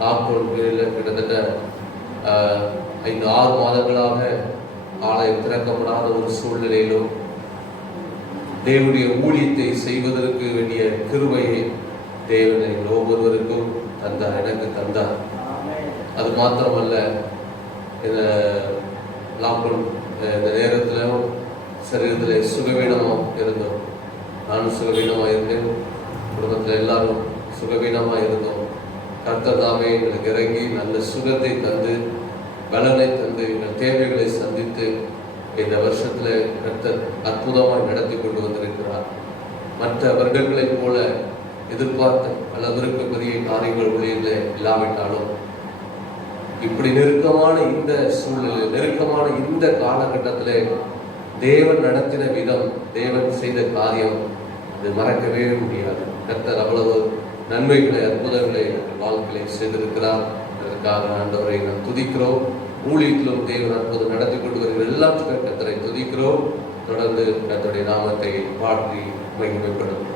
Lockdown பீரியடில் கிட்டத்தட்ட 5-6 மாதங்களாக ஆலயம் திறக்கப்படாத ஒரு சூழ்நிலையிலும் தேவனுடைய ஊழியத்தை செய்வதற்கு வேண்டிய கிருபையை தேவனை ஒவ்வொருவருக்கும் தந்தார், எனக்கு தந்தார். அது மாத்திரமல்ல, இந்த லாக்டவுன் இந்த நேரத்தில் சரீரத்தில் சுகவீனமாக இருந்தோம். நானும் சுகவீனமாக இருந்தேன், குடும்பத்தில் எல்லாரும் சுகவீனமாக இருந்தோம். கர்த்தர் தாமே எங்களுக்கு இறங்கி நல்ல சுகத்தை தந்து பலனை தந்து எங்கள் தேவைகளை சந்தித்து இந்த வருஷத்தில் கர்த்தர் அற்புதமாக நடத்தி கொண்டு வந்திருக்கிறார். மற்ற வருடங்களைப் போல எதிர்பார்த்த அளவிற்கு பெரிய காரியங்கள் ஊழியத்தில் இல்லாவிட்டாலும் இப்படி நெருக்கமான இந்த சூழ்நிலை, நெருக்கமான இந்த காலகட்டத்தில் தேவன் நடத்தின விதம், தேவன் செய்த காரியம் அது மறக்கவே முடியாது. கர்த்தர் அவ்வளவு நன்மைகளை, அற்புதங்களை வாழ்க்கையை செய்திருக்கிறார். அதற்காக ஆண்டவரை நாம் துதிக்கிறோம். ஊழியத்திலும் தேவன் அற்புதம் நடத்தி கொண்டு வருகிற எல்லாத்துக்கும் கர்த்தரை துதிக்கிறோம். தொடர்ந்து கர்த்தருடைய நாமத்தை பாடி மகிமைப்படுத்துவோம்.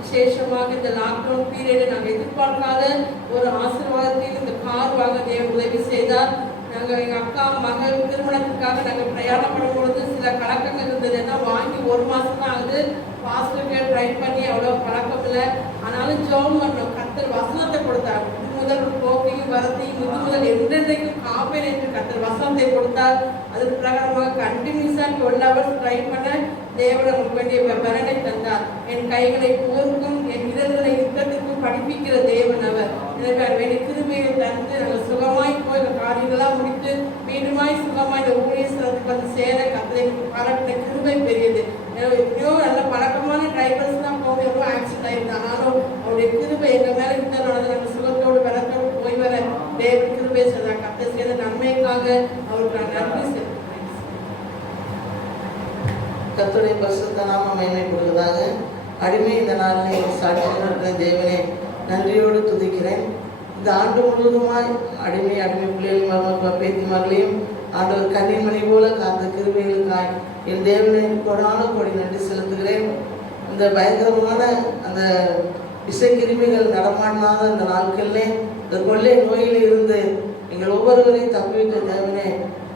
விசேஷமாக இந்த லாக்டவுன் பீரியடை நாங்கள் எதிர்பார்க்காத ஒரு ஆசீர்வாதத்தில் இந்த கார் வாங்க தேவன் உதவி செய்தார். நாங்கள் எங்கள் அக்கா மகள் திருமணத்துக்காக நாங்கள் பிரயாணப்படும் பொழுது சில கலக்கங்கள் இருந்தது. ஏன்னா வாங்கி 1 மாதம் தான் ஆகுது. பாஸ்டருக்கு ட்ரை பண்ணி அவ்வளோ பழக்கம் இல்லை. ஆனாலும் ஜெபம் பண்ணோம். கர்த்தர் வசனத்தை கொடுத்தார். முதல் போக்கையும் வரத்தையும் முதல் என்றென்றைக்கும் காப்பேன் என்று கர்த்தர் வசனத்தை கொடுத்தார். அதற்கு பிரகாரமாக கண்டினியூஸாக 12 hours ட்ரை பண்ண தேவன் நமக்கு வேண்டிய பலனை தந்தார். என் கைகளை போருக்கும் என் இதழ்களை யுத்தத்துக்கும் படிப்பிக்கிற தேவன் அவர். எனவே வேண்டிய கிருபையை தந்து நாங்கள் சுகமாய் போய் இந்த காரியங்களாக முடித்து மீண்டுமாய் சுகமாய் இந்த ஊழியர்களுக்கு வந்து சேர கர்த்தரை பாராட்டின கிருபை பெரியது. எத்தனையோ நல்ல பழக்கமான டிரைவர்ஸ் தான் போக எவ்வளோ ஆக்சிடென்ட் ஆயிருந்தது. ஆனாலும் அவருடைய கிருபை எங்கள் மேலே இருந்தனால நாங்கள் சுகத்தோடு பலத்தோடு போய் வர தேவன் கிருபை செய்தார். கர்த்தர் செய்த நன்மைக்காக அவருக்கு நான் நன்றி செலுத்துகிறேன். கர்த்தருடைய பரிசுத்த நாமம் மகிமைப்படுவதாக. அடிமை இந்த நாளில் சாட்சியாக இருக்கிற தேவனை நன்றியோடு துதிக்கிறேன். இந்த ஆண்டு முழுவதுமாய் அடிமை பிள்ளைகள் மருமக்கள் பேத்திமார்களையும் ஆண்டவர் கன்னிமணி போல காத்த கிருபைகளுக்காய் என் தேவனை கொடான கொடி நன்றி செலுத்துகிறேன். இந்த பயங்கரமான அந்த விஷக்கிருமிகள் நடமாடினாத அந்த நாட்களிலே இந்த கொள்ளை நோயில் இருந்து எங்கள் ஒவ்வொருவரையும் தப்பிவிட்ட தேவனே,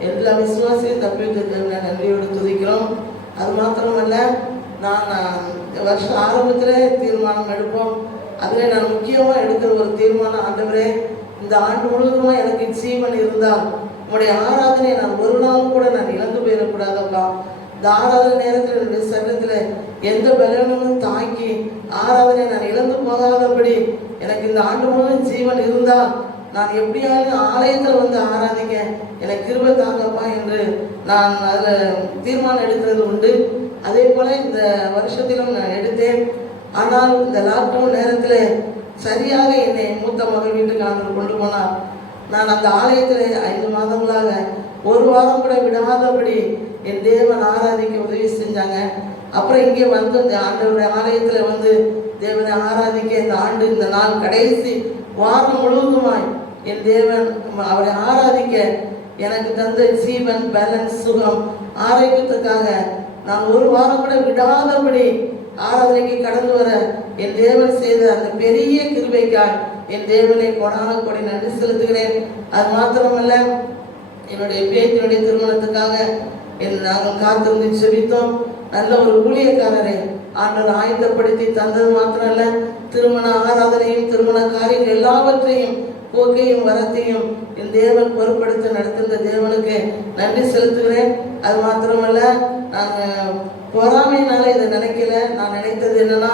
எல்லா விசுவாசையும் தப்பிவிட்ட தேவனை நன்றியோடு துதிக்கிறோம். அது மாத்திரமல்ல, நான் வருஷ ஆரம்பத்தில் தீர்மானம் எடுப்போம். அதில் நான் முக்கியமாக எடுக்கிற ஒரு தீர்மானம், ஆண்டவரே இந்த ஆண்டு முழுவதுமா எனக்கு ஜீவன் இருந்தால் உங்களுடைய ஆராதனை நான் ஒரு நாள் கூட நான் இழந்து போயிடக்கூடாதப்பா. இந்த ஆராதனை நேரத்தில் என்னுடைய சட்டத்தில் எந்த பலனும் தாக்கி ஆராதனை நான் இழந்து போகாதபடி எனக்கு இந்த ஆண்டு முழுவதும் ஜீவன் இருந்தால் நான் எப்படியாவது ஆலயத்தில் வந்து ஆராதிக்க எனக்கு கிருபை தாங்கப்பா என்று நான் அதில் தீர்மானம் எடுக்கிறது உண்டு. அதே போல் இந்த வருஷத்திலும் நான் எடுத்தேன். ஆனால் இந்த லாக்டவுன் நேரத்தில் சரியாக என்னை மூத்த மகள் வீட்டுக்கு ஆண்டவர் கொண்டு போனார். நான் அந்த ஆலயத்தில் 5 மாதங்களாக ஒரு வாரம் கூட விடாதபடி என் தேவன் ஆராதிக்க உதவி செஞ்சாங்க. அப்புறம் இங்கே வந்து இந்த ஆண்டவருடைய ஆலயத்தில் வந்து தேவனை ஆராதிக்க இந்த ஆண்டு இந்த நாள் கடைசி வாரம் முழுவதுமாய் என் தேவன் அவரை ஆராதிக்க எனக்கு தந்த ஜீவன் பேலன்ஸ் சுகம் ஆரோக்கியத்துக்காக நான் ஒரு வாரம் கூட விடாதபடி ஆராதனைக்கு கடந்து வர என் தேவன் செய்த அந்த பெரிய கிருபைக்காய் என் தேவனை கொடான கொடி நன்றி செலுத்துகிறேன். அது மாத்திரமல்ல, என்னுடைய பேத்தினுடைய திருமணத்துக்காக நாங்கள் காத்திருந்து செபித்தோம். நல்ல ஒரு ஊழியக்காரரை ஆண்டவர் ஆயத்தப்படுத்தி தந்தது மாத்திரமல்ல, திருமண ஆராதனையும் திருமண காரியங்கள் எல்லாவற்றையும் போக்கையும் வரத்தையும் என் தேவன் பொறுப்படுத்த நடத்துகிற தேவனுக்கு நன்றி செலுத்துகிறேன். அது மாத்திரமல்ல, நாங்கள் பொறாமையினால இதை நினைக்கல. நான் நினைத்தது என்னன்னா,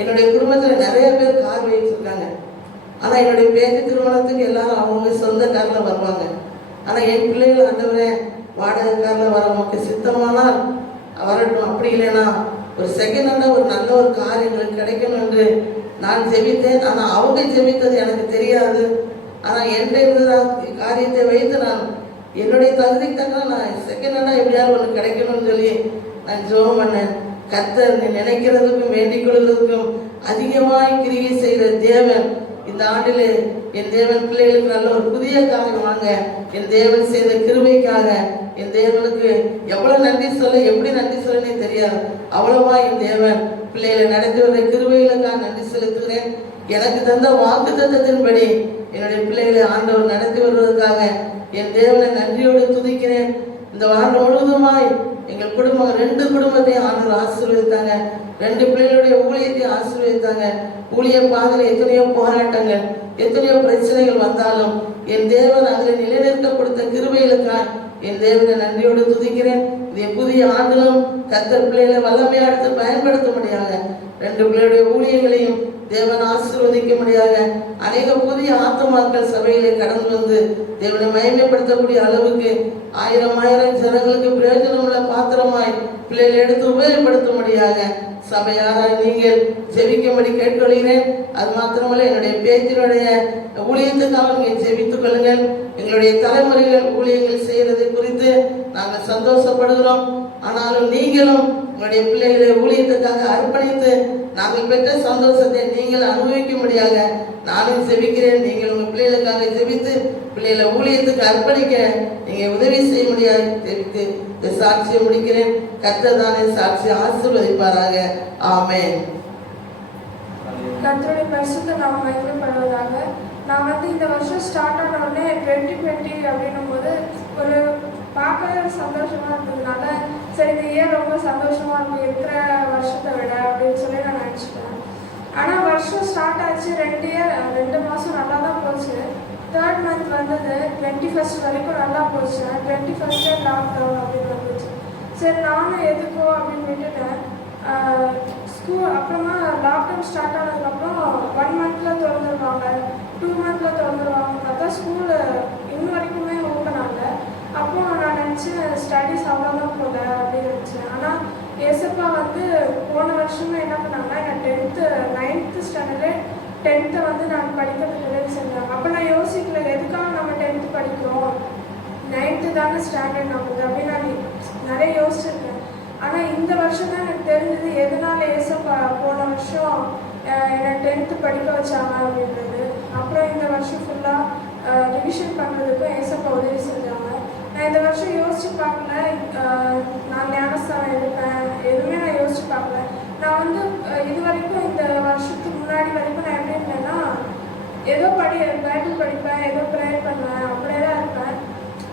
என்னுடைய குடும்பத்தில் நிறைய பேர் கார் வச்சிருக்காங்க. ஆனால் என்னுடைய பேச்சு திருமணத்துக்கு எல்லாரும் அவங்க சொந்த காரில் வருவாங்க. ஆனால் என் பிள்ளைகள் ஆண்டவரே வாடகை காரில் வர நமக்கு சித்தமானால் வரட்டும், அப்படி இல்லைன்னா ஒரு செகண்ட் ஹேண்டாக ஒரு நல்ல ஒரு கார் எங்களுக்கு கிடைக்கணும் என்று நான் ஜெபித்தேன். ஆனால் அவங்க ஜெபித்தது எனக்கு தெரியாது. ஆனால் என்கிட்ட காரியத்தை வைத்து நான் என்னுடைய தகுதிக்கு தக்க நான் செகண்ட் ஹேண்டாக எப்படியாவது ஒன்று கிடைக்கணும்னு சொல்லி நான் ஜெபம் பண்ணேன். கர்த்தர் நீ நினைக்கிறதுக்கும் வேண்டிக் கொள்வதற்கும் அதிகமாய் கிரியை செய்கிற தேவன் இந்த ஆண்டிலே என் தேவன் பிள்ளைகளுக்கு நல்ல ஒரு புதிய காரியம் வாங்க என் தேவன் செய்த கிருபைக்காக என் தேவனுக்கு எவ்வளவு நன்றி சொல்ல எப்படி நன்றி சொல்லனே தெரியாது. அவ்வளவா என் தேவன் பிள்ளைகளை நடத்தி வர கிருபைகளுக்காக நன்றி செலுத்துகிறேன். எனக்கு தந்த வாக்கு தத்தத்தின்படி என்னுடைய பிள்ளைகளை ஆண்டவர் நடத்தி வருவதற்காக என் தேவனை நன்றியோடு துதிக்கிறேன். இந்த ஆண்டு முழுவதுமாய் எங்கள் குடும்பம் 2 குடும்பத்தையும் ஆண்டவர் ஆசீர்வதித்தாங்க. 2 பிள்ளைகளுடைய ஊழியத்தையும் ஆசீர்வதித்தாங்க. ஊழிய பாதையில் எத்தனையோ போராட்டங்கள் எத்தனையோ பிரச்சனைகள் வந்தாலும் என் தேவன் அதில் நிலைநிறுத்த கொடுத்த கிருபைகளுக்காக என் தேவனை நன்றியோடு துதிக்கிறேன். இந்த புதிய ஆண்டிலும் கர்த்தர் பிள்ளைகளை வல்லமையா எடுத்து பயன்படுத்த முடியாத 2 பிள்ளைகளுடைய ஊழியங்களையும் தேவன் ஆசீர்வதிக்க முடியாத அநேக புதிய ஆத்துமாக்கள் சபையிலே கடந்து வந்து தேவனை மகிமைப்படுத்தக்கூடிய அளவுக்கு 1000 ஜனங்களுக்கு பிரயோஜனம் உள்ள பாத்திரமாய் பிள்ளைகளை எடுத்து உபயோகப்படுத்த முடியாத சபையாராய் நீங்கள் ஜெபிக்கும்படி கேட்டுக்கொள்கிறேன். அது மாத்திரமல்ல, என்னுடைய பேச்சினுடைய ஊழியத்துக்காக நீங்கள் ஜெபித்துக் கொள்ளுங்கள். எங்களுடைய தலைமுறைகள் ஊழியங்கள் செய்யறது குறித்து நாங்கள் சந்தோஷப்படுகிறோம். ஆனாலும் நீங்களும் உங்களுடைய பிள்ளைகளை ஊழியத்துக்காக அர்ப்பணித்து நாங்கள் பெற்ற சந்தோஷத்தை நீங்கள் அனுபவிக்கும்படியாக நானும் ஜெபிக்கிறேன். நீங்கள் உங்கள் பிள்ளைகளுக்காக ஜெபித்து பிள்ளைகளை ஊழியத்துக்கு அர்ப்பணிக்க நீங்கள் உதவி செய்ய முடியாது ஜெபித்து இந்த சாட்சியை முடிக்கிறேன். கர்த்தர் தானே சாட்சி ஆசீர்வதிப்பாராக. ஆமென். கர்த்தருடைய பரிசுத்த நாமம் மகிமைப்படுவதாக. நான் இந்த வருஷம் ஸ்டார்ட் ஆன உடனே 2020 அப்படின்னும் போது ஒரு பார்க்கவே சந்தோஷமா இருந்ததுனால சரி இந்த இயர் ரொம்ப சந்தோஷமா இருக்கும் இருக்கிற வருஷத்தை விட அப்படின்னு சொல்லி நான் நினச்சிட்டேன். ஆனால் வருஷம் ஸ்டார்ட் ஆச்சு 2 மாதம் நல்லா தான் போச்சு. 3rd மந்த் வந்தது 21st வரைக்கும் நல்லா போச்சு. 21st லாக்டவுன் அப்படின்னு வந்துச்சு. சரி நானும் எதுக்கோ அப்படின்னு விட்டுட்டேன். ஸ்கூல் அப்புறமா லாக்டவுன் ஸ்டார்ட் ஆனதுக்கப்புறம் 1 மந்த்தில் திறந்துருவாங்க, 2 மந்த்தில் திறந்துருவாங்க. பார்த்தா ஸ்கூலு இன்னும் வரைக்குமே ஓப்பன் ஆகல. அப்போ நான் நினச்சேன் ஸ்டடீஸ் அவ்வளோதான் போல அப்படின்னு நினச்சேன். ஆனால் ஏசப்பா போன வருஷமே என்ன பண்ணாங்கன்னா என்னை 9th ஸ்டாண்டர்டு 10th நான் படிக்கிறதுக்கு உதவி செஞ்சாங்க. அப்போ நான் யோசிக்கல எதுக்காக நம்ம 10th படிக்கிறோம், 9th தானே ஸ்டாண்டர்ட் நமக்கு அப்படின்னு நான் நிறைய யோசிச்சிருக்கேன். ஆனால் இந்த வருஷம் தான் எனக்கு தெரிஞ்சது எதனால ஏசப்பா போன வருஷம் என்னை 10th படிக்க வச்சாங்க அப்படின்றது. அப்புறம் இந்த வருஷம் ஃபுல்லாக ரிவிஷன் பண்ணுறதுக்கும் ஏசப்பா உதவி செஞ்சாங்க. நான் இந்த வருஷம் யோசிச்சு பார்க்கல நான் ஞானஸ்தானம் எடுப்பேன், எதுவுமே நான் யோசிச்சு பார்க்கல. நான் இது வரைக்கும் இந்த வருஷத்துக்கு முன்னாடி வரைக்கும் நான் எப்படி இருந்தேன்னா ஏதோ பைபிள் படிப்பேன், ஏதோ ப்ரேயர் பண்ணுவேன், அப்படியே தான் இருப்பேன்.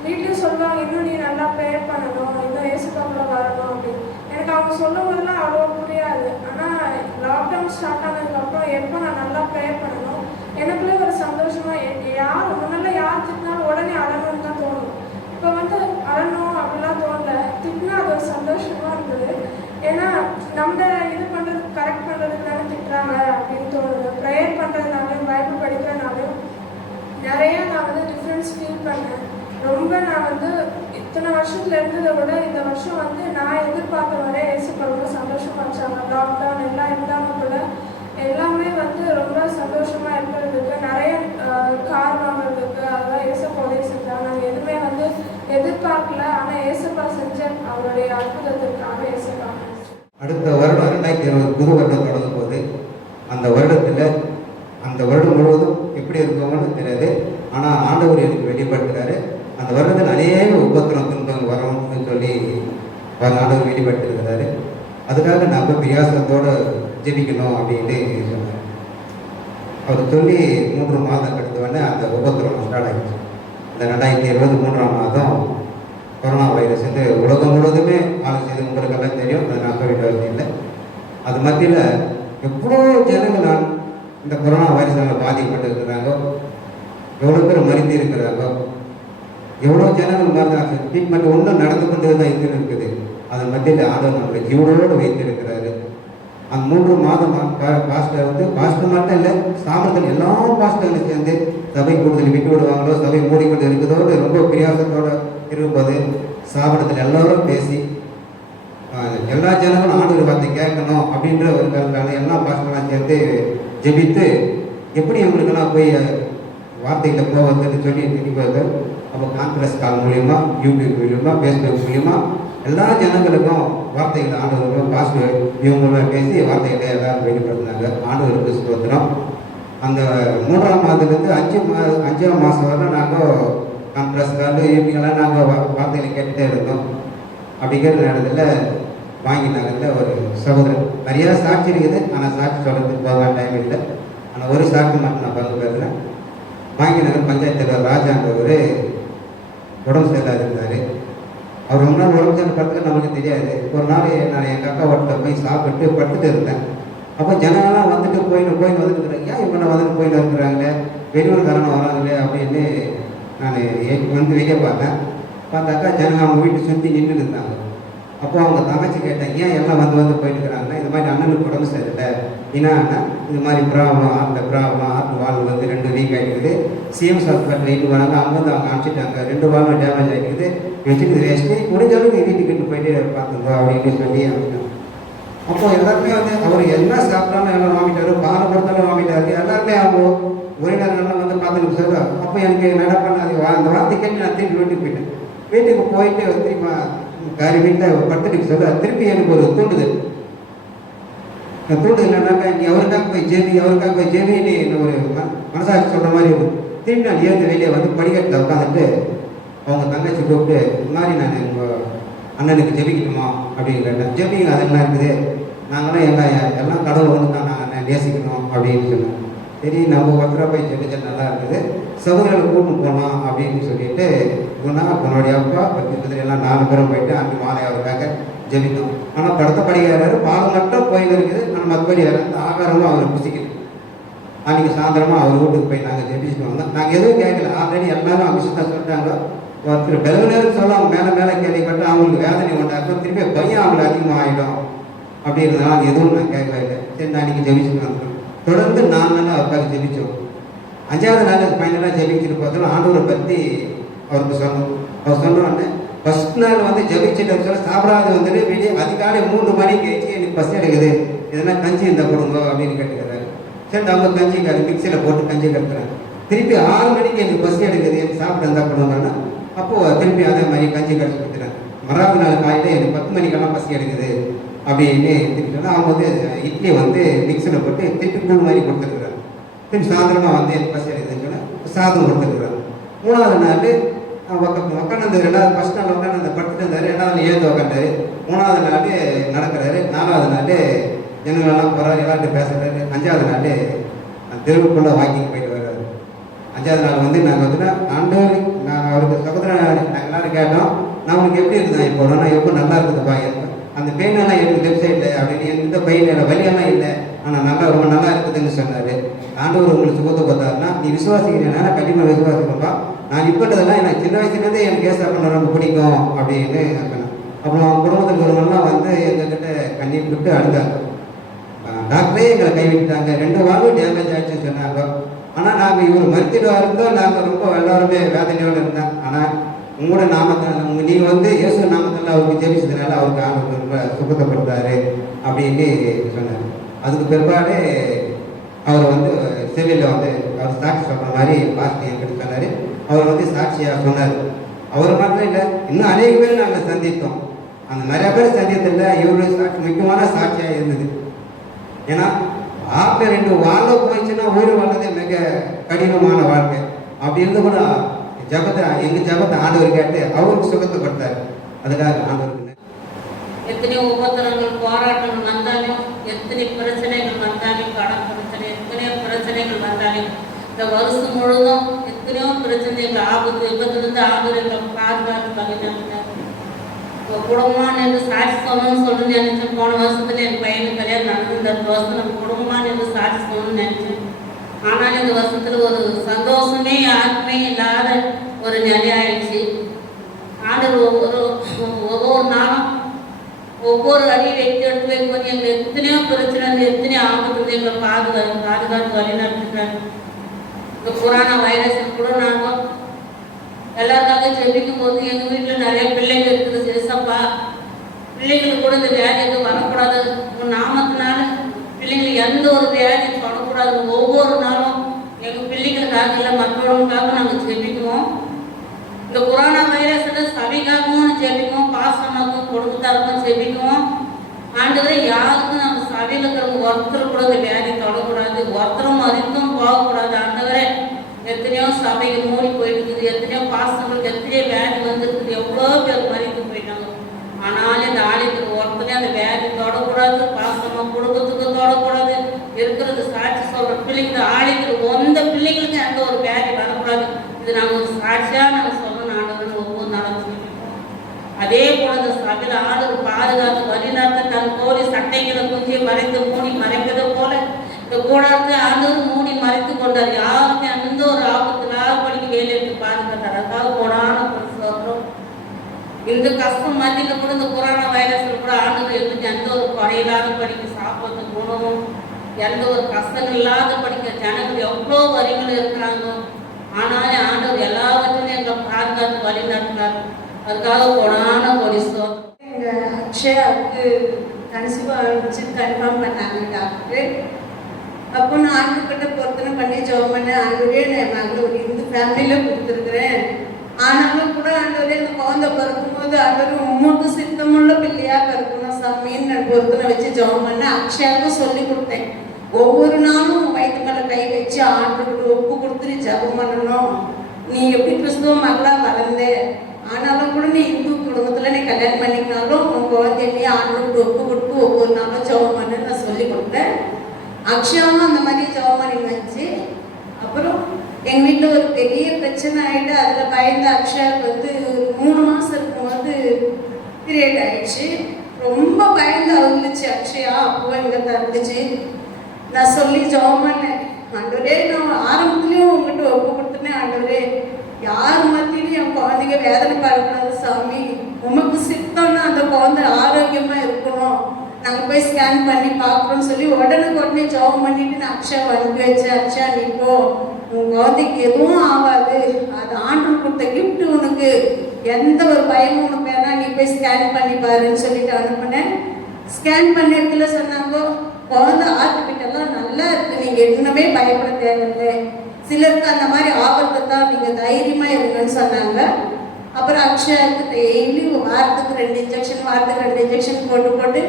வீட்லேயும் சொல்லுவாங்க இன்னும் நீ நல்லா ப்ரேயர் பண்ணணும், இன்னும் ஏசுக்காக்குள்ள வரணும் அப்படின்னு. எனக்கு அவங்க சொல்லும் போதெல்லாம் அவ்வளோ புரியாது. ஆனால் லாக்டவுன் ஸ்டார்ட் ஆனதுக்கப்புறம் எப்போ நான் நல்லா ப்ரேயர் பண்ணணும் எனக்குள்ளே ஒரு சந்தோஷமாக யார் முன்னெல்லாம் யார் திட்டினாலும் உடனே அழணும்னு தான் தோணும். இப்போ அழணும் அப்படிலாம் தோணல, திட்டினா அது ஒரு சந்தோஷமாக இருந்தது. ஏன்னா நம்ம இது பண்ணுறதுக்கு கரெக்ட் பண்ணுறதுக்கு தானே திட்டுறாங்க அப்படின்னு தோணுது. ப்ரேயர் பண்ணுறதுனாலையும் பைபிள் படிக்கிறதுனாலையும் நிறைய நான் டிஃப்ரென்ஸ் ஃபீல் பண்ணேன். ரொம்ப நான் இத்தனை வருஷத்துல இருந்ததை விட இந்த வருஷம் நான் எதிர்பார்த்த வரை ஏசப்பா அடுத்த வருடம் 2020 புது வருடம் தொடங்கும் போது அந்த வருடத்தில் அந்த வருடம் முழுவதும் எப்படி இருக்கும்னு தெரியாது. ஆனால் ஆண்டவர் எனக்கு வெளிப்படுத்துகிறாரு. அந்த வருடத்தில் அநேக உபத்திரம் துன்பங்கள் வரும்னு சொல்லி ஆண்டவர் வெளிப்படுத்திருக்கிறாரு. அதுக்காக நம்ம பிரியாசத்தோடு ஜெபிக்கணும் அப்படின்னு சொன்னார். அவர் சொல்லி 3 மாதம் கழித்தவொடனே அந்த உபத்திரம் ஸ்டார்ட் ஆகிடுச்சு. இந்த 2020 3ஆம் மாதம் கொரோனா வைரஸ் வந்து உலகம் முழுவதுமே செய்து உங்களுக்கெல்லாம் தெரியும். அதை நான் சொல்லிட்டு வருது இல்லை. அது மத்தியில் எவ்வளோ ஜனங்கள் இந்த கொரோனா வைரஸால் பாதிக்கப்பட்டு இருக்கிறாங்க, எவ்வளோ பேர் மருந்தி இருக்கிறாங்க, எவ்வளோ ஜனங்கள் மருந்து ட்ரீட்மெண்ட் ஒன்றும் நடந்து கொண்டு தான் இருக்குது. அது மத்தியில் ஆண்டவர் நம்மளை ஜீவனோடு வைத்திருக்கிறாரு. அந்த 3 மாதம் பாஸ்டர் வந்து பாஸ்டர் மட்டும் இல்லை, சாமத்தில் எல்லா பாஸ்டர்களும் சேர்ந்து சபை கூடுதல் விட்டு விடுவாங்களோ, சபை மூடிக்கொண்டு இருக்குதோடு ரொம்ப பிரியாசத்தோடு இருக்கும்போது சாபனத்தில் எல்லோரும் பேசி எல்லா ஜனங்களும் ஆண்டவர் வார்த்தை கேட்கணும் அப்படின்ற ஒரு கருத்தான எல்லா பாஸ்டரெலாம் சேர்ந்து ஜெபித்து எப்படி எங்களுக்கெல்லாம் போய் வார்த்தைகளை போவதுன்னு சொல்லி தெரிவிப்பது. அப்போ கான்ஃபரன்ஸ் கால் மூலியமா, யூடியூப் மூலியமா, ஃபேஸ்புக் மூலியமா எல்லா ஜனங்களுக்கும் வார்த்தைகளை ஆண்டவர்களும் பாஸ்டர் இவங்களும் பேசி வார்த்தைகளை எல்லாரும் வெளிப்படுத்தினாங்க. ஆண்டவருக்கு ஸ்தோத்திரம். அந்த 3ஆம் மாதத்துலேருந்து 5ஆம் மாதம் வரை நாங்கள் கான்ஃபரன்ஸ் கால் ஈவினிங்கெல்லாம் நாங்கள் வார்த்தைகளை கேட்டுகிட்டே இருந்தோம். அப்படிங்கிற நேரத்தில் வாங்கினாங்கல்ல ஒரு சகோதரன் நிறையா சாட்சி இருக்குது. ஆனால் சாட்சி சொல்கிறதுக்கு போக டைம் இல்லை. ஆனால் ஒரு சாட்சி மட்டும் நான் பங்கு பெறுறேன். வாங்கினாங்க பஞ்சாயத்தில் ராஜான்றவர் உடம்பு சரியில்லாத இருந்தார். அவர் ரொம்ப நாள் உடம்பு சரியில்லை படுத்துக்க நமக்கு தெரியாது. ஒரு நாள் நான் எங்கள் அக்கா வீட்டில் போய் சாப்பிட்டு படுத்துட்டு இருந்தேன். அப்போ ஜனங்கள்லாம் வந்துட்டு போயின்னு வந்துட்டு இருக்கிறாங்க. ஏன் இவனை வந்துட்டு போயின்னு இருக்கிறாங்களே, வெளியூர்காரனை வராங்களே அப்படின்னு நான் வந்து வெளியே பார்த்தேன். பார்த்தாக்கா ஜனங்க அவங்க வீட்டை சுற்றி நின்று இருந்தாங்க. அப்போ அவங்க தங்கச்சி கேட்டாங்க, ஏன் எல்லாம் வந்து போயிட்டு இருக்கிறாங்கன்னா, இந்த மாதிரி அண்ணனுக்கு உடம்பு சரியில்லை, ஏன்னா இந்த மாதிரி ப்ராப்ளம் ஆர்ட் வால் வந்து 2 வீக் ஆகிடுது. சிஎம்ஸ் ஹாஸ்பிட்டலில் இட்டு வராங்க. அவங்க வந்து அவங்க அனுப்பிச்சிட்டாங்க. 2 வால்வும் டேமேஜ் ஆகிடுது, வச்சுட்டு வேஸ்ட்டு முடிஞ்சாலும் நீ வீட்டுக்கிட்டு போயிட்டு பார்த்துங்க அப்படின்னு சொல்லி அனுப்பிட்டாங்க. அப்போ எல்லாருமே வந்து அவர் என்ன சாப்பிட்டாலும் எல்லாம் வாங்கிட்டாரு, பாலை கொடுத்தாலும் வாங்கிட்டாரு. எல்லாருமே அவங்க உறவினர்கள்லாம் வந்து பார்த்துட்டு சொல்லுவாங்க. அப்போ எனக்கு நடப்பான அந்த வார்த்தை கேட்டு நான் திருப்பி வீட்டுக்கு போயிட்டேன். வீட்டுக்கு போயிட்டு திருப்பி காரி வீட்டில் படுத்துட்டு சொல்ல திருப்பி எனக்கு ஒரு தூண்டுதல் என்னன்னாக்கா, நீ அவருக்காக போய் ஜெபின்னு ஒரு மனசாட்சி சொல்கிற மாதிரி இருக்கும். திரும்பி நான் ஏந்து வெளியே வந்து படிக்கட்டில் உட்காந்துட்டு அவங்க தங்கச்சி கூப்பிட்டு இந்த மாதிரி நான் உங்கள் அண்ணனுக்கு ஜெபிக்கணுமா அப்படின்னு கேட்டேன். ஜெபிங்க அதெல்லாம் இருக்குது, நாங்களாம் எல்லாம் கடவுள் வந்து தான் நாங்கள் நேசிக்கணும் அப்படின்னு சொன்னேன். சரி நம்ம ஒருத்தராக போய் ஜெபிச்சா நல்லா இருக்குது, சகோதரர்களை கூப்பிட்டு போகலாம் அப்படின்னு சொல்லிட்டு உன்னுடைய அப்பா பத்தி எல்லாம் 4 பேரும் போயிட்டு அன்றைக்கி மாலை அவருக்காக ஜெபித்தோம். ஆனால் படுத்த படிக்கிறாரு, பாலம் மட்டும் போயின்னு இருக்குது. ஆனால் மற்றபடி அந்த ஆகாரமும் அவர் புசிக்குது. அன்றைக்கி சாயந்தரமாக அவர் வீட்டுக்கு போய் நாங்கள் ஜெபிச்சுட்டு வந்தோம். நாங்கள் எதுவும் கேட்கல, ஆல்ரெடி எல்லாரும் அவங்க விஷயத்தான் சொல்லிட்டாங்க. ஒருத்தர் பெருநேரம் சொல்ல அவங்க மேலே கேள்விப்பட்டு அவங்களுக்கு வேதனை உண்டாக்கும், திருப்பி பையன் அவங்களுக்கு அதிகமாக ஆகிடும் அப்படின்றதுனால எதுவும் நான் கேட்கவே இல்லை. சரி நான் அன்றைக்கி ஜெபிச்சுட்டு வந்தோம். தொடர்ந்து 4 நாள் அவருக்காக ஜெபித்தோம். 5ஆவது நாள் ஃபைனலாக ஜெபிச்சுட்டு பார்த்தோம். ஆண்டவரை பற்றி அவருக்கு சொன்னோம். அவர் சொன்னோடனே ஃபஸ்ட் நாள் வந்து ஜெபிச்சுட்டு சொல்ல சாப்பிடாது வந்துட்டு வெளியே அதிகாலை 3 மணிக்கு கழிச்சு எனக்கு பசி எடுக்குது, எதனா கஞ்சி இருந்தால் கொடுங்க அப்படின்னு கேட்டுக்கிறாரு. சரி அவங்க கஞ்சி மிக்சியில் போட்டு கஞ்சி கட்டுறாங்க. திருப்பி 6 மணிக்கு எனக்கு பசி எடுக்குது, எனக்கு சாப்பிட இருந்தால் கொடுங்கன்னா அப்போது திருப்பி அதே மாதிரி கஞ்சி கடிச்சு கொடுத்துறாங்க. மறாவது நாள் காலையில் எனக்கு 10 மணிக்கெல்லாம் பசி எடுக்குது அப்படின்னு திருப்பி அவங்க வந்து இட்லி வந்து மிக்சியில் போட்டு திருப்பி கூழ் மாதிரி கொடுத்துருக்குறாங்க. திருப்பி சாயந்தரமாக வந்து எனக்கு பசி எடுக்குதுன்னு சொன்னால் சாதம் கொடுத்துருக்குறாங்க. 3ஆவது நாள் உட்காந்து 2வது ஃபஸ்ட் நாள் உட்காந்து படுத்துட்டு இருந்தார். 2வது நாள் ஏந்து உட்காண்டாரு. 3ஆவது நாள் நடக்கிறாரு. 4ஆவது நாள் ஜனங்களெல்லாம் போகிறாரு, எல்லார்கிட்ட பேசுகிறாரு. 5ஆவது நாள் தெருவுக்குள்ளே வாக்கிங் போயிட்டு வர்றாரு. 5ஆவது நாள் வந்து நாங்கள் வந்துன்னா ஆண்டவர் நாங்கள் அவருக்கு சகோதரன் நாங்கள் எல்லோரும் கேட்டோம், நான் உங்களுக்கு எப்படி இருக்குதான் இப்போ நான் எப்போ நல்லா இருக்குதுப்பா, அந்த பெயினெல்லாம் எனக்கு லெஃப்ட் சைடில் அப்படின்னு எந்த பெயின் வலியெல்லாம் இல்லை, ஆனால் நல்லா ரொம்ப நல்லா இருக்குதுன்னு சொன்னார். ஆண்டவர் உங்களுக்கு சுகத்தை கொடுத்தாருன்னா நீ விசுவாசிக்கிறேன்னா கண்டிப்பாக விசுவாசிக்கப்பா, நான் இப்போன்றதெல்லாம் எனக்கு சின்ன வயசுலேருந்தே எனக்கு ஏசா பண்ண ரொம்ப பிடிக்கும் அப்படின்னு சொன்னேன். அப்புறம் அவங்க குடும்பத்தில் இருக்கிறவங்கலாம் வந்து எங்ககிட்ட கண்ணீர் விட்டு அழுதாங்க. டாக்டரே எங்களை கைவிட்டாங்க, 2 வால்வும் டேமேஜ் ஆகிடுச்சுன்னு சொன்னாங்க. ஆனால் நாங்கள் இவர் மருத்துவ இருந்தோம், நாங்கள் ரொம்ப எல்லாருமே வேதனையோடு இருந்தோம். ஆனால் உங்களோட நாமத்தில் நீங்கள் வந்து இயேசு நாமத்தில் அவருக்கு ஜெபிச்சதுனால அவருக்கு ஆண்டவர் ரொம்ப சுகத்தைப்படுத்தாரு அப்படின்னு சொன்னார். அதுக்கு பிற்பாடு அவர் வந்து செவிலில் வந்து அவர் சாட்சி சொல்கிற மாதிரி பாஸ்டி என்கிட்ட சொன்னார். அவர் வந்து சாட்சியாக சொன்னார். அவர் மாத்திரம் இல்லை, இன்னும் அநேக பேர் நாங்கள் சந்தித்தோம். அந்த நிறைய பேர் சத்தியத்தில் இவருடைய சாட்சி முக்கியமான சாட்சியாக இருந்தது. ஏன்னா ஆப்பில் 2 வாழ்க்கை போயிடுச்சுன்னா ஊர் வாழ்றதே மிக கடினமான வாழ்க்கை. அப்படி இருந்து கூட எங்கள் ஜபத்தை ஆண்டவர் கேட்டு அவருக்கு சுகத்தை கொடுத்தாரு. அதுக்காக ஆண்டவருக்கு எத்தனையோ உபத்திரங்கள் போராட்டங்கள் வந்தாலும், எத்தனை பிரச்சனைகள் வந்தாலும், கடன் பிரச்சனை, எத்தனையோ பிரச்சனைகள் வந்தாலும், இந்த வருஷம் முழுதும் எத்தனையோ பிரச்சனைகள் ஆபத்து விபத்துலேருந்து ஆபத்துகளை பாதுகாத்து பண்ணிட்டாங்க. இப்போ குடும்பமான என்று சாட்சி சொல்லணும்னு நினைச்சேன். போன வருஷத்துல என் பையனுக்கு கல்யாணம் நடந்து இந்த வருஷம் நம்ம குடும்பமான என்று சாட்சி சொல்லணும்னு நினைச்சேன். ஆனாலும் இந்த வருஷத்துல ஒரு சந்தோஷமே யாருக்குமே இல்லாத ஒரு நிலை ஆயிடுச்சு. ஆண்டவர் ஒவ்வொரு நாளும் ஒவ்வொரு அடியை எடுத்து வைக்கும் எங்களை எத்தனையோ பிரச்சனை எத்தனையோ ஆபத்து எங்களை பாதுகாத்து வழிநடத்துகிறாங்க. இந்த கொரோனா வைரஸ் கூட நாங்கள் எல்லாருக்காக ஜெபிக்கும் போது எங்கள் வீட்டில் நிறைய பிள்ளைங்க இருக்குது. சிறுசப்பா பிள்ளைங்களுக்கு கூட இந்த வியாதி எதுவும் வரக்கூடாது, உன் நாமத்தினால பிள்ளைங்களுக்கு எந்த ஒரு வியாதி தொடக்கூடாது. ஒவ்வொரு நாளும் எங்கள் பிள்ளைங்களுக்காக இல்லை மற்றவங்களுக்காக நாங்கள் ஜெபிக்குவோம். இந்த கொரோனா வைரஸோட சபைக்காகவும் ஜெபிக்குவோம், பாசமாகவும் குடும்பத்தாருக்கும் ஜெபிக்குவோம். ஆண்டவரை யாருக்கும் நம்ம சபையில் இருக்கிறவங்க ஒருத்தர் கூட இந்த வியாதி தொடக்கூடாது, ஒருத்தரும் மறித்தும் போகக்கூடாது. ஆண்டவரை எத்தனையோ சபைக்கு மூடி போயிட்டு இருக்குது, எத்தனையோ பாசங்களுக்கு எத்தனையோ வியாதி வந்துருக்குது, எவ்வளோ பேர் மறித்து போயிட்டாங்க. ஆனாலும் இந்த ஆலயத்துக்கு ஒருத்தனே அந்த வியாதி தொடக்கூடாது, பாசமாக குடும்பத்துக்கு தொடக்கூடாது. இருக்கிறது சாட்சி சொல்கிற பிள்ளைங்க இந்த ஆலயத்துக்கு எந்த பிள்ளைங்களுக்கு எந்த ஒரு வியாதி வரக்கூடாது. இது நாங்கள் ஒரு சாட்சியாக நாங்கள் சொல்லணும் ஆண்டவர்கள் ஒவ்வொரு நாளும் சொல்லியிருக்கோம். அதே போல இந்த சபையில் ஆளுக்கு பாதுகாத்து வழிநடத்த தன் கோழி சட்டைகளை குஞ்சியை மறைத்து மூடி மறைப்பதை போல இந்த கூடாரத்தை ஆண்டவர் மூடி மறைத்து கொண்டார். யாருமே அந்த ஒரு ஆபத்தினால படிக்க வேலை எடுத்து பாதுகாத்தார். அதுக்காக போடான சொல்றோம். இந்த கஷ்டம் மத்தியில் கூட இந்த கொரோனா வைரஸ்ல கூட ஆண்டவர் எங்களுக்கு எந்த ஒரு குறையில்லாத படிக்க சாப்பிட்றதுக்கு உணவும் எந்த ஒரு கஷ்டங்கள் இல்லாத படிக்க ஜனங்கள் எவ்வளோ வரிகள் இருக்கிறாங்க. ஆனாலும் ஆண்டவர் எல்லாவற்றையும் எங்களை பாதுகாத்து வழி நடத்தினார். அதுக்காக போனான ஒரு எங்கள் அக்ஷயாவுக்கு கன்சீவாக இருந்துச்சு கன்ஃபார்ம் பண்ணாங்க டாக்டர். அப்போ நான் ஆண்டுகிட்ட பொருத்தனை பண்ணி ஜெபம் பண்ண ஆண்டவரே நான் மகளை ஒரு இந்து ஃபேமிலியில் கொடுத்துருக்குறேன். ஆனாலும் கூட ஆண்டவரே இந்த குழந்தை பிறக்கும்போது ஆண்டவர் உமக்கு சித்தமுள்ள பிள்ளையாக பிறக்கணும் சாமின்னு நான் பொருத்தனை வச்சு ஜெபம் பண்ண அக்ஷயாவுக்கும் சொல்லி கொடுத்தேன். ஒவ்வொரு நாளும் வயிற்று மேலே கை வச்சு ஆண்டுகிட்ட ஒப்பு கொடுத்துட்டு ஜெபம் பண்ணணும். நீ எப்படி கிறிஸ்துவ மகளாக வளர்ந்த, ஆனாலும் கூட நீ இந்து குடும்பத்தில் நீ கல்யாணம் பண்ணிக்கினாலும் உன் குழந்தைய ஆண்டுகிட்ட ஒப்பு கொடுத்து ஒவ்வொரு நாளும் ஜெபம் பண்ணு நான் சொல்லி கொடுத்தேன். அக்ஷயாவும் அந்த மாதிரி ஜெபம் பண்ணி வந்துச்சு. அப்புறம் எங்கள் வீட்டில் ஒரு பெரிய பிரச்சனை ஆகிட்டு அதில் பயந்த அக்ஷயாவுக்கு 3 மாதம் இருக்கும்போது பீரியட் ஆயிடுச்சு. ரொம்ப பயந்து அழுந்துச்சு அக்ஷயா. அப்போ எங்கே தந்துச்சு. நான் சொல்லி ஜெபம் பண்ணேன். ஆண்டவரே நான் ஆரம்பத்துலேயும் உங்ககிட்ட ஒப்பு கொடுத்துனேன். ஆண்டவரே யார் மத்தியிலும் என் குழந்தைங்க வேதனை படக்கூடாது சாமி, உமக்கு சித்தம்னா அந்த குழந்தை ஆரோக்கியமாக இருக்கணும், நாங்கள் போய் ஸ்கேன் பண்ணி பார்க்குறோன்னு சொல்லி உடனே ஜெபம் பண்ணிட்டு நான் அக்ஷயா அனுப்பி வச்சேன். அக்ஷயா நீ போ, உன் குழந்தைக்கு எதுவும் ஆகாது, அது ஆண்டவர் கொடுத்த கிஃப்ட், உனக்கு எந்த ஒரு பயமும் உனக்கு வேணா, நீ போய் ஸ்கேன் பண்ணி பாருன்னு சொல்லிட்டு அனுப்புனேன். ஸ்கேன் பண்ண இடத்துல சொன்னாங்க குழந்தை ஹார்ட்பீட்டெல்லாம் நல்லா இருக்கு, நீங்கள் எதுவுமே பயப்பட தேவையில்லை, சிலருக்கு அந்த மாதிரி ஆபத்தை தான், நீங்கள் தைரியமாக இருங்கன்னு சொன்னாங்க. அப்புறம் அக்ஷயாவுக்கு டெய்லி வாரத்துக்கு 2 இன்ஜெக்ஷன் போட்டு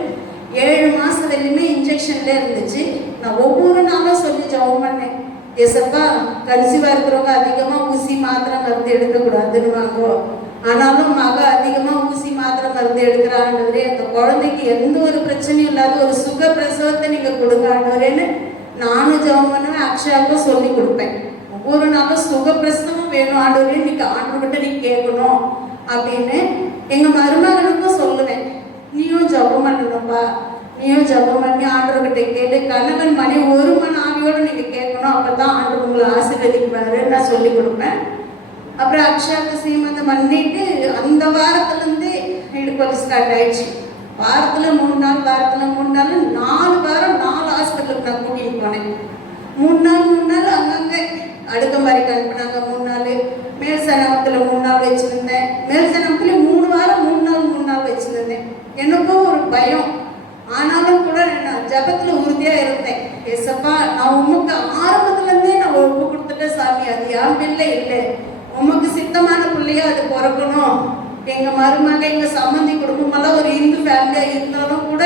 7 மாதம் வரையுமே இன்ஜெக்ஷன்ல இருந்துச்சு. நான் ஒவ்வொரு நாளும் சொல்லி ஜெபம் பண்ணேன். ஏசப்பா கன்சீவாக இருக்கிறவங்க அதிகமாக ஊசி மாத்திரை மருந்து எடுக்கக்கூடாதுன்னு வாங்கோ, ஆனாலும் மக அதிகமாக ஊசி மாத்திரை மருந்து எடுக்கிறாண்டவரே, அந்த குழந்தைக்கு எந்த ஒரு பிரச்சனையும் இல்லாத ஒரு சுக பிரசவத்தை நீங்கள் கொடுங்க ஆண்டவரேன்னு நானும் ஜெபம் பண்ணுவேன். அக்ஷயாவுக்கும் சொல்லி கொடுப்பேன். ஒவ்வொரு நாளும் சுக பிரசவம் வேணும் ஆண்டவரே, இன்னைக்கு ஆண்டவர்கிட்ட நீ கேட்கணும் அப்படின்னு எங்கள் மருமகனுக்கும் சொல்லுவேன். நீயும் ஜெபம் பண்ணணும்ப்பா, நீயும் ஜெபம் பண்ணி ஆண்டவர்கிட்ட கேட்டு கணவன் மணி ஒரு மணி ஆவியோடு நீங்கள் கேட்கணும், அப்போ தான் ஆண்டவர் உங்களை ஆசீர்வதிப்பாரு நான் சொல்லி கொடுப்பேன். அப்புறம் அக்ஷயாவுக்கு சீமந்தம் பண்ணிட்டு அந்த வாரத்துலேருந்து இடுப்பு ஸ்டார்ட் ஆயிடுச்சு. வாரத்தில் 3 நாள் 4 வாரம் 4 ஹாஸ்பிட்டலுக்கு நான் கூட்டிகிட்டு போனேன். 3 நாள் அங்கங்கே அடுக்கம்பாரிக்கு அனுப்பினாங்க. 3 நாள் மேல் சனமத்தில் 3 நாள் வச்சுருந்தேன். மேல் சனமத்தில் 3 வாரம் 3 நாள் வச்சுருந்தேன். எனக்கும் ஒரு பயம், ஆனாலும் கூட நான் ஜபத்தில் உறுதியாக இருந்தேன். ஏசப்பா நான் உமக்கு ஆரம்பத்துலேருந்தே நான் ஒப்பு கொடுத்துட்டேன் சாமி, அது என் பிள்ளை இல்லை, உமக்கு சித்தமான பிள்ளையா அது பிறக்கணும், எங்கள் மருமக எங்கள் சம்மந்தி குடும்பமெல்லாம் ஒரு இந்து ஃபேமிலியாக இருந்தாலும் கூட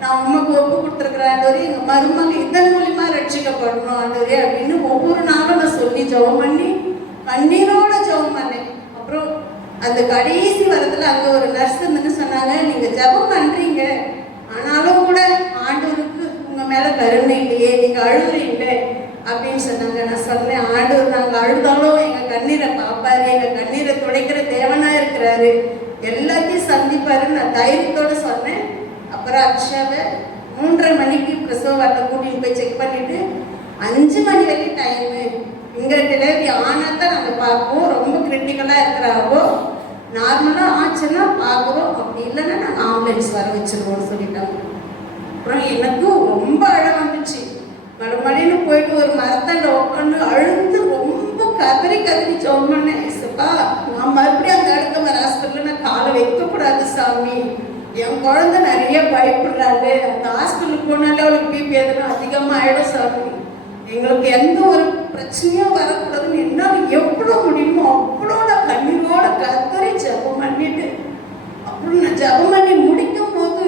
நான் உமக்கு ஒப்பு கொடுத்துருக்குறேன் ஆண்டவரே, எங்கள் மருமக இதன் மூலியமா ரட்சிக்கப்படணும் ஆண்டவரே அப்படின்னு ஒவ்வொரு நாளும் நான் சொல்லி ஜெபம் பண்ணி கண்ணீரோட ஜெபம் பண்ணேன். அப்புறம் அந்த கடைசி வாரத்தில் அங்கே ஒரு நர்ஸ் இருந்துன்னு சொன்னாங்க, நீங்கள் ஜெபம் பண்ணுறீங்க ஆனாலும் கூட ஆண்டவருக்கு உங்கள் மேலே கருணை இல்லையே, நீங்கள் அழுகுறீங்க அப்படின்னு சொன்னாங்க. நான் சொன்னேன், ஆண்டவர் நாங்கள் அழுதாலும் எங்கள் கண்ணீரை பார்ப்பாரு, எங்கள் கண்ணீரை துடைக்கிற தேவனாக இருக்கிறாரு, எல்லாத்தையும் சந்திப்பாருன்னு நான் தைரியத்தோடு சொன்னேன். அப்புறம் அக்ஷாவை 3:30 மணிக்கு பிரசவ வார்த்தை கூட்டிகிட்டு போய் செக் பண்ணிவிட்டு 5 மணி வரைக்கும் டைமு, இங்கே டெலிவரி ஆனால் தான் நாங்கள் பார்ப்போம், ரொம்ப கிரிட்டிக்கலாக இருக்கிறாவோ நார்மலாக ஆச்சுன்னா பார்க்குறோம், அப்படி இல்லைன்னா நாங்கள் ஆம்புலன்ஸ் வர வச்சுருவோம்னு சொல்லிட்டாங்க. அப்புறம் எனக்கும் ரொம்ப அழ வந்துச்சு. மறுமணின்னு போயிட்டு ஒரு மரத்தாண்ட உட்காந்து அழுந்து ரொம்ப கதறி ஜெபம் பண்ணேன். ஏசப்பா, நான் மறுபடியும் அந்த அடுத்த ஹாஸ்பிட்டலில் நான் காலை வைக்கக்கூடாது சாமி, என் குழந்தை நிறைய பயப்படுறாரு, அந்த ஹாஸ்பிட்டலுக்கு போனாலே அவளுக்கு பிபி எதுனா அதிகமாக ஆகிடும் சாமி, எங்களுக்கு எந்த ஒரு பிரச்சனையும் வரக்கூடாதுன்னு என்னால் எவ்வளோ முடியுமோ அவ்வளோ நான் கண்ணீரோட கதறி ஜெபம் பண்ணிட்டு, அப்புறம் நான் ஜெபம் பண்ணி முடிக்கும் போது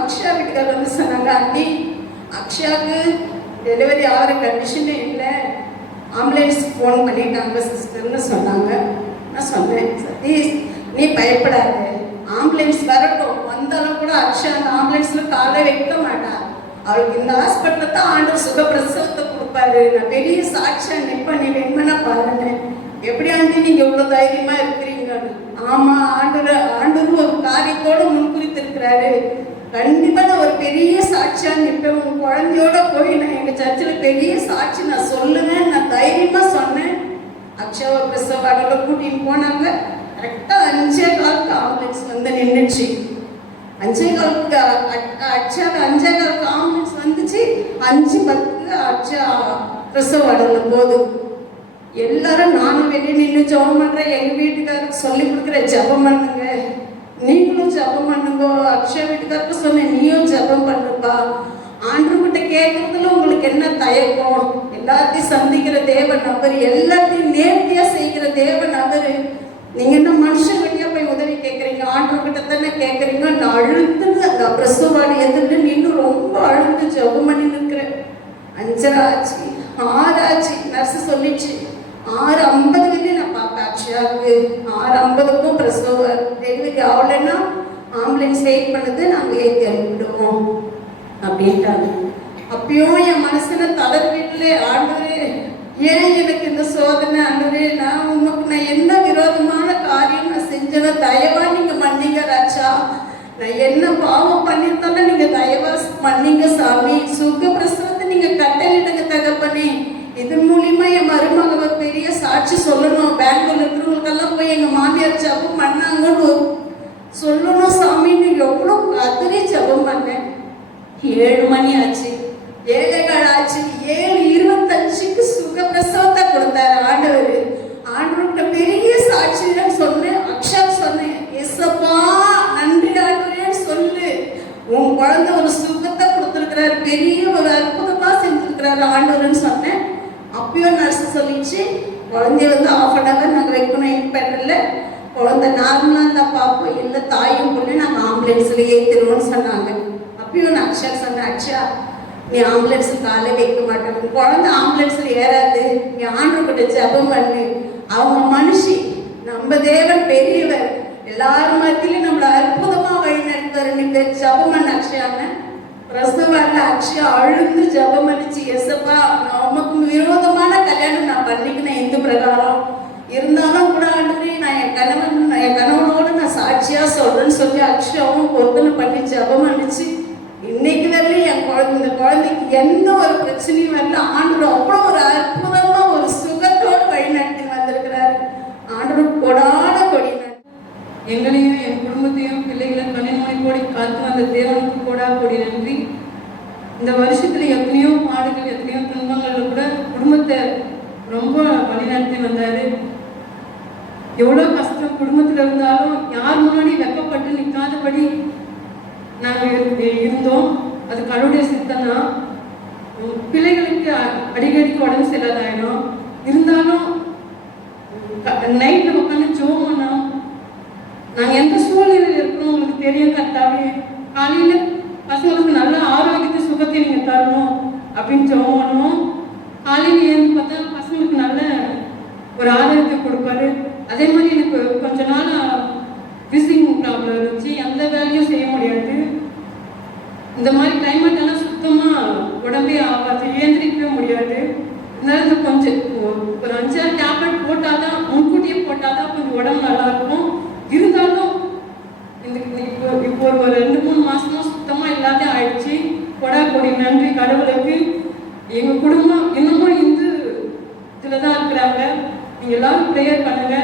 அக்ஷயா வீட்டுக்காரர் வந்து சொன்னாங்க, அண்ணி அக்ஷயாவுக்கு டெலிவரி ஆகிற கண்டிஷனே இல்லை, ஆம்புலன்ஸுக்கு ஃபோன் பண்ணிட்டாங்க சிஸ்டர்னு சொன்னாங்க. நான் சொன்னேன், சதீஷ் நீ பயப்படாத, ஆம்புலன்ஸ் வரட்டும், வந்தாலும் கூட அக்ஷயா அந்த ஆம்புலன்ஸில் காலை வைக்க மாட்டா, அவளுக்கு இந்த ஹாஸ்பிட்டலில் தான் ஆண்டவர் சுகப்பிரசவத்தை கொடுப்பாரு, நான் பெரிய சாட்சியா நிற்ப நீ வெண்மனா பாருங்க, எப்படி ஆண்டி நீங்கள் இவ்வளோ தைரியமாக இருக்கிறீங்கன்னு. ஆமாம், ஆண்டவர் ஒரு காரியத்தோடு முன்குறித்திருக்கிறாரு, கண்டிப்பாக நான் ஒரு பெரிய சாட்சியாக நிற்பேன், உங்கள் குழந்தையோட போய் நான் எங்கள் சர்ச்சில் பெரிய சாட்சி நான் சொல்லுவேன் நான் தைரியமாக சொன்னேன். அக்ஷாவை பிரசவ வார்டில் கூட்டின்னு போனாங்க. கரெக்டாக 5:15 ஆம்புலன்ஸ் வந்து நின்றுச்சு. 5:15 அக்ஷாவை 5:15 ஆம்புலன்ஸ் வந்துச்சு. 5:10 அக்ஷா பிரசவ வார்டில் போகுது. எல்லாரும் நானும் வெளியே நின்று ஜெபம் பண்ணுறேன், எங்கள் வீட்டுக்காரருக்கு சொல்லி கொடுக்குற ஜெபம் பண்ணுங்க, நீங்களும் ஜெபம் பண்ணுங்க. அக்ஷயா வீட்டுக்காரருக்கு சொன்னேன், நீயும் ஜெபம் பண்ணுப்பா, ஆண்டவர்கிட்ட கேட்கறதுல உங்களுக்கு என்ன தயக்கம், எல்லாத்தையும் சந்திக்கிற தேவ நபர், எல்லாத்தையும் நேர்த்தியா செய்கிற தேவ நபர், நீங்க என்ன மனுஷன் வெளியா போய் உதவி கேட்கறீங்க, ஆண்டவர்கிட்ட தானே கேட்கறீங்க. நான் அழுந்து அந்த பிரசவாடி எதிர்த்து நின்று ரொம்ப அழுந்து ஜெபம் பண்ணி நிற்கிறேன். 5:30 ஆச்சு, 6 ஆச்சு. நர்ஸ் சொல்லிச்சு 6:50 நான் பார்த்தேன் அக்ஷயாவுக்கு. 6:50க்கும் பிரசவ டெலிவரி ஆகலைன்னா ஆம்புலன்ஸ் வெயிட் பண்ணுது, நாங்கள் ஏற்றி அனுப்பிடுவோம் அப்படின்ட்டாங்க. அப்பயும் என் மனசுல தளர்விட்டு, ஆண்டவரே ஏன் எனக்கு இந்த சோதனை, ஆண்டவரே நான் என்ன விரோதமான காரியம் நான் செஞ்சேன்னா தயவா நீங்க மன்னிங்க ராஜா, நான் என்ன பாவம் பண்ணியிருந்தாலும் நீங்க தயவா மன்னிங்க சாமி, சுகப்பிரசவத்தை நீங்க கட்டளிடுங்க தகப்பனே, இது மூலியமா என் மருமக பெரிய சாட்சி சொல்லணும், பெங்களூர்ல இருக்கிறவங்களுக்கெல்லாம் போய் எங்க மாமியார் ஜபம் பண்ணாங்கன்னு சொல்லணும் சாமின்னு எவ்வளோ கதறி ஜபம் பண்ணேன். 7 மணி ஆச்சு, 7:15 ஆச்சு. 7:25க்கு சுகப்பிரசவத்தை கொடுத்தாரு ஆண்டவர். ஆண்டவர்கிட்ட பெரிய சாட்சின்னு சொன்னேன். அக்ஷா சொன்னேன், ஏசப்பா நன்றி ஆண்டவரேன்னு சொல்லு, உன் குழந்தை ஒரு சுகத்தை கொடுத்துருக்கிறாரு, பெரிய ஒரு அற்புதமா செஞ்சிருக்கிறாரு ஆண்டவர்னு சொன்னேன். அப்பயும் நர்ஸ் சொல்லிச்சு, குழந்தைய வந்து 1/2 hour நாங்கள் வைக்கணும் இன்பெட்டில், குழந்தை நார்மலாக இருந்தால் பார்ப்போம், இல்லை தாயும் பொண்ணு நாங்கள் ஆம்புலன்ஸில் ஏற்றிடுவோம்னு சொன்னாங்க. அப்பயும் நான் அக்ஷா சொன்னேன், அக்ஷா நீ ஆம்புலன்ஸில் காலை வைக்க மாட்டாங்க, குழந்தை ஆம்புலன்ஸில் ஏறாது, நீ ஆண்டவர்கிட்ட ஜெபம் பண்ணு, அவங்க மனுஷி, நம்ம தேவன் பெரியவர், எல்லாரும் மத்தியிலும் நம்மளை அற்புதமாக வழி நடத்துவார், நீ பேர் ஜெபம் பண்ண அக்ஷயான்னு. பிரசவால அக்ஷயா அழுந்து ஜெபம் பண்ணிச்சு, எசப்பா நமக்கு விரோதமான கல்யாணம் நான் பண்ணிக்கினேன் இந்து பிரகாரம், இருந்தாலும் கூட ஆண்டவரே நான் என் கணவனோட நான் சாட்சியா சொல்றேன்னு சொல்லி அக்ஷயாவும் பொருத்தனை பண்ணி ஜெபம் பண்ணிச்சு. இன்னைக்கு வரலையும் என் இந்த குழந்தைக்கு எந்த ஒரு பிரச்சனையும் வரல, ஆண்டவர் அவ்வளோ ஒரு அற்புதமா ஒரு சுகத்தோடு வழி நடத்தி வந்திருக்கிறாரு. ஆண்டவர் கொடான கொடி எங்களையும் என் குடும்பத்தையும் பிள்ளைகளை கனிமொழி கோடி காத்து வந்த தேவனுக்கு கொடா கொடி நன்றி. இந்த வருஷத்துல எத்தனையோ பாடுகள், எத்தனையோ துன்பங்கள் கூட குடும்பத்தை ரொம்ப வழிநடத்தி வந்தாரு. எவ்வளோ கஷ்டம் குடும்பத்தில் இருந்தாலும் யார் முன்னாடி வெக்கப்பட்டு நிற்காதபடி நாங்கள் இருந்தோம். அது கடவுளுடைய சித்தம் தான். பிள்ளைகளுக்கு அடிக்கடிக்கு உடம்பு சரியில்லாதாயிடும், இருந்தாலும் நைட்டில் உட்காந்து ஜோம் பண்ணோம். நாங்கள் எந்த சூழ்நிலையில் இருக்கிறோம் உங்களுக்கு தெரியும் கர்த்தாவே. காலையில் பசங்களுக்கு நல்ல ஆரோக்கியத்தை சுகத்தை நீங்கள் தரணும் அப்படின்னு ஜெபம் பண்ணுவோம். காலையில் எழுந்து பார்த்தா பசங்களுக்கு நல்ல ஒரு ஆரோக்கியத்தை கொடுப்பாரு. அதே மாதிரி எனக்கு கொஞ்ச நாள் விசிங் ப்ராப்ளம் இருந்துச்சு, எந்த வேலையும் செய்ய முடியாது. இந்த மாதிரி கிளைமேட் எல்லாம் சுத்தமாக உடம்பே ஆகாது, ஏந்திரிக்கவே முடியாது. அதனால கொஞ்சம் ஒரு 5-6 டேப்லெட் போட்டால் தான், முன்கூட்டியே போட்டால் தான் கொஞ்சம் உடம்பு நல்லாயிருக்கும். இருந்தாலும் இப்போ ஒரு 2-3 மாசமா சுத்தமாக எல்லாத்தையும் ஆயிடுச்சு. கொடி நன்றி கடவுளுக்கு. எங்கள் குடும்பம் இன்னமும் இதில் தான் இருக்கிறாங்க. நீங்கள் எல்லாரும் ப்ரேயர் பண்ணுங்க.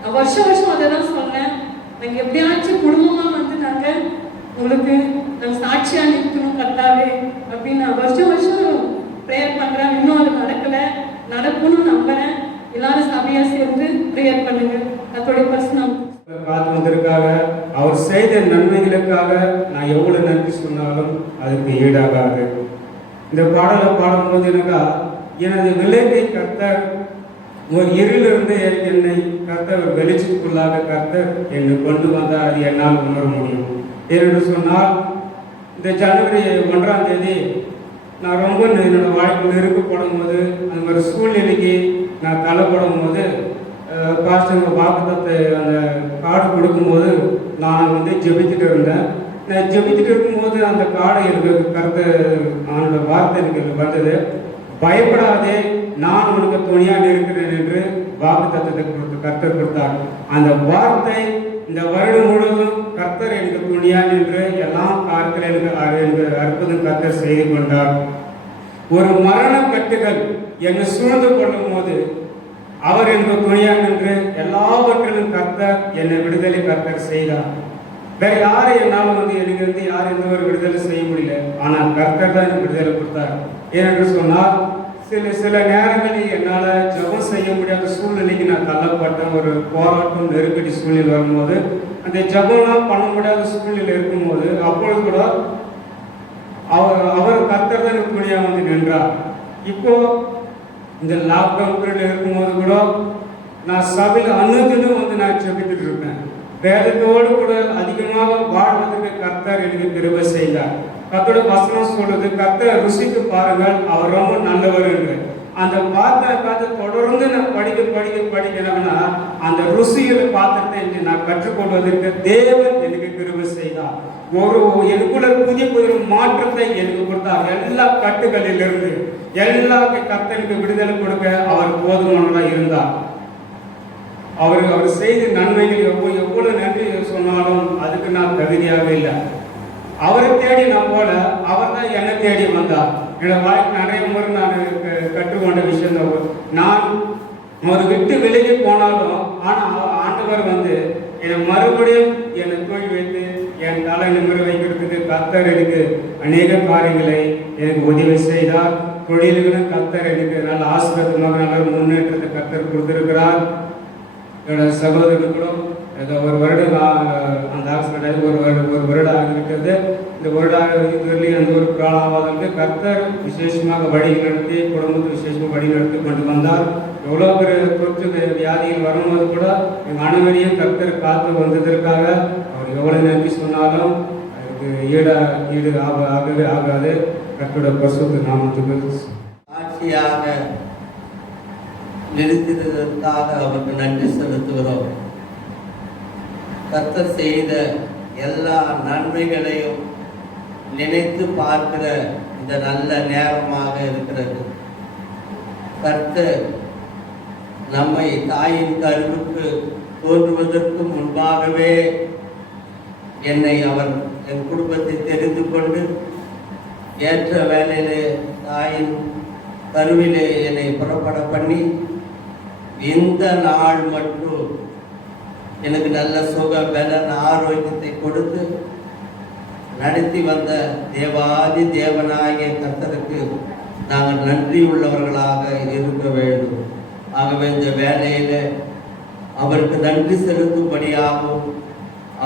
நான் வருஷம் அதை தான் சொன்னேன். நாங்கள் எப்படியாச்சும் குடும்பமாக வந்து நாங்கள் உங்களுக்கு நாங்கள் சாட்சியாக நிற்கணும் கர்த்தாவே அப்படின்னு நான் வருஷம் ப்ரேயர் பண்ணுறேன். இன்னும் அது நடக்கலை, நடக்கணும்னு நம்புகிறேன். எல்லாரும் சபையாக சேர்ந்து ப்ரேயர் பண்ணுங்க. அதோடைய பர்சனம் காத்து வந்திருக்காக, அவர் செய்த நன்மைகளுக்காக நான் எவ்வளோ நன்றி சொன்னாலும் அதுக்கு ஈடாகாது. இந்த பாடலை பாடும்போது எனது விளைவை கர்த்தர் ஒரு இருளிலிருந்து என்னை கர்த்தர் வெளிச்சத்துக்குள்ளாக கர்த்தர் என்னை கொண்டு வந்தால் அது என்னால் உணர முடியும். என்று சொன்னால் இந்த ஜனவரி 1ஆம் தேதி நான் ரொம்ப என்னோட வாழ்க்கை நெருக்கப்படும் போது, அந்த மாதிரி சூழ்நிலைக்கு நான் தள்ளப்படும் போது பாஸ்டங்க வாக்குத்தத்தை அந்த கார்டு கொடுக்கும்போது நான் வந்து ஜெபிச்சுட்டு இருந்தேன். நான் ஜெபிச்சுட்டு இருக்கும்போது அந்த கார்டை எனக்கு அவனோட வார்த்தை எனக்கு வந்தது, பயப்படாதே நான் உனக்கு துணையாக இருக்கிறேன் என்று வாக்குத்தத்தை கர்த்தர் கொடுத்தார். அந்த வார்த்தை இந்த வருடம் முழுவதும் கர்த்தர் எனக்கு துணையாக நின்று எல்லா காரியத்தில் எனக்கு அற்புதம் கர்த்தர் செய்து கொண்டார். ஒரு மரண கட்டுகள் என்னை சூழ்ந்து கொள்ளும் போது அவர் எனக்கு துணையாக நின்று எல்லாவற்றிலும் கர்த்தர் என்னை விடுதலை கர்த்தர் செய்தார். வேற யாரை என்னால் எனக்கு யார் எந்த ஒரு விடுதலை செய்ய முடியல. ஆனால் கர்த்தர் தான் எனக்கு விடுதலை கொடுத்தார். ஏனென்று சொன்னால் சில நேரங்களில் என்னால் ஜெபம் செய்ய முடியாத சூழ்நிலைக்கு நான் தள்ளப்பட்ட ஒரு போராட்டம் நெருக்கடி சூழ்நிலை வரும்போது, அந்த ஜெபம்லாம் பண்ண முடியாத சூழ்நிலை இருக்கும்போது அப்பொழுது கூட அவர் கர்த்தர் தான் எனக்கு துணையாக வந்து நின்றார். இப்போ இந்த லாக்டவுன் பீரியட் இருக்கும்போது கூட நான் சபையில் அனுதினம் நான் ஜெபித்துட்டு இருப்பேன். வேதத்தோடு கூட அதிகமாக வாழ்வதற்கு கர்த்தர் எனக்கு கிருபை செய்தார். கர்த்தரோட வசனம் சொல்றது, கர்த்தரை ருசித்து பாருங்கள் அவர் ரொம்ப நல்லவர் என்று. அந்த பாத்திரை பார்த்து தொடர்ந்து நான் படிக்கிறேன்னா அந்த ருசியில பாத்திரத்தை நான் கற்றுக்கொள்வதற்கு தேவன் எனக்கு கிருபை செய்தார். எனக்குள்ள புதிய மாற்றத்தை எனக்கு கொடுத்தார். எல்லா கட்டுகளிலிருந்து எல்லா கர்த்தருக்கு விடுதலை கொடுக்க அவர் போதுமானதாக இருந்தார். அவர் செய்த நன்மைகள் எவ்வளவு நன்றி சொன்னாலும் அதுக்கு நான் தகுதியாக இல்லை. அவரை தேடி நான் போல, அவர் தான் என்னை தேடி வந்தார். என்னோட வாழ்க்கை நிறைய முறை நான் கற்றுக்கொண்ட விஷயம் தான். நான் அவர் விட்டு விலகி போனாலும் ஆனால் ஆண்டவர் என்னை மறுபடியும் என்னை தோழி வைத்து என் தலை நிமிர வைக்கிறதுக்கு கர்த்தர் எனக்கு அநேக காரியங்களை எனக்கு உதவி செய்தார். தொழில்களும் கர்த்தர் எனக்கு நல்ல ஆசீர்வாதமாக நல்ல முன்னேற்றத்தை கர்த்தர் கொடுத்திருக்கிறார். என்னோட சகோதரர்களும் ஒரு வருடம் அந்த ஆக்சிடென்ட் ஒரு வருடம் ஆகிவிட்டது. இந்த வருடம் அந்த ஒரு பிராணாவாதற்கு கர்த்தர் விசேஷமாக வழி நடத்தி, குடும்பத்தை விசேஷமாக வழி நடத்தி கொண்டு வந்தார். எவ்வளோ பேர் தொற்று வியாதிகள் வரும்போது கூட எங்கள் அனைவரையும் கர்த்தர் காத்து வந்ததற்காக அவர் எவ்வளோ நன்றி சொன்னாலும் அதுக்கு ஈடு ஆகவே ஆகாது. கர்த்தரோட பரிசுத்த நாமத்துக்கு சாட்சியாக நிறுத்தினதற்காக அவருக்கு நன்றி செலுத்துகிறோம். கர்த்தர் செய்த எல்லா நன்மைகளையும் நினைத்து பார்க்கிற இந்த நல்ல நேரமாக இருக்கிறது. கர்த்தர் நம்மை தாயின் கருவுக்கு தோன்றுவதற்கு முன்பாகவே என் குடும்பத்தை தெரிந்து கொண்டு ஏற்ற வேலையிலே தாயின் கருவிலே என்னை புறப்பட பண்ணி இந்த நாள் மட்டும் எனக்கு நல்ல சுக பலன் ஆரோக்கியத்தை கொடுத்து நடத்தி வந்த தேவாதி தேவனாகிய கர்த்தருக்கு நாங்கள் நன்றி உள்ளவர்களாக இருக்க வேண்டும். ஆகவே இந்த வேலையில் அவருக்கு நன்றி செலுத்தும்படியாகவும்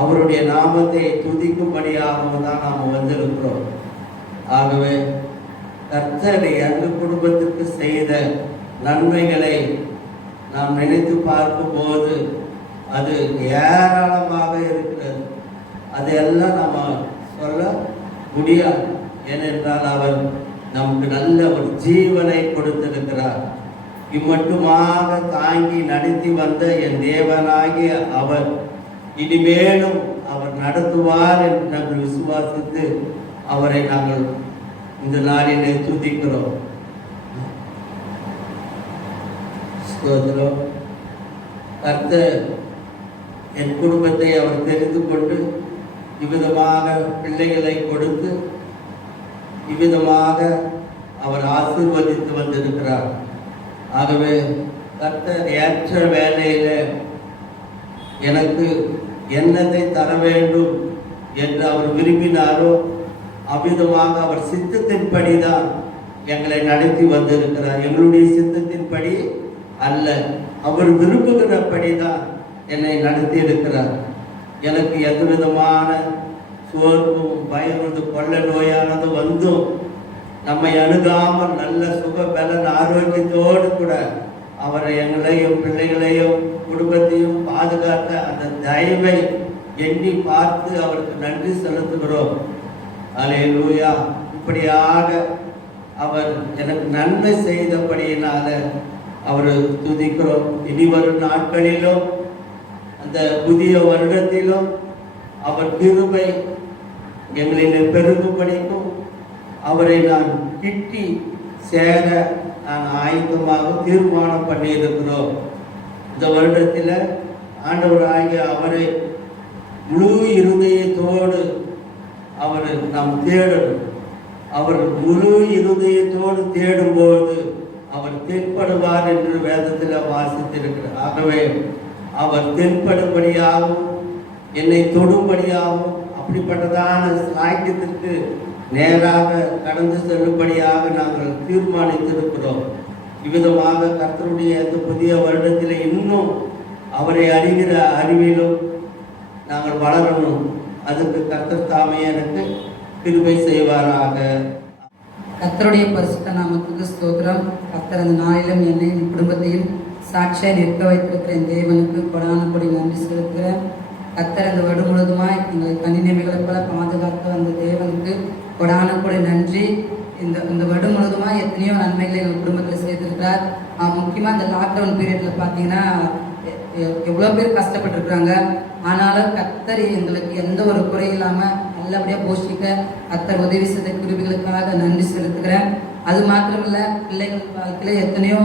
அவருடைய நாமத்தை துதிக்கும்படியாகவும் தான் நாம் வந்திருக்கிறோம். ஆகவே கர்த்தர் எங்கள் குடும்பத்துக்கு செய்த நன்மைகளை நாம் நினைத்து பார்க்கும்போது அது ஏராளமாக இருக்கிறது. அதையெல்லாம் நம்ம சொல்ல முடியாது. ஏனென்றால் அவர் நமக்கு நல்ல ஒரு ஜீவனை கொடுத்திருக்கிறார். இம்மட்டுமாக தாங்கி நடத்தி வந்த என் தேவனாகிய அவர் இனிமேலும் அவர் நடத்துவார் என்று நாங்கள் விசுவாசித்து அவரை நாங்கள் இந்த நாளிலே துதிக்கிறோம். கர்த்தர் என் குடும்பத்தை அவர் தெரிந்து கொண்டு இவ்விதமாக பிள்ளைகளை கொடுத்து இவ்விதமாக அவர் ஆசீர்வதித்து வந்திருக்கிறார். ஆகவே கர்த்தர் ஏற்ற வேலையில எனக்கு என்னத்தை தர வேண்டும் என்று அவர் விரும்பினாரோ அவ்விதமாக அவர் சித்தத்தின்படிதான் எங்களை நடத்தி வந்திருக்கிறார். எங்களுடைய சித்தத்தின்படி அல்ல, அவர் விரும்புகிறபடிதான் என்னை நடத்தி இருக்கிறார். எனக்கு எந்த விதமான சோர்வும் பயந்து கொள்ள நோயானது வந்தும் நம்மை அணுகாமல் நல்ல சுக பலன் ஆரோக்கியத்தோடு கூட அவரை எங்களையும் பிள்ளைகளையும் குடும்பத்தையும் பாதுகாத்த அந்த தயவை எண்ணி பார்த்து அவருக்கு நன்றி செலுத்துகிறோம். அல்லேலூயா. இப்படியாக அவர் எனக்கு நன்மை செய்தபடியினால அவர் துதிக்கிறோம். இனி வரும் நாட்களிலும் அந்த புதிய வருடத்திலும் அவர் கிருபை எங்களிலே பெருகும்படிக்கும் அவரை நான் கிட்டி சேர நான் ஆயத்தமாக தீர்மானம் பண்ணியிருக்கிறோம். இந்த வருடத்தில் ஆண்டவராகிய அவரை முழு இருதயத்தோடு அவரை நாம் தேடணும். அவர் முழு இருதயத்தோடு தேடும்போது அவர் தென்படுவார் என்று வேதத்தில் வாசித்திருக்கிறார். ஆகவே அவர் தென்படும்படியாகவும் என்னை தொடும்படியாகவும் அப்படிப்பட்டதான சாக்கியத்திற்கு நேராக கடந்து செல்லும்படியாக நாங்கள் தீர்மானித்திருக்கிறோம். இவ்விதமாக கர்த்தருடைய இந்த புதிய வருடத்தில் இன்னும் அவரை அறிகிற அறிவிலும் நாங்கள் வளரணும். அதுக்கு கர்த்தர் தாமே எனக்கு கிருபை செய்வாராக. கர்த்தருடைய பரிசுத்த நாமத்துக்கு ஸ்தோத்திரம். கர்த்தர் அந்த நாளிலும் என்னை என் குடும்பத்தையும் சாட்சியாக நிற்க வைத்திருக்கிற என் தேவனுக்கு கொடான கொடி நன்றி செலுத்துகிறேன். கர்த்தர் அந்த வருடம் முழுவதுமாய் எங்களை கன்னிநேமிகளைப் போல பாதுகாத்த அந்த தேவனுக்கு கொடான கொடி நன்றி. இந்த வருடம் முழுவதுமாய் எத்தனையோ நன்மைகளை எங்கள் குடும்பத்தில் செய்திருக்கிறார். முக்கியமாக இந்த லாக்டவுன் பீரியடில் பார்த்தீங்கன்னா எவ்வளோ பேர் கஷ்டப்பட்டுருக்குறாங்க. ஆனாலும் கர்த்தர் எங்களுக்கு எந்த ஒரு குறை இல்லாமல் நல்லபடியாக போஷிக்க கர்த்தர் உதவி செய்த கிருபைகளுக்காக நன்றி செலுத்துகிறேன். அது மாத்திரமில்லை, பிள்ளைகள் வாழ்க்கையில் எத்தனையோ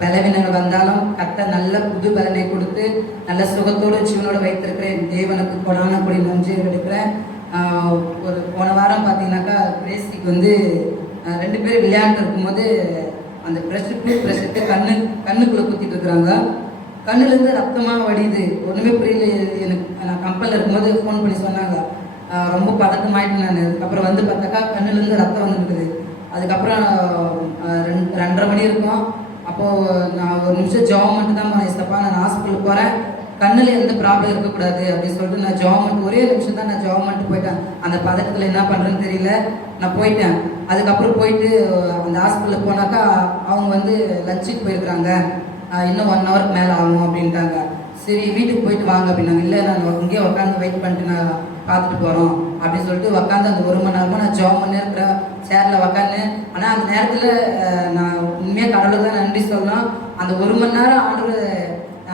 பலவீனங்கள் வந்தாலும் கர்த்தர் நல்ல புது பலனை கொடுத்து நல்ல சுகத்தோடு ஜீவனோடு வைத்திருக்கிறேன். தேவனுக்கு கொடான கொடி நன்றி எடுக்கிறேன். ஒரு போன வாரம் பார்த்தீங்கன்னாக்கா பிரேசிக்கு வந்து 2 பேர் விளையாண்டு இருக்கும்போது அந்த ப்ரெஷருக்கு கண்ணுக்குள்ளே குத்திட்டு இருக்கிறாங்க. கண்ணுலேருந்து ரத்தமாக வடியுது. ஒன்றுமே புரியல எனக்கு. நான் கம்பெனியில் இருக்கும்போது ஃபோன் பண்ணி சொன்னாங்க. ரொம்ப பதட்டமாயிட்டு நான். அதுக்கப்புறம் வந்து பார்த்தாக்கா கண்ணுலேருந்து ரத்தம் வந்துருக்குது. அதுக்கப்புறம் 2:30 மணி இருக்கும். அப்போது நான் ஒரு நிமிஷம் ஜாப் மட்டும் தான் பண்ணேன். நான் ஹாஸ்பிட்டலுக்கு போகிறேன், கண்ணில் எந்த ப்ராப்ளம் இருக்கக்கூடாது அப்படின்னு சொல்லிட்டு நான் ஜாப் மட்டும் ஒரே நிமிஷம் தான் நான் ஜாப் மட்டும் போயிட்டேன். அந்த பதட்டத்தில் என்ன பண்ணுறேன்னு தெரியல, நான் போயிட்டேன். அதுக்கப்புறம் போயிட்டு அந்த ஹாஸ்பிட்டலுக்கு போனாக்கா அவங்க வந்து லஞ்சுக்கு போயிருக்கிறாங்க, இன்னும் 1 ஹவருக்கு மேலே ஆகும் அப்படின்ட்டாங்க. சரி வீட்டுக்கு போயிட்டு வாங்க அப்படின்னாங்க. இல்லை நான் இங்கேயே உட்காந்து வெயிட் பண்ணிட்டு நான் பார்த்துட்டு போகிறோம் அப்படின்னு சொல்லிட்டு உட்காந்து அந்த 1 மணி நேரமாக நான் ஜாப் பண்ணி இருக்கிற சேரில் உட்காந்து. ஆனால் அந்த நேரத்தில் நான் உண்மையாக கடவுளுக்கு தான் நன்றி சொல்லலாம். அந்த 1 மணி நேரம் ஆண்டு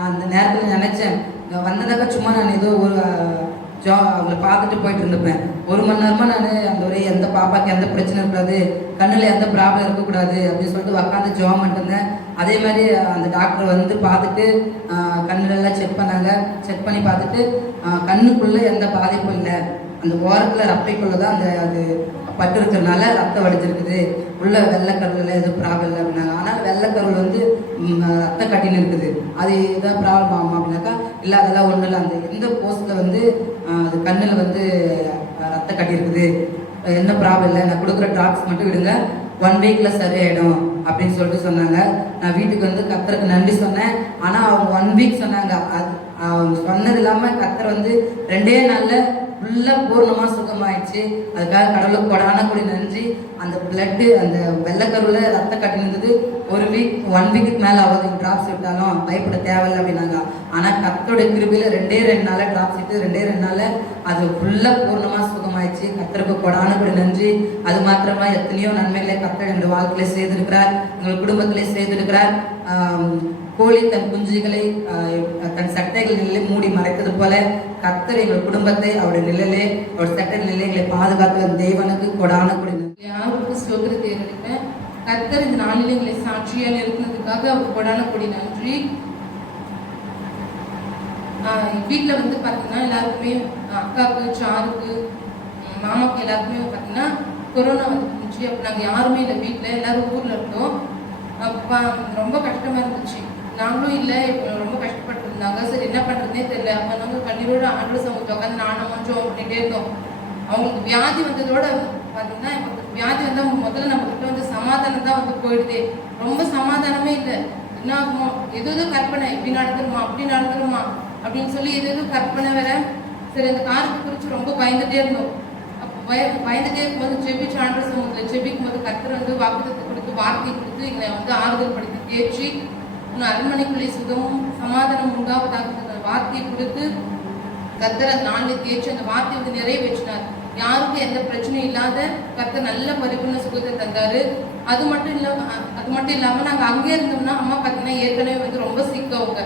அந்த நேரத்தில் நினச்சேன், வந்ததாக்கா சும்மா நான் ஏதோ ஒரு அவங்களை பார்த்துட்டு போயிட்டு இருந்துப்பேன். 1 மணி நேரமாக நான் அந்த ஒரே எந்த பாப்பாவுக்கு எந்த பிரச்சனை இருக்கக்கூடாது, கண்ணில் எந்த ப்ராப்ளம் இருக்கக்கூடாது அப்படின்னு சொல்லிட்டு உட்காந்து ஜாப் பண்ணிட்டுருந்தேன். அதே மாதிரி அந்த டாக்டர் வந்து பார்த்துட்டு கண்ணிலெல்லாம் செக் பண்ணாங்க. செக் பண்ணி பார்த்துட்டு கண்ணுக்குள்ளே எந்த பாதிப்பும் இல்லை, அந்த ஓரத்தில் ரப்பைக்குள்ளே தான் அது பட்டு இருக்கிறதுனால ரத்தம் வடிச்சிருக்குது, உள்ள வெள்ளைக்கருவில் எதுவும் ப்ராப்ளம் இல்லை அப்படின்னாங்க. ஆனால் வெள்ளைக்கருவில் வந்து ரத்தம் கட்டின்னு இருக்குது, அது எதாவது ப்ராப்ளம் ஆகுமா அப்படின்னாக்கா இல்லை அதெல்லாம் ஒன்றும் இல்லை, அந்த எந்த போஸ்ட்டில் வந்து அது கண்ணில் வந்து ரத்தம் கட்டியிருக்குது, என்ன ப்ராப்ளம் இல்லை, நான் கொடுக்குற ட்ராப்ஸ் மட்டும் விடுங்க, 1 வீக்கில் சரியாயிடும் அப்படின்னு சொல்லிட்டு சொன்னாங்க. நான் வீட்டுக்கு வந்து கர்த்தருக்கு நன்றி சொன்னேன். ஆனால் அவங்க 1 வீக் சொன்னாங்க. அது அவங்க சொன்னது இல்லாமல் கர்த்தர் வந்து 2 நாளில் ஃபுல்லாக பூர்ணமாக சுகமாயிடுச்சு. அதுக்காக கடவுளுக்கு கொடான கொடி நன்றி. அந்த பிளட்டு அந்த வெள்ளைக்கருவில் ரத்த கட்டினது 1 வீக்கு மேலே ஆகுது. ட்ராப்ஸ் விட்டாலும் பயப்பட தேவையில்லை அப்படின்னாங்க. ஆனால் கர்த்தருடைய கிருபையில் 2 நாளில் ட்ராப்ஸ் விட்டு 2 நாளில் அது ஃபுல்லாக பூர்ணமாக சுகமாயிடுச்சு. கர்த்தருக்கு கொடான கொடி நன்றி. அது மாத்திரமா எத்தனையோ நன்மைகளை கர்த்தர் எங்களுடைய வாழ்க்கையில செய்திருக்கிறார், எங்கள் குடும்பத்திலே செய்திருக்கிறார். கோழி தன் குஞ்சுகளை தன் சட்டைகள் நிலையிலே மூடி மறைத்தது போல கர்த்தர் எங்கள் குடும்பத்தை அவருடைய நிலையிலே அவருடைய சட்டை நிலைகளை பாதுகாத்து தேவனுக்கு கொடான கொடி நன்றி. யாருக்கு ஸ்தோத்திரத்தை ஏறெடுப்பேன். கர்த்தர் இந்த நாளில் எங்களை சாட்சியாக இருக்கிறதுக்காக அவர் கொடான கொடி நன்றி. வீட்டில் வந்து பார்த்தீங்கன்னா எல்லாருக்குமே அக்காவுக்கு, சாருக்கு, மாமாவுக்கு எல்லாருக்குமே பார்த்தீங்கன்னா கொரோனா வந்துருந்துச்சு. அப்போ நாங்கள் யாருமே இல்லை, வீட்டில் எல்லாரும் ஊரில் இருந்தோம். அப்போ ரொம்ப கஷ்டமாக இருந்துச்சு. நாங்களும் இல்லை, இப்போ ரொம்ப கஷ்டப்பட்டு இருந்தாங்க. சரி என்ன பண்ணுறதுனே தெரியல. அப்போ நாங்கள் கண்ணீரோடு ஆண்டு சமூகத்தை உட்காந்து நானும் கொஞ்சம் பண்ணிகிட்டே இருந்தோம். அவங்களுக்கு வியாதி வந்ததோட பார்த்தீங்கன்னா வியாதி வந்தால் முதல்ல நம்மக்கிட்ட வந்து சமாதானம் தான் வந்து போயிடுதே. ரொம்ப சமாதானமே இல்லை. என்ன ஆகுமோ, எதோ கற்பனை, இப்படி நடந்துருமா அப்படி நடந்துருமா அப்படின்னு சொல்லி எதோ கற்பனை வேற. சரி அந்த காரியத்தை குறித்து ரொம்ப பயந்துட்டே இருந்தோம். அப்போ பயந்துட்டே இருக்கும்போது ஜெபிச்சு ஆண்டு சமூகத்தில் ஜெபிக்கும் போது கர்த்தர் வந்து வாக்குத்தத்தை கொடுத்து வார்த்தை கொடுத்து எங்களை வந்து ஆறுதல் படுத்தி தேய்ச்சி இன்னும் அரண்மனைக்குள்ளே சுகமும் சமாதானம் உண்டாவதாக வார்த்தையை கொடுத்து கர்த்தர் அந்த நாளில் தேய்ச்சி அந்த வார்த்தையை வந்து நிறைவேற்றினார். யாருக்கும் எந்த பிரச்சனையும் இல்லாத கர்த்தர் நல்ல பரிபூர்ண சுகத்தை தந்தாரு. அது மட்டும் இல்லாமல் நாங்கள் அங்கே இருந்தோம்னா அம்மா பார்த்தீங்கன்னா ஏற்கனவே வந்து ரொம்ப சிக்கவங்க.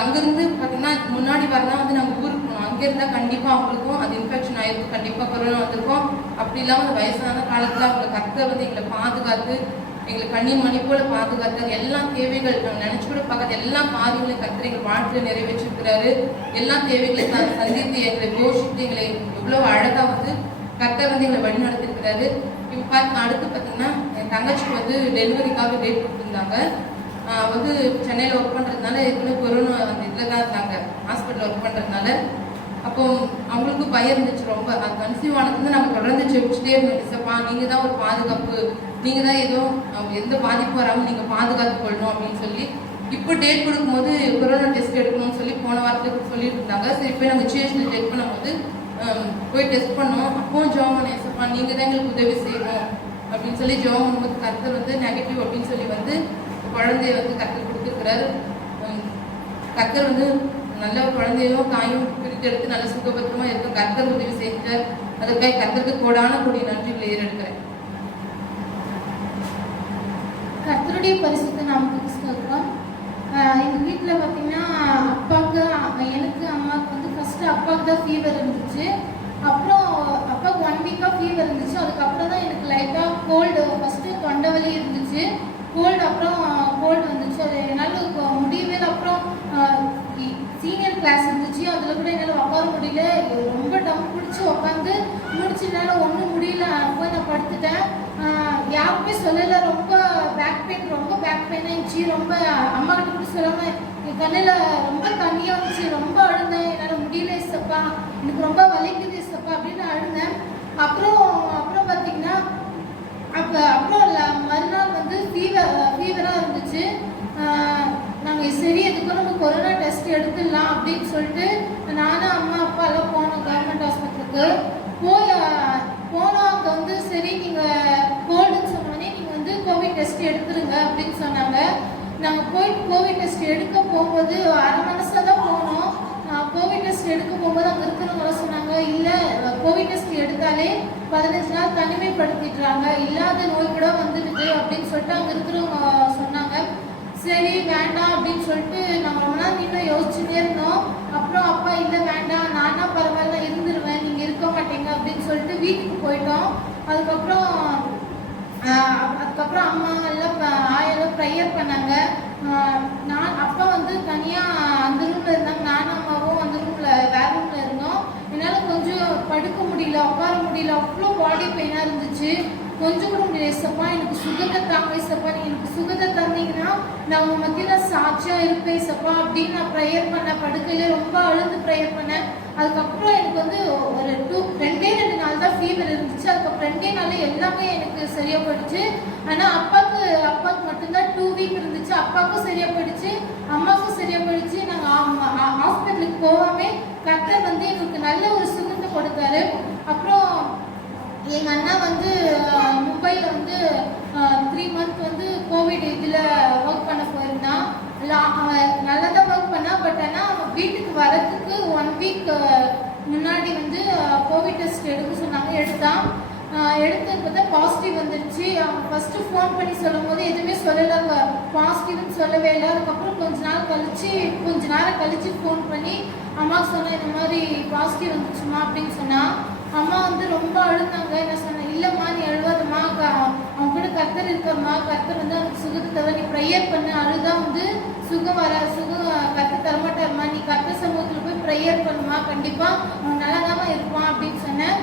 அங்கேருந்து பார்த்தீங்கன்னா முன்னாடி வரலாம் வந்து நாங்கள் ஊருக்கு போனோம். அங்கே இருந்தால் கண்டிப்பாக அவங்களுக்கும் அது இன்ஃபெக்ஷன் ஆகிருக்கும், கண்டிப்பாக கொரோனா வந்திருக்கும். அப்படி இல்லாமல் அந்த வயசான காலத்தில் அவங்களை கர்த்தர் வந்து எங்களை பாதுகாத்து எங்களை கண்ணி மணி போல பாதுகாத்தார். எல்லா தேவைகள் நாங்கள் நினச்சி கூட பார்க்காத எல்லா காரியங்களையும் கர்த்தர் எங்கள் வாழ்க்கையில் நிறைவேற்றிருக்கிறாரு. எல்லா தேவைகளையும் சந்தித்து எங்களை போஷித்து எங்களை எவ்வளோ அழகாக வந்து கர்த்தர் வந்து எங்களை வழி நடத்திருக்கிறாரு. இப்போ அடுத்து பார்த்தீங்கன்னா என் தங்கச்சிக்கு வந்து டெலிவரிக்காக டேட் கொடுத்துருந்தாங்க. வந்து சென்னையில் ஒர்க் பண்ணுறதுனால ஏற்கனவே கொரோனா அந்த இதில் தான் இருந்தாங்க, ஹாஸ்பிட்டலில் ஒர்க் பண்ணுறதுனால. அப்போ அவங்களுக்கு பயம் இருந்துச்சு ரொம்ப. அது கன்சீவ் ஆனதுலேருந்து நாங்கள் தொடர்ந்து ஜெபிச்சுட்டே இருந்தோம். இசப்பா நீங்கள் தான் ஒரு பாதுகாப்பு, நீங்கள் தான் ஏதோ எந்த பாதிப்பு வராமல் நீங்கள் பாதுகாத்து கொள்ளணும் அப்படின்னு சொல்லி. இப்போ டேட் கொடுக்கும்போது கொரோனா டெஸ்ட் எடுக்கணும்னு சொல்லி போன வாரத்துக்கு சொல்லிட்டு இருந்தாங்க. சரி போய் நாங்கள் சிஎஸ்டி செக் பண்ணும்போது போய் டெஸ்ட் பண்ணோம். அப்போவும் ஜெபம் பண்ணேன், இசப்பா நீங்கள் தான் எங்களுக்கு உதவி செய்யணும் அப்படின்னு சொல்லி ஜெபம் பண்ணும்போது கர்த்தர் வந்து நெகட்டிவ் அப்படின்னு சொல்லி வந்து குழந்தைய வந்து கர்த்தர் கொடுத்துருக்கிறாரு. கர்த்தர் வந்து நல்ல குழந்தையும் தாயும் பிரித்து எடுத்து நல்ல சுகபத்திரமா இருக்கும் கர்த்தர் உதவி செஞ்சார். அதுக்காக கர்த்தருக்கு கோடான கூடிய நன்றிகளை ஏறெடுக்கிறேன். கர்த்தருடைய பரிசுத்த நாமத்துக்கு ஸ்தோத்திரம். எங்கள் வீட்டில் பார்த்தீங்கன்னா அப்பாவுக்கு, எனக்கு அம்மாவுக்கு வந்து ஃபஸ்ட்டு அப்பாவுக்கு தான் ஃபீவர் இருந்துச்சு. அப்புறம் அப்பாவுக்கு 1 வீக்காக ஃபீவர் இருந்துச்சு. அதுக்கப்புறம் தான் எனக்கு லைட்டாக கோல்டு, ஃபஸ்ட்டு தொண்டை வலி இருந்துச்சு, கோல்டு, அப்புறம் கோல்டு வந்துச்சு. அது என்னால் முடியவே. அப்புறம் சீனியர் கிளாஸ் இருந்துச்சு, அதில் கூட என்னால் உட்கார முடியல. ரொம்ப டம் பிடிச்சி உட்காந்து முடிச்சு என்னால் ஒன்றும் முடியல. போய் நான் படுத்துட்டேன். யாருக்குமே சொல்லலை. ரொம்ப பேக் பெயின் ஆயிடுச்சு. ரொம்ப அம்மா கிட்ட கூட சொல்லாமல் என் கண்ணில் ரொம்ப தண்ணியாக வந்துச்சு. ரொம்ப அழுந்தேன். என்னால் முடியல இசப்பா, எனக்கு ரொம்ப வலிக்குது இசப்பா அப்படின்னு அழுந்தேன். அப்புறம் பார்த்தீங்கன்னா அப்புறம் மறுநாள் வந்து ஃபீவராக இருந்துச்சு. நாங்கள் சரி எதுக்கும் நம்ம கொரோனா டெஸ்ட் எடுத்துடலாம் அப்படின்னு சொல்லிட்டு நானும் அம்மா அப்பா எல்லாம் போனோம் கவர்மெண்ட் ஹாஸ்பிட்டலுக்கு. போனோம். அங்கே வந்து சரி நீங்கள் கோல்டுன்னு சொன்னோடனே நீங்கள் வந்து கோவிட் டெஸ்ட் எடுத்துருங்க அப்படின்னு சொன்னாங்க. நாங்கள் போயிட்டு கோவிட் டெஸ்ட் எடுக்க போகும்போது அரை மனசாக தான் போனோம். கோவிட் டெஸ்ட் எடுக்க போகும்போது அங்கே இருக்கிறவங்க சொன்னாங்க, இல்லை கோவிட் டெஸ்ட் எடுத்தாலே 15 நாள் தனிமைப்படுத்திடுறாங்க, இல்லாத நோய் கூட வந்துடுது அப்படின்னு சொல்லிட்டு அங்கே இருக்கிறவங்க சொன்னாங்க. சரி வேண்டாம் அப்படின்னு சொல்லிட்டு நாங்கள் ரொம்ப நாள் இன்னும் யோசிச்சுட்டே இருந்தோம். அப்புறம் அப்பா இல்லை வேண்டாம், நானா பரவாயில்ல இருந்துருவேன், நீங்கள் இருக்க மாட்டீங்க அப்படின்னு சொல்லிட்டு வீட்டுக்கு போயிட்டோம். அதுக்கப்புறம் அம்மா எல்லாம் ஆயெல்லாம் ப்ரேயர் பண்ணாங்க. அப்பா வந்து தனியாக அந்த ரூமில் இருந்தாங்க, நானும் அம்மாவும் அந்த ரூமில் வேற ரூமில் இருந்தோம். என்னால் கொஞ்சம் படுக்க முடியல, உட்கார முடியல, அவ்வளோ பாடி பெயினாக இருந்துச்சு. கொஞ்சம் கூட முடியல. இசப்பா எனக்கு சுகத்தை தாங்க இசப்பா, நீங்கள் எனக்கு சுகத்தை தந்தீங்கன்னா நான் உங்கள் மத்தியில் சாட்சியாக இருப்பேன் இசப்பா அப்படின்னு நான் ப்ரேயர் பண்ணேன். படுக்கையில ரொம்ப அழுந்து ப்ரேயர் பண்ணேன். அதுக்கப்புறம் எனக்கு வந்து ஒரு 2 நாள் தான் ஃபீவர் இருந்துச்சு. அதுக்கப்புறம் 2 நாள் எல்லாமே எனக்கு சரியாக போயிடுச்சு. ஆனால் அப்பாவுக்கு மட்டும்தான் 2 வீக் இருந்துச்சு. அப்பாவுக்கும் சரியாக போயிடுச்சு, அம்மாவுக்கும் சரியாக போயிடுச்சு. நாங்கள் ஹாஸ்பிட்டலுக்கு போகாமே கர்த்தர் வந்து எங்களுக்கு நல்ல ஒரு கொடுத்தாரு. அப்புறம் எங்கள் அண்ணா வந்து மும்பையில் வந்து 3 மந்த் வந்து கோவிட் இதில் ஒர்க் பண்ண போயிருந்தான். அவன் நல்லா தான் ஒர்க் பண்ணான். பட் ஆனால் அவன் வீட்டுக்கு வரத்துக்கு 1 வீக் முன்னாடி வந்து கோவிட் டெஸ்ட் எடுக்க சொன்னாங்க. எடுத்தது பார்த்தா பாசிட்டிவ் வந்துருச்சு. அவன் ஃபஸ்ட்டு ஃபோன் பண்ணி சொல்லும் போது எதுவுமே சொல்லலை, பாசிட்டிவ்னு சொல்லவே இல்லை. அதுக்கப்புறம் கொஞ்ச நேரம் கழிச்சு ஃபோன் பண்ணி அம்மாவுக்கு சொன்னேன், இந்த மாதிரி பாசிட்டிவ் வந்துச்சுமா அப்படின்னு சொன்னான். அம்மா வந்து ரொம்ப அழுந்தாங்க. என்ன சொன்னேன், இல்லைம்மா நீ அழுவாதம்மா, அவன் கூட கர்த்தர் இருக்கம்மா, கர்த்தர் வந்து அவனுக்கு சுகத்தை தவிர நீ ப்ரேயர் பண்ணு, அழுதா வந்து சுகம் கர்த்தர் தரமாட்டாருமா, நீ கர்த்தர் சமூகத்தில் போய் ப்ரேயர் பண்ணுமா, கண்டிப்பாக அவன் நல்லா தான் இருப்பான் அப்படின்னு சொன்னேன்.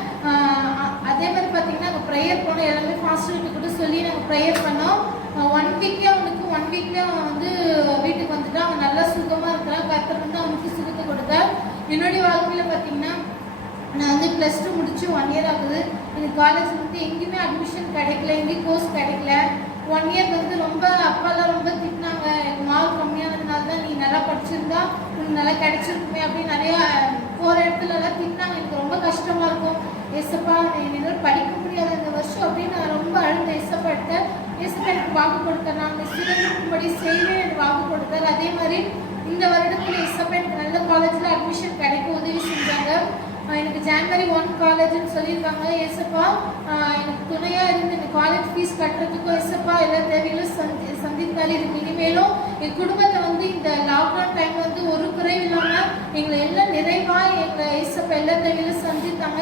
அதே மாதிரி பார்த்தீங்கன்னா நாங்கள் ப்ரேயர் பண்ணோம். எல்லாமே ஃபாஸ்ட்டு கூட சொல்லி நாங்கள் ப்ரேயர் பண்ணோம். 1 வீக்லேயே அவன் வந்து வீட்டுக்கு வந்துட்டான். அவன் நல்லா சுகமாக இருக்கிறான். கர்த்தர் வந்து அவனுக்கு சுகத்தை கொடுத்தார். என்னுடைய வாழ்க்கையில் பார்த்தீங்கன்னா நான் வந்து +2 முடிச்சு 1 இயர் ஆகுது. எனக்கு காலேஜ் வந்து எங்கேயுமே அட்மிஷன் கிடைக்கல, எங்கேயும் கோர்ஸ் கிடைக்கல. 1 இயர் வந்து ரொம்ப அப்பாலாம் ரொம்ப திட்டினாங்க. எனக்கு மார்க் கம்மியானதுனால தான் நீ நல்லா படிச்சிருந்தா உனக்கு நல்லா கிடைச்சிருக்குமே அப்படின்னு நிறையா போகிற இடத்துலலாம் திட்டினாங்க. எனக்கு ரொம்ப கஷ்டமாக இருக்கும். ஏசப்பா என்னால் படிக்க முடியாது இந்த வருஷம் அப்படின்னு நான் ரொம்ப அழுந்த ஏசப்பாட்ட. ஏசப்பா எனக்கு வாக்கு கொடுத்தார், நான் நிச்சயப்படி செய்வேன் எனக்கு வாக்கு கொடுத்தார். அதே மாதிரி இந்த வருடத்தில் ஏசப்பா எனக்கு நல்ல காலேஜில் அட்மிஷன் கிடைக்க உதவி செஞ்சாங்க. எனக்கு ஜனவரி 1 காலேஜ்னு சொல்லியிருக்காங்க. ஏசப்பா எனக்கு துணையாக இருந்து இந்த காலேஜ் ஃபீஸ் கட்டுறதுக்கும் ஏசப்பா எல்லா தேவையிலும் சந்தித்தாலே இருக்கு. இனிமேலும் என் குடும்பத்தை வந்து இந்த லாக்டவுன் டைமில் வந்து ஒரு குறைவு இல்லாமல் எங்களை எல்லாம் நிறைவாக எங்கள் ஏசப்பா எல்லா தேவையிலும் சந்தித்தாங்க.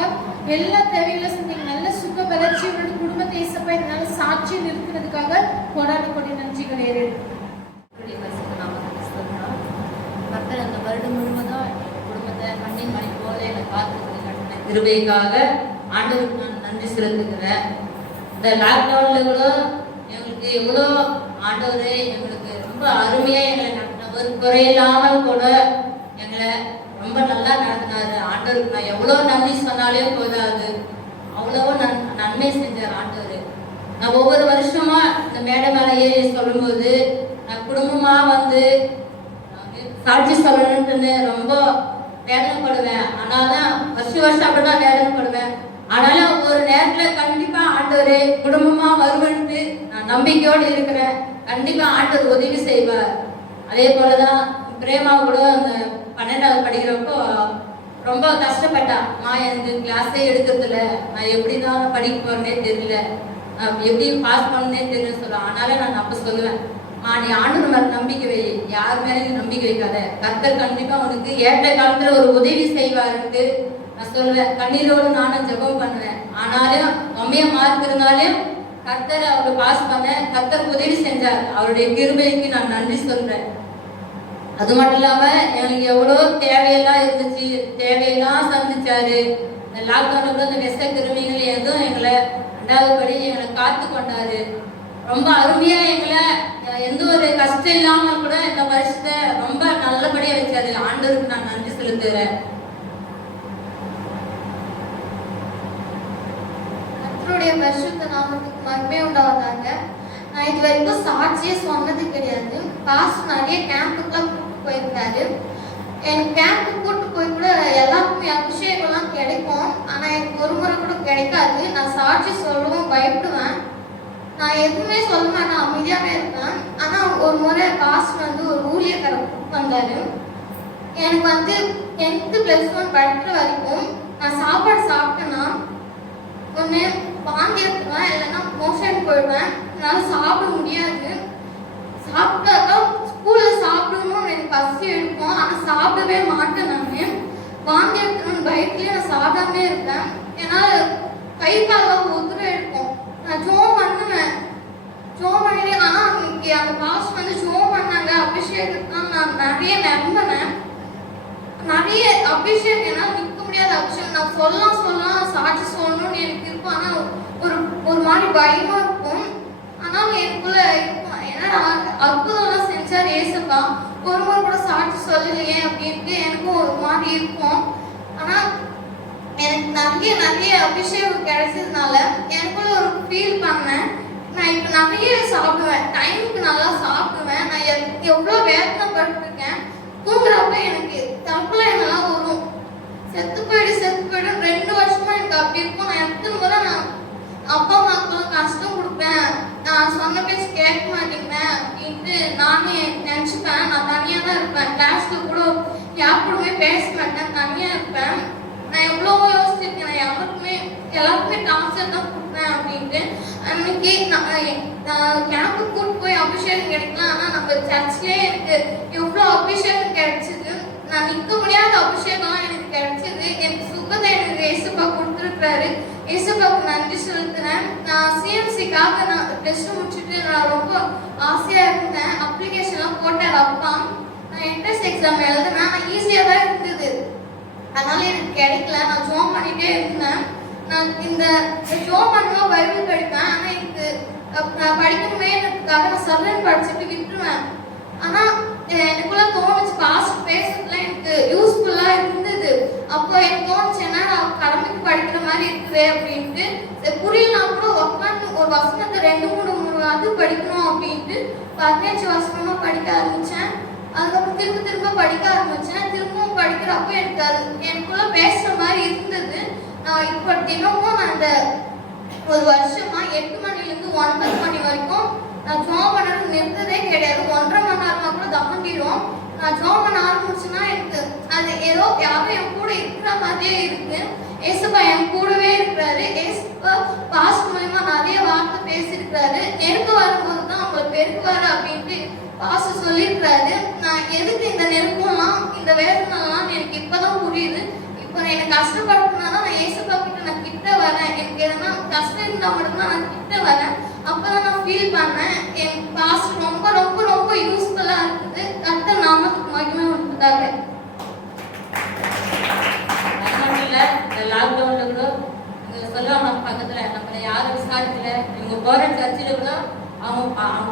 எல்லா தேவையிலும் சந்திங்க நல்ல சுக வளர்ச்சி உங்களோட குடும்பத்தை ஏசப்பா இதனால சாட்சி நிறுத்தினதுக்காக கொடி நன்றிகள் ஏறேன். கர்த்தர் அந்த வருடம் முழுவதும் குடும்பத்தை கண்ணின் மணி போல என்னை காத்து கிருபைக்காக ஆண்டவருக்கு நான் நன்றி செலுத்துகிறேன். இந்த லாக்டவுனில் கூட எங்களுக்கு எவ்வளோ ஆண்டவரே எங்களுக்கு ரொம்ப அருமையாக எங்களை நடத்தின, ஒரு குறையில்லாமல் கூட எங்களை ரொம்ப நல்லா நடத்தினாரு. ஆண்டவருக்கு நான் எவ்வளோ நன்றி சொன்னாலே போதாது, அவ்வளோ நன்மை செஞ்சார் ஆண்டவர். நான் ஒவ்வொரு வருஷமா இந்த மேடை மேலே ஏறி சொல்லும்போது நான் குடும்பமாக வந்து சாட்சி சொல்லணுன்ட்டு ரொம்ப வேதனைப்படுவேன். ஆனாலும் வருஷம் அப்படிதான் வேதனைப்படுவேன். ஆனாலும் ஒரு நேரத்தில் கண்டிப்பாக ஆண்டவர் குடும்பமாக வருவன்ட்டு நான் நம்பிக்கையோடு இருக்கிறேன். கண்டிப்பாக ஆண்டவர் உதவி செய்வார். அதே போல தான் பிரேமா கூட அந்த 12வது படிக்கிறப்போ ரொம்ப கஷ்டப்பட்டான். எனக்கு கிளாஸே எடுக்கிறதில்ல, நான் எப்படி தான் படிக்க போகிறேன்னே தெரியல, எப்படி பாஸ் பண்ணனே தெரியலன்னு சொல்லுவேன். ஆனாலும் நான் அப்போ சொல்லுவேன், நீ ஆண்டவர் மேல நம்பிக்கை வை, யார் மேலேயும் நம்பிக்கை வைக்காத, கர்த்தர் கண்டிப்பா உனக்கு ஏற்ற காலத்துல ஒரு உதவி செய்வாருன்னு நான் சொல்லுவேன். கண்ணீரோடு நானும் ஜெபம் பண்ணுவேன். ஆனாலும் கம்மியா மார்க் இருந்தாலும் கர்த்தர் அவரை பாஸ் பண்ண கர்த்தர் உதவி செஞ்சார். அவருடைய கிருபைக்கு நான் நன்றி சொல்றேன். அது மட்டும் இல்லாம எங்களுக்கு எவ்வளோ தேவையெல்லாம் இருந்துச்சு, தேவையெல்லாம் சந்திச்சாரு. இந்த லாக்டவுனுக்கு இந்த விஷ கிருமிகள் எதுவும் எங்களை 2வது படி எங்களை காத்து கொண்டாரு. ரொம்ப அருமையா எங்களை எந்த ஒரு கஷ்டம் இல்லாமல் கூட இந்த வருஷத்தை ரொம்ப நல்லபடியா வச்சாரு. ஆண்டவருக்கு நான் நன்றி செலுத்துறேன். கர்த்தருடைய பரிசுத்த நாமத்துக்கு மகிமை உண்டாவதாக. நான் இது வரைக்கும் சாட்சியே சொன்னது கிடையாது. பாஸ் நிறைய கேம்புக்கெல்லாம் கூப்பிட்டு போயிருந்தாரு. எனக்கு கேம்புக்கு கூப்பிட்டு போய் கூட எல்லாருக்குமே அபிஷேகம்லாம் கிடைக்கும். ஆனால் எனக்கு ஒரு முறை கூட கிடைக்காது. நான் சாட்சி சொல்லவும் பயப்படுவேன். நான் எதுவுமே சொல்ல மாட்டேன், அமைதியாகவே இருப்பேன். ஆனால் ஒரு முறை பாஸ் வந்து ஒரு ஊழியக்காரர் வந்தார். எனக்கு வந்து 10th +1 படிக்கிற வரைக்கும் நான் சாப்பாடு சாப்பிட்டேன்னா ஒன்று வாங்கி எடுத்துவேன், இல்லைன்னா மோஷன் போயிடுவேன். என்னால் சாப்பிட முடியாது. சாப்பிட்டாக்கா ஸ்கூலில் சாப்பிடணும்னு எனக்கு பசி எடுக்கும். ஆனால் சாப்பிடவே மாட்டேன். நான் வாங்கி எடுத்துக்கணும்னு பயத்துலேயே நான் சாப்பிடாமே இருப்பேன். என்னால் கை காலம் உதிர எடுக்கும். நான் ஜோம் பண்ணுவேன், ஜோம் பண்ணிட்டு. ஆனால் இன்னைக்கு அந்த பாஸ் வந்து ஜோம் பண்ணாங்க, அபிஷேகம் நான் நிறைய நம்பினேன். நிறைய அபிஷேகம் என்னால் நிற்க முடியாத அபிஷேகம். நான் சொல்லலாம் சாட்சி சொல்லணும்னு எனக்கு இருக்கும். ஆனால் ஒரு மாதிரி பயமா இருக்கும். ஆனால் எனக்குள்ள இருக்கும், ஏன்னா அற்புதம்லாம் செஞ்சார் ஏசப்பா. ஒரு முறை கூட சாட்சி சொல்லலையே அப்படின்ட்டு எனக்கும் ஒரு மாதிரி இருக்கும். ஆனால் எனக்கு நிறைய அபிஷேகம் கிடைச்சதுனால எனக்குள்ள ஒரு ஃபீல் பண்ணேன். நான் இப்போ நிறைய சாப்பிடுவேன், டைமுக்கு நல்லா சாப்பிடுவேன். நான் எவ்வளோ வேதனைப்பட்டிருக்கேன். தூங்குறப்ப எனக்கு தற்கொலை என்னெல்லாம் வரும். செத்து போயிடு 2 வருஷமா எனக்கு அப்படி இருக்கும். நான் எத்தனை முறை நான் அப்பா அம்மாவுக்கு கஷ்டம் கொடுப்பேன், நான் சொன்ன பேச்சு கேட்க மாட்டேங்கிறேன் அப்படின்ட்டு நானே நினச்சிப்பேன். நான் தனியாக தான் இருப்பேன், கிளாஸ்ல கூட யார் கூடவே பேச மாட்டேன், தனியாக இருப்பேன். நான் எவ்வளோ யோசிச்சிருக்கேன், நான் எல்லாருக்குமே டார்ச்சர் தான் கொடுப்பேன் அப்படின்ட்டு. அன்னைக்கு நான் கேம்புக்கு கூட்டு போய் அபிஷேகம் கிடைக்கலாம், ஆனால் நம்ம சர்ச்லேயே எனக்கு எவ்வளோ அபிஷேகம் கிடைச்சிது. நான் நிற்க முடியாத அபிஷேகம் எனக்கு கிடைச்சது. எனக்கு சுகத்தை எனக்கு ஏசப்பா கொடுத்துருக்குறாரு. ஏசப்பாவுக்கு நன்றி செலுத்துறேன். நான் சிஎம்சிக்காக நான் டெஸ்ட் முடிச்சுட்டு நான் ரொம்ப ஆசையாக இருந்தேன். அப்ளிகேஷன்லாம் போட்டேன் அப்பா. நான் என்ட்ரன்ஸ் எக்ஸாம் எழுதுனேன், ஆனால் ஈஸியாக தான் இருந்தது, அதனால எனக்கு கிடைக்கல. நான் ஜோம் பண்ணிகிட்டே இருந்தேன். நான் இந்த ஜோம் பண்ணுவோம் பைபிள் படிப்பேன், ஆனால் எனக்கு படிக்கணுமேன்றதுக்காக நான் சர்வன் படிச்சுட்டு விட்டுருவேன். ஆனால் எனக்குள்ள தோணுச்சு பாஸ்ட் பேசுறதுலாம் எனக்கு யூஸ்ஃபுல்லாக இருந்தது. அப்போ எனக்கு தோணுச்சு என்ன நான் கடமைக்கு படிக்கிற மாதிரி இருக்குது அப்படின்ட்டு. புரியலனா கூட உட்காந்து ஒரு வசனத்தை 2-3 அது படிக்கணும் அப்படின்ட்டு 15 வசனமா படிக்க ஆரம்பித்தேன். அதுக்கப்புறம் திரும்ப படிக்க ஆரம்பித்தேன். திரும்பவும் படிக்கிறப்போ எனக்கு அது எனக்குள்ள பேசுகிற மாதிரி இருந்தது. நான் இப்போ தினமும் நான் இந்த ஒரு வருஷமா 8 மணிலேருந்து 9 மணி வரைக்கும் நான் ஜோம் பண்ணணும் நிறுத்ததே கிடையாது. 1.5 மணி நேரமா கூட தவண்டிடும். நான் ஜோம் பண்ண ஆரம்பிச்சுன்னா எனக்கு அது ஏதோ யாரும் என் கூட இருக்கிற மாதிரியே இருக்கு. ஏசப்பா என் கூடவே இருக்கிறாரு. ஏசப்பா பாஸ்ட் மூலமா நிறைய வார்த்தை பேசியிருக்கிறாரு. நெருக்க வரும்போது தான் உங்களுக்கு பெருக்குவாரு அப்படின்ட்டு பாஸ்ட் சொல்லியிருக்கிறாரு. நான் எதுக்கு இந்த நெருக்கம்லாம் இந்த வேதனைலாம் எனக்கு இப்பதான் புரியுது. இப்போ எனக்கு கஷ்டப்படணும்னா நான் ஏசப்பா கிட்ட நான் கிட்ட வரேன். எனக்கு எதனா கஷ்டம் இருந்தால் மட்டும்தான் நான் கிட்ட வரேன். அப்பதான் நான் ஃபீல் பண்ணேன் என் பாஸ்ட் ரொம்ப ரொம்ப ரொம்ப யூஸ்ஃபுல்லாக இருக்குது. கர்த்தர் நாமத்துக்கு மகிமை உண்டாக. அது மட்டும் இல்லை, இந்த லாக்டவுன்ல கூட இங்கே சொல்லுவாங்க பக்கத்தில் நம்மளை யாரும் விசாரிக்கல. இவங்க போகிற சர்ச்சில் கூட அவங்க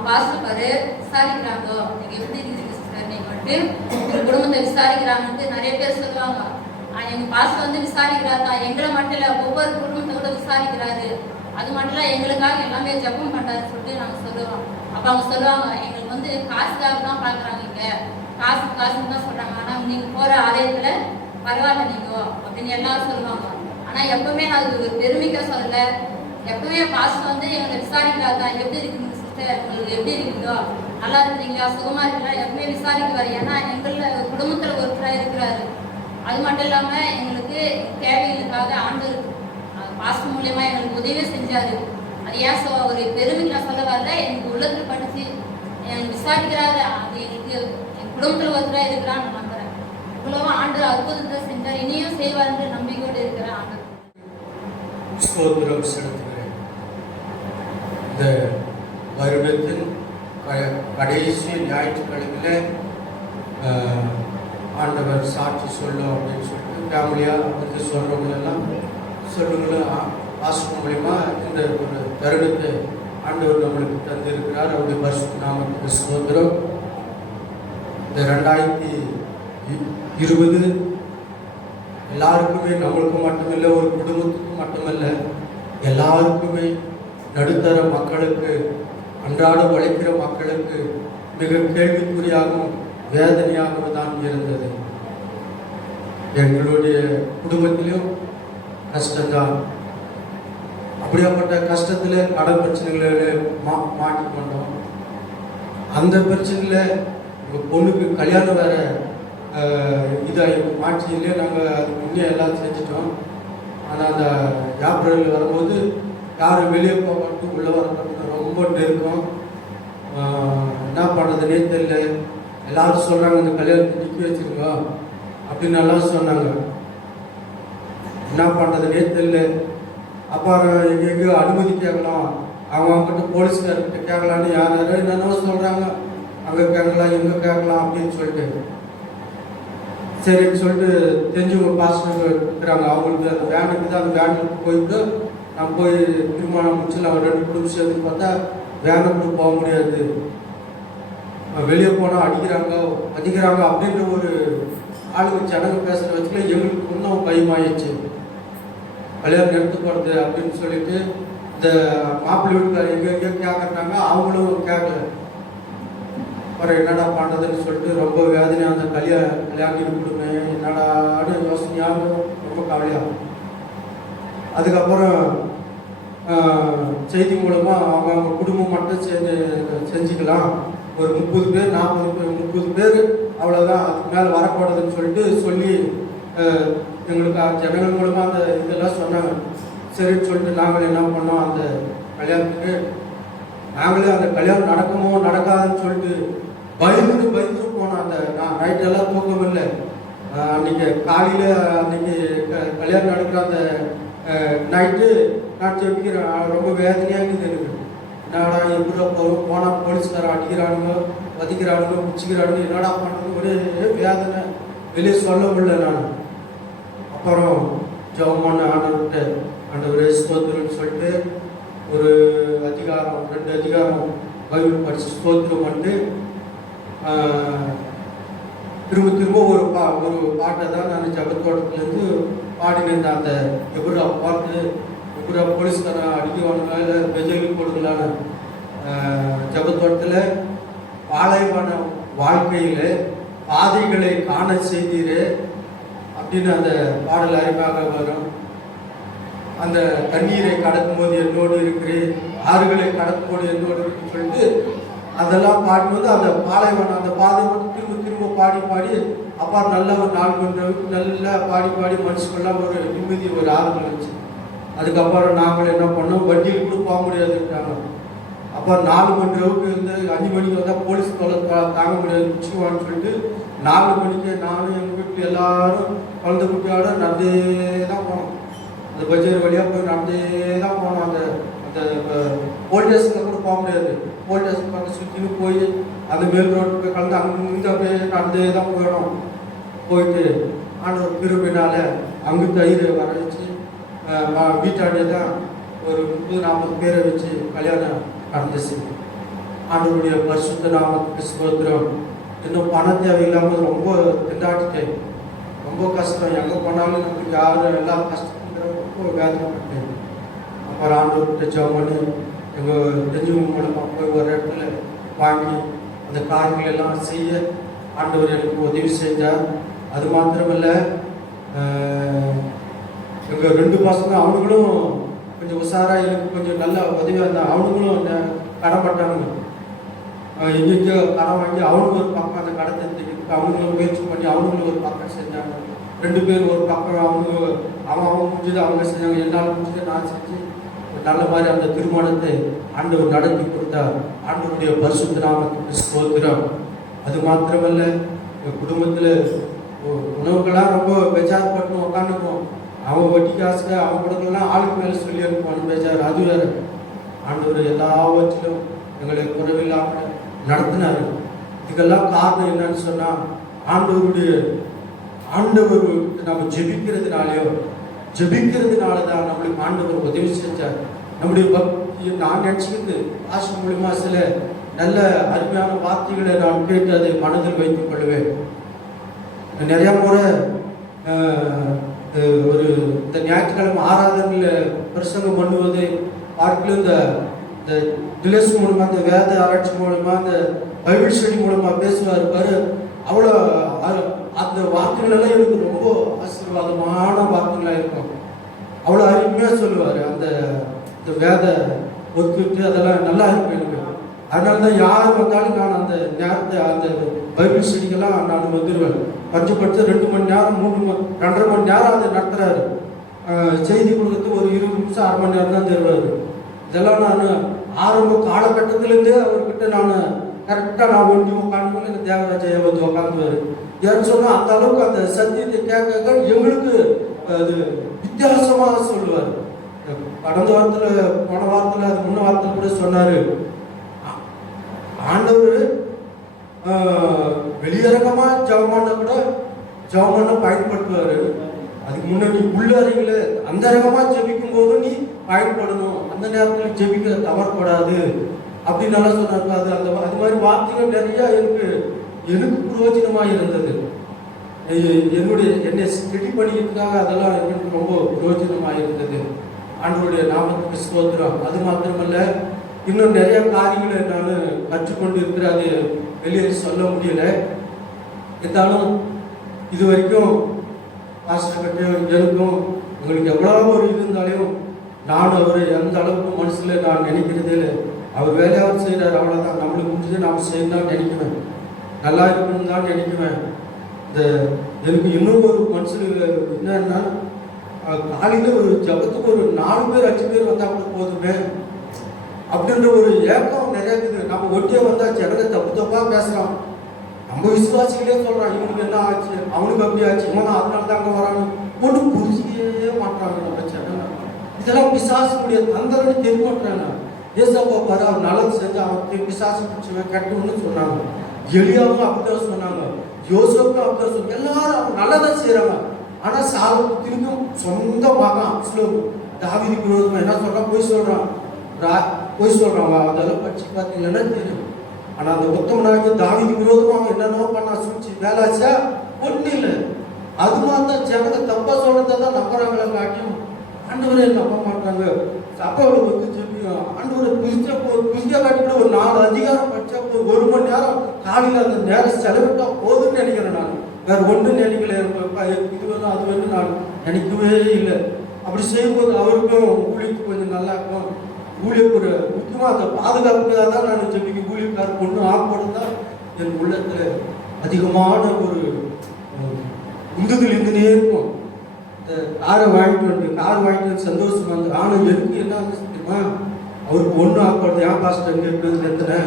பாஸ்டர் பாரு விசாரிக்கிறாங்க, நீங்கள் எப்படி இருக்கீங்க சிஸ்டர், நீங்கள் வந்துட்டு உங்கள் குடும்பத்தை விசாரிக்கிறாங்கன்ட்டு நிறைய பேர் சொல்லுவாங்க. எங்கள் பாஸ்டர் வந்து விசாரிக்கிறாரா, எங்களை மட்டும் இல்லை ஒவ்வொரு குடும்பத்தை கூட விசாரிக்கிறாரு. அது மட்டும் இல்லை, எங்களுக்காக எல்லாமே ஜெபம் பண்ணுறாருன்னு சொல்லிட்டு நாங்கள் சொல்லுவோம். அப்போ அவங்க சொல்லுவாங்க, எங்களுக்கு வந்து காசுக்காக தான் பார்க்குறாங்க, இங்கே காசுன்னு தான் சொல்கிறாங்க. ஆனால் நீங்கள் போகிற ஆலயத்தில் பரவாயில்ல நீங்கள் அப்படின்னு எல்லாரும் சொல்லுவாங்க. ஆனால் எப்பவுமே நான் அது ஒரு பெருமைக்காக சொல்லலை. எப்பவுமே பாஸ்டர் வந்து எங்களை விசாரிக்கிறாங்க, எப்படி இருக்குங்க சிஸ்டர், உங்களுக்கு எப்படி இருக்குதோ, நல்லா இருக்கிறீங்களா, சுகமாக இருக்கிறா, எப்பவுமே விசாரிக்கிறாரு. ஏன்னா எங்களில் குடும்பத்தில் ஒருத்தராக இருக்கிறாரு. அது மட்டும் இல்லாமல் எங்களுக்கு தேவைகளுக்காக ஆண்டவர் பாஸ்டர் மூலியமா எங்களுக்கு உதவி செஞ்சாரு. அது ஏன் ஒரு பெருமைக்கு நான் சொல்ல வரல, எனக்கு உள்ளத்தில் படிச்சு எனக்கு விசாரிக்கிறாரு. அது எங்களுக்கு என் குடும்பத்தில் ஒருத்தராக இருக்கிறான்னு நான் நம்புறேன். இவ்வளவு ஆண்டு அற்புதத்தை செஞ்சார், இனியும் செய்வார்ன்ற நம்பிக்கையோடு இருக்கிற ஆண்டு ஸ்தோத்திரம் செலுத்துகிறேன். இந்த வருடத்தின் கடைசி ஞாயிற்றுக்கிழமையில் ஆண்டவர் சாட்சி சொல்லும் அப்படின்னு சொல்லிட்டு ஃபேமிலியாக வந்து சொல்கிறவங்களெல்லாம் சொல்லுங்களும் பாஸ்டர் மூலிமா இந்த ஒரு தருணத்தை ஆண்டவர் நம்மளுக்கு தந்திருக்கிறார். அவருடைய பரிசுத்த நாமத்துக்கு ஸ்தோத்திரம். இந்த 2020 எல்லாருக்குமே, நம்மளுக்கு மட்டுமில்லை, ஒரு குடும்பத்துக்கு மட்டுமல்ல, எல்லாருக்குமே, நடுத்தர மக்களுக்கு, அன்றாட உழைக்கிற மக்களுக்கு மிக கேள்விக்குறியாகவும் வேதனையாகவும் தான் இருந்தது. எங்களுடைய குடும்பத்திலும் கஷ்டம்தான். அப்படியாப்பட்ட கஷ்டத்தில் கடன் பிரச்சனைகளில் மாட்டிக்கொண்டோம். அந்த பிரச்சனையில் எங்கள் பொண்ணுக்கு கல்யாணம் வேற இதாகி மாற்றியிலே நாங்கள் அதுக்கு முன்னே எல்லாம் செஞ்சிட்டோம். ஆனால் அந்த ஏப்ரலில் வரும்போது யாரும் வெளியே போகாட்டு உள்ளே வரப்பட்டு ரொம்ப நெருக்கம். என்ன பண்ணுறதுனே தெரியல. எல்லாரும் சொல்கிறாங்க இந்த கல்யாணத்தை நிற்க வச்சுருங்க அப்படின்னு எல்லாம் சொன்னாங்க. என்ன பண்ணுறதுனே தெரியல. அப்புறம் எங்கெங்கேயோ அனுமதி கேட்கலாம், அவங்கக்கிட்ட போலீஸ்கார்கிட்ட கேட்கலான்னு யார் யாரும் என்னென்னவோ சொல்கிறாங்க. அங்கே கேட்கலாம், எங்கே கேட்கலாம் அப்படின்னு சொல்லிட்டு சரின்னு சொல்லிட்டு தெரிஞ்சவங்க பாஸ்டர் இருக்கிறாங்க. அவங்களுக்கு அந்த வேனுக்கு தான், அந்த வேனுக்கு போயிட்டு நான் போய் திருமணம் முடிச்சு அவன் 2 குடும்பம் சேர்த்து பார்த்தா வேனை கூட போக முடியாது, வெளியே போனால் அடிக்கிறாங்க அப்படின்ற ஒரு ஆளுங்க ஜனங்க பேசுகிற வச்சுல எங்களுக்கு இன்னும் பயமாயிடுச்சு. கல்யாணம் நிறுத்த போகிறது அப்படின்னு சொல்லிட்டு இந்த மாப்பிள்ளை வீட்டுக்காரர் எங்கெங்கேயோ கேட்குறாங்க, அவங்களும் கேட்கல. அப்புறம் என்னடா பண்ணுறதுன்னு சொல்லிட்டு ரொம்ப வேதனையாக அந்த கல்யாணம் கொடுங்க என்னடான்னு யோசனையாக ரொம்ப கவலையாகும். அதுக்கப்புறம் செய்தி மூலமாக அவங்க குடும்பம் மட்டும் செஞ்சுக்கலாம், ஒரு 30 பேர் 40 பேர் 30 பேர் அவ்வளோதான், அதுக்கு மேலே வரக்கூடாதுன்னு சொல்லிட்டு சொல்லி எங்களுக்கு ஜனங்கள் மூலமாக அந்த இதெல்லாம் சொன்னாங்க. சரின்னு சொல்லிட்டு நாங்கள் என்ன பண்ணோம், அந்த கல்யாணத்துக்கு நாங்களே அந்த கல்யாணம் நடக்குமோ நடக்காதுன்னு சொல்லிட்டு பயந்து போனோம். அந்த நான் நைட்டெல்லாம் தூக்கம் இல்லை. அன்றைக்கி காலையில் அன்றைக்கி கல்யாணம் நடக்கிற அந்த நைட்டு நான் ஜெபிக்கிறேன். ரொம்ப வேதனையாக இருக்குது எனக்கு. என்னடா எப்படி போனால் போலீஸ்காரன் அடிக்கிறானுங்க, வதிக்கிறானுங்க, பிடிச்சிக்கிறானுங்க, என்னடா பண்ணுறது, ஒரே வேதனை, வெளியே சொல்ல முடியல நான். அப்புறம் ஜெபம் பண்ண ஆண்டவர்கிட்ட, ஆண்டவரே ஸ்தோத்திரம்னு சொல்லிட்டு ஒரு அதிகாரம் 2 அதிகாரம் பைபிள் படித்து ஸ்தோத்திரம் பண்ணிட்டு திரும்ப ஒரு பாட்டை தான் நான் ஜபத்தோட்டத்துலேருந்து பாடினேன். அந்த எப்படா பாட்டு, எப்படா போலீஸ்காரன் அடிக்கவானுங்களா இல்லை பெஜலி போடுங்களான்னு. ஜபத்தோட்டத்தில் பாலைவன வாழ்க்கையில் பாதைகளை காண செய்தீரே அப்படின்னு அந்த பாடல் அறிவாக வரும். அந்த தண்ணீரை கடக்கும்போது என்னோடு இருக்கிறேன், ஆறுகளை கடக்கும்போது என்னோடு இருக்குன்னு சொல்லிட்டு அதெல்லாம் பாடும்போது அந்த பாலைவனம் அந்த பாதை மட்டும் திரும்ப பாடி அப்பா நல்ல ஒரு 4 மணி நேரம் நல்லா பாடி மனுஷங்கள்லாம் ஒரு நிம்மதி, ஒரு ஆறுதல் இருந்துச்சு. அதுக்கப்புறம் நாங்கள் என்ன பண்ணோம், வண்டியில் கூட போக முடியாதுன்றாங்க. அப்புறம் 4 மணி நேரத்துக்கு இருந்து 5 மணிக்கு வந்தால் போலீஸ் தொலை தாங்க முடியாது, முடிச்சுக்குவான்னு சொல்லிட்டு 4 மணிக்கு நானும் எங்கள் வீட்டில் எல்லாரும் குழந்தை குட்டியோட நடந்தே தான் போனோம். அந்த பஜார் வழியாக போய் நடந்தே தான் போனோம். அந்த அந்த போலீஸ் ஸ்டேஷனில் கூட போக முடியாது. போலீஸ் ஸ்டேஷன் பக்கம் சுற்றின்னு போய் அந்த மேல் ரோட்டு போய் கலந்து அங்கே போய் நடந்தே தான் போயிடும். போயிட்டு ஆண்டவர் கிருபையினால அங்கு தயிர் வர வச்சு வீட்டாண்டே தான் ஒரு 30-40 பேரை வச்சு கல்யாணம் நடந்துச்சு. ஆண்டவருடைய பரிசுத்த நாமத்துக்கு ஸ்தோத்திரம். இன்னும் பண தேவையில்லாமல் ரொம்ப திண்டாட்டிட்டேன், ரொம்ப கஷ்டம். எங்கே போனாலும் நமக்கு யாரும் எல்லாம் கஷ்டங்கிற ரொம்ப வேதனைப்பட்டேன். அப்புறம் ஆண்டவர்கிட்ட ஜெபம் பண்ணி எங்கள் தெரிஞ்சவங்க மூலமாக போய் ஒரு இடத்துல வாங்கி அந்த காரியங்கள் எல்லாம் செய்ய ஆண்டவர் எனக்கு உதவி செஞ்சார். அது மாத்திரமில்லை, எங்கள் 2 பசங்க அவங்களும் கொஞ்சம் உஷாராக எனக்கு கொஞ்சம் நல்ல உதவியாக இருந்தாங்க. அவங்களும் கடன்பட்டாங்க. எங்கேயோ கடன் வாங்கி அவனுக்கு ஒரு பக்கம் அந்த கடத்தை தெரிவித்து அவங்களும் முயற்சி பண்ணி அவங்களும் ஒரு பக்கம் செஞ்சாங்க. 2 பேர் ஒரு பக்கம் அவங்க முடிஞ்சது அவங்க செஞ்சாங்க, என்னால் முடிஞ்சது நான் செஞ்சு நல்ல மாதிரி அந்த திருமணத்தை ஆண்டவர் நடத்தி கொடுத்தார். ஆண்டவருடைய பரிசுத்த நாமத்துக்கு ஸ்தோத்திரம். அது மாத்திரமல்ல, எங்கள் குடும்பத்தில் உணவுகள்லாம் ரொம்ப பெஜார்பட்டு உட்காந்துக்குவோம். அவன் வட்டி காசுக்கு அவன் கொடுக்கலாம், ஆளுக்கு மேலே சொல்லி அனுப்புவான் பேஜார். அது வேறு. ஆண்டவர் எல்லாவற்றிலும் எங்களை குறைவில்லாமல் நடத்தினார். இதுக்கெல்லாம் காரணம் என்னன்னு சொன்னால், ஆண்டவர் நம்ம ஜெபிக்கிறதுனால தான் நம்மளுக்கு ஆண்டவர் உதவி செஞ்சார். நம்முடைய பக்தி நான் நினச்சிக்கிட்டு ஆசை மூலியமாக சில நல்ல அருமையான வார்த்தைகளை நான் கேட்டு அதை மனதில் வைத்துக் கொள்வேன். நிறையா முறை ஒரு இந்த ஞாயிற்றுக்கிழமை ஆராதனையில் பிரசங்கம் பண்ணுவது பார்க்கலும் இந்த திலேஸ் மூலமாக, இந்த வேத ஆராய்ச்சி மூலமாக, இந்த பைபிள் ஸ்டடி மூலமாக பேசுவார் பாரு. அவ்வளோ அந்த வார்த்தைகள் எல்லாம் எனக்கு ரொம்ப ஆசீர்வாதமான வார்த்தைகளாக இருக்கும். அவ்வளோ அருமையாக சொல்லுவார். அந்த வேத ஒத்துட்டு அதெல்லாம் நல்லா இருக்கும் எனக்கு. அதனால தான் யார் வந்தாலும் நான் அந்த நேரத்தை அந்த பைபிள் ஸ்டடிக்கெல்லாம் நான் வந்துடுவேன். பஞ்சப்படுத்த 2 மணி நேரம் 2.5 மணி நேரம் அதை நடத்துகிறாரு. செய்தி கொடுக்கறதுக்கு ஒரு 20 நிமிஷம் 1/2 மணி நேரம் தான் தருவார். இதெல்லாம் நான் ஆரம்ப காலகட்டத்திலேருந்தே அவர்கிட்ட நான் கரெக்டாக நான் ஒண்டி உட்காந்து இந்த தேவராஜையை வந்து உட்காந்துவார். ஏன்னு சொன்னால் அந்த அளவுக்கு அந்த சத்தியத்தை கேட்க எங்களுக்கு அது வித்தியாசமாக சொல்லுவார். கடந்த வாரத்தில் போன வாரத்தில் அது முன்ன வாரத்தில் கூட சொன்னார், ஆண்டவர் வெளியரங்கமாக ஜெபமான பயன்படுத்துவார். அதுக்கு முன்னாடி உள்ளறையில் அந்த ரகமாக ஜெபிக்கும் போது நீ பயன்படணும், அந்த நேரத்தில் ஜெபிக்க தவறப்படாது அப்படின்னு நல்லா சொன்னார். அது மாதிரி வார்த்தைகள் நிறையா எனக்கு பிரயோஜனமாக இருந்தது. என்னை ஸ்டடி பண்ணிக்கிறதுக்காக அதெல்லாம் எனக்கு ரொம்ப பிரயோஜனமாக இருந்தது. ஆண்டவருடைய நாமத்துக்கு ஸ்தோத்திரம். அது மாத்திரமல்ல, இன்னும் நிறைய காரியங்களை நான் கற்றுக்கொண்டு இருக்கிறது. வெளியே சொல்ல முடியல. இருந்தாலும் இது வரைக்கும் பாஸ்டர் கிட்ட எனக்கும் உங்களுக்கு எவ்வளோ ஒரு இது இருந்தாலும் நான் அவர் எந்த அளவுக்கு மனசில் நான் நினைக்கிறதே இல்லை. அவர் வேலையை அவர் செய்கிறார், அவ்வளோதான். நம்மளுக்கு முடிஞ்சது நாம் செய்யணும் தான் நினைக்குவேன், நல்லா இருக்கணும்னு தான் நினைக்குவேன். இந்த எனக்கு இன்னும் ஒரு மனசில் என்னன்னா, காலையில் ஒரு ஜபத்துக்கு ஒரு 4 பேர் 5 பேர் வந்தால் கூட போதுமே அப்படின்ற ஒரு ஏக்கம் நிறைய இருக்குது. நம்ம ஒட்டியே வந்தால் ஜனங்க தப்பு தப்பாக பேசுகிறான். நம்ம விசுவாசிகளே சொல்கிறான், இவனுக்கு என்ன ஆச்சு, அவனுக்கு அப்படி ஆச்சு, இவன் அதனால தான் அங்கே வரானு ஒன்றும் புரிஞ்சிக்கவே மாட்டாங்க நம்ம ஜனங்க. இதெல்லாம் பிசாசுடைய தந்தரன்னு தெரிய மாட்டாங்க. ஏசப்பா பாரு, அவர் நல்லது செஞ்சு அவன் பிசாசு பிடிச்சவன் கட்டணும்னு சொன்னாங்க. எளியாவும் அப்படிதான் சொன்னாங்க, யோசப்பும் அப்படிதான் சொன்னாங்க. எல்லாரும் அவங்க நல்லதான் செய்கிறாங்க. ஆனால் சாலமோன் திரும்பியும் சொந்த மகன் அப்சலோம் தாவீதுக்கு விரோதமாக என்ன சொல்கிறான், போய் சொல்கிறான். அதெல்லாம் படிச்சு பார்த்தீங்கன்னா தெரியும். ஆனால் அந்த உத்தமனாகிய தாவீதுக்கு விரோதமாக என்னென்னோ பண்ணா, சூழ்ச்சி வேலாச்சா ஒன்றும் இல்லை. அது மாதிரி தான் ஜனங்க தப்பா சொல்றதை தான் நம்புறாங்களே காட்டியும் ஆண்டவரே நம்ப மாட்டாங்க. சபையோட வந்து ஜெபிக்கும், ஆண்டவரை புரிஞ்ச காட்டிவிட ஒரு 4 அதிகாரம் படிச்சா 1 மணி நேரம் காலையில் அந்த நேரம் செலவிட்டா போதுன்னு நினைக்கிறேன். நான் வேற ஒன்றும் நினைக்கல. இது வேணும் அது வேணும் நான் நினைக்கவே இல்லை. அப்படி செய்யும்போது அவருக்கும் ஊழியருக்கு கொஞ்சம் நல்லா இருக்கும். ஊழியர் முக்கியமாக அந்த பாதுகாப்புக்காக தான் நான் ஜெபிக்க ஊழியக்காரர் பொண்ணு ஆகப்படும் தான் என் உள்ளத்தில் அதிகமான ஒரு உந்துதல் இருந்துனே இருக்கும். இந்த காரை வாங்கிட்டு சந்தோஷமா இருந்தது. ஆனால் எனக்கு என்ன தெரியுமா, அவருக்கு ஒன்றும் ஆகப்படுது. ஏன் பாஸ்டர் அங்கே இருக்கிறது எத்தனை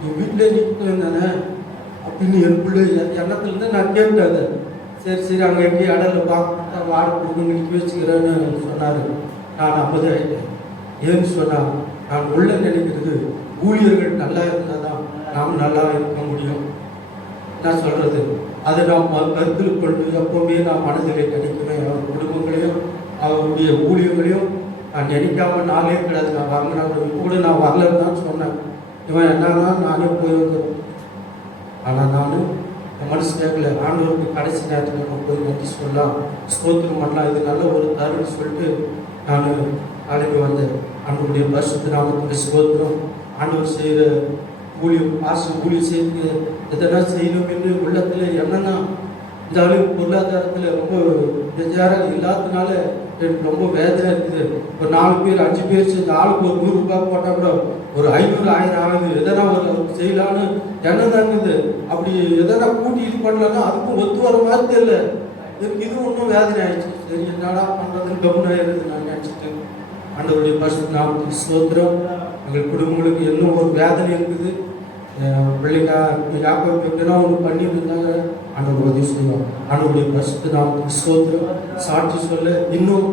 நீ வீட்டிலே நிற்கும் தானே அப்படின்னு எனக்குள்ள எண்ணத்துலேருந்து நான் கேட்டேன். சரி அங்கே எங்கேயும் இடத்துல பார்க்க வாட கொடுங்க நிற்க வச்சுக்கிறேன்னு சொன்னார். நான் 50 ஆகிட்டேன். ஏன்னு சொன்னால், நான் உள்ள நினைக்கிறது ஊழியர்கள் நல்லா இருந்தால் தான் நாம் நல்லா இருக்க முடியும். நான் சொல்கிறது அதை நாம் கருத்தில் கொண்டு எப்போவுமே நான் மனதிலே நினைக்கிறேன். அவர் குடும்பங்களையும் அவருடைய ஊழியர்களையும் நான் நினைக்காம நாளே கிடையாது. நான் வரலாம் கூட நான் வரலன்னு தான் சொன்னேன். இவன் என்னன்னா நானே போய் வந்துடும். ஆனால் நானும் என் மனசு கேட்கல. ஆண்டவருக்கு கடைசி நேரத்தில் நம்ம போய் நன்றி சொல்லலாம், ஸ்தோத்திரம் பண்ணலாம், இது நல்ல ஒரு தருன்னு சொல்லிட்டு நான் நாளைக்கு வந்தேன். ஆண்டவருடைய பரிசுத்த நாமத்துக்கு ஸ்தோத்திரம். ஆண்டவர் செய்கிற ஊழியம் செய்து எதனா செய்யணும் என்று உள்ளத்தில் என்னன்னா, இந்த அளவுக்கு பொருளாதாரத்தில் ரொம்ப பெஜாராக இல்லாததுனால எனக்கு ரொம்ப வேதனை இருக்குது. ஒரு 4 பேர் 5 பேர் செஞ்சு ஆளுக்கு ஒரு 100 ரூபாய் போட்டால் கூட ஒரு 500 1000 ஆகுது. எதனா ஒரு செய்யலான்னு எண்ணம் தான் இருக்குது. அப்படி எதனா கூட்டி இது பண்ணலான்னா அதுக்கும் ஒத்து வர மாதிரி தெரியல. எனக்கு இது ஒன்றும் வேதனை ஆயிடுச்சு. சரி என்னடா பண்ணுறதுன்னு கவனாயிருது நான் நினச்சிட்டு. ஆண்டவருடைய பரிசுத்த நாமத்துக்கு ஸ்தோத்திரம். எங்கள் குடும்பங்களுக்கு இன்னும் ஒரு வேதனை இருக்குது. பிள்ளைங்க யாக்கோபுக்குன்னா ஒன்று பண்ணியிருந்தாங்க. ஆண்டவர் உதவி செய்வாங்க. ஆண்டவருடைய பரிசுத்த நாமத்துக்கு ஸ்தோத்திரம். சாட்சி சொல்ல இன்னும்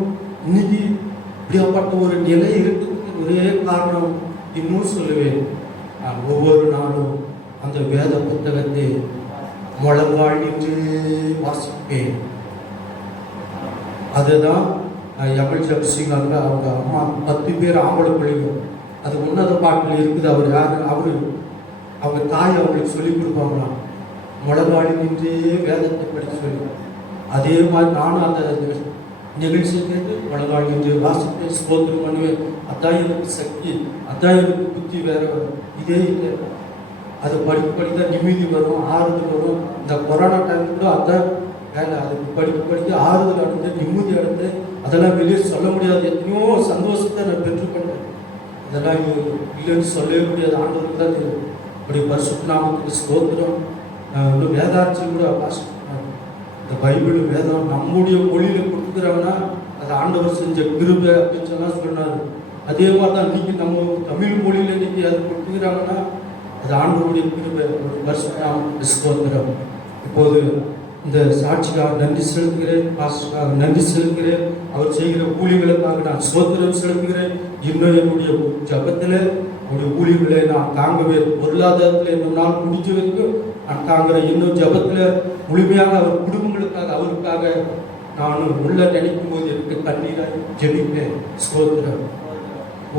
இன்னைக்கு இப்படியாப்பட்ட ஒரு நிலை இருக்கிறதுக்கு ஒரே காரணம் இன்னும் சொல்லுவேன். நான் ஒவ்வொரு நாளும் அந்த வேத புத்தகத்தை முழங்கால் நின்று வாசிப்பேன். அதுதான் எம்எல் ஜப்சிங்காங்க அவங்க அம்மா 10 பேர் ஆம்பளை பிள்ளைங்க. அது உன்னத பாட்டில் இருக்குது. அவர் யார், அவங்க தாய் அவங்களுக்கு சொல்லிக் கொடுப்பாங்களாம். முழங்காலி நின்றே வேதத்தை படிக்க சொல்லி. அதே மாதிரி நானும் அந்த நிகழ்ச்சியை கேட்டு முழங்காலி நின்று வாசிப்பேன், ஸ்தோத்திரம் பண்ணுவேன். அதான் எனக்கு சக்தி, அதான் எனக்கு புத்தி. வேற இதே இல்லை. அது படிக்க நிம்மதி வரும், ஆறுதல் வரும். இந்த கொரோனா டைம் கூட அதான் வேலை. அதுக்கு படிக்க ஆறுதல் அடைஞ்சு நிம்மதி அடைஞ்சு அதெல்லாம் வெளியே சொல்ல முடியாது. எத்தனையோ சந்தோஷத்தை நான் பெற்றுக்கொண்டேன். அதெல்லாம் இல்லைன்னு சொல்லவே முடியாது. ஆண்டவருக்கு தான் தெரியும். அப்படி பரிசுத்த நாமத்துக்கு ஸ்தோத்திரம். இன்னும் வேதாட்சி கூட இந்த பைபிள் வேதம் நம்முடைய மொழியில் கொடுக்குறாங்கன்னா அது ஆண்டவர் செஞ்ச கிருபை அப்படின்னு சொன்னார். அதே மாதிரி தான் இன்னைக்கு நம்ம தமிழ் மொழியில் இன்னைக்கு அது கொடுக்குறாங்கன்னா அது ஆண்டவருடைய கிருபை. பரிசுத்த நாமத்துக்கு ஸ்தோத்திரம். இப்போது இந்த சாட்சிக்காக நன்றி செலுத்துகிறேன், பாஸ்டருக்காக நன்றி செலுத்துகிறேன். அவர் செய்கிற ஊழியர்களுக்காக நான் ஸ்தோத்திரம் செலுத்துகிறேன். இன்னும் என்னுடைய ஜபத்தில் அவருடைய ஊழியர்களை நான் தாங்குவேன். பொருளாதாரத்தில் இன்னும் நாள் முடிஞ்ச வரைக்கும் நான் தாங்குகிறேன். இன்னும் ஜபத்தில் முழுமையாக அவர் குடும்பங்களுக்காக அவருக்காக நான் உள்ள நினைக்கும் போது எனக்கு கண்ணீராக ஜெபிப்பேன். ஸ்தோத்திரம்.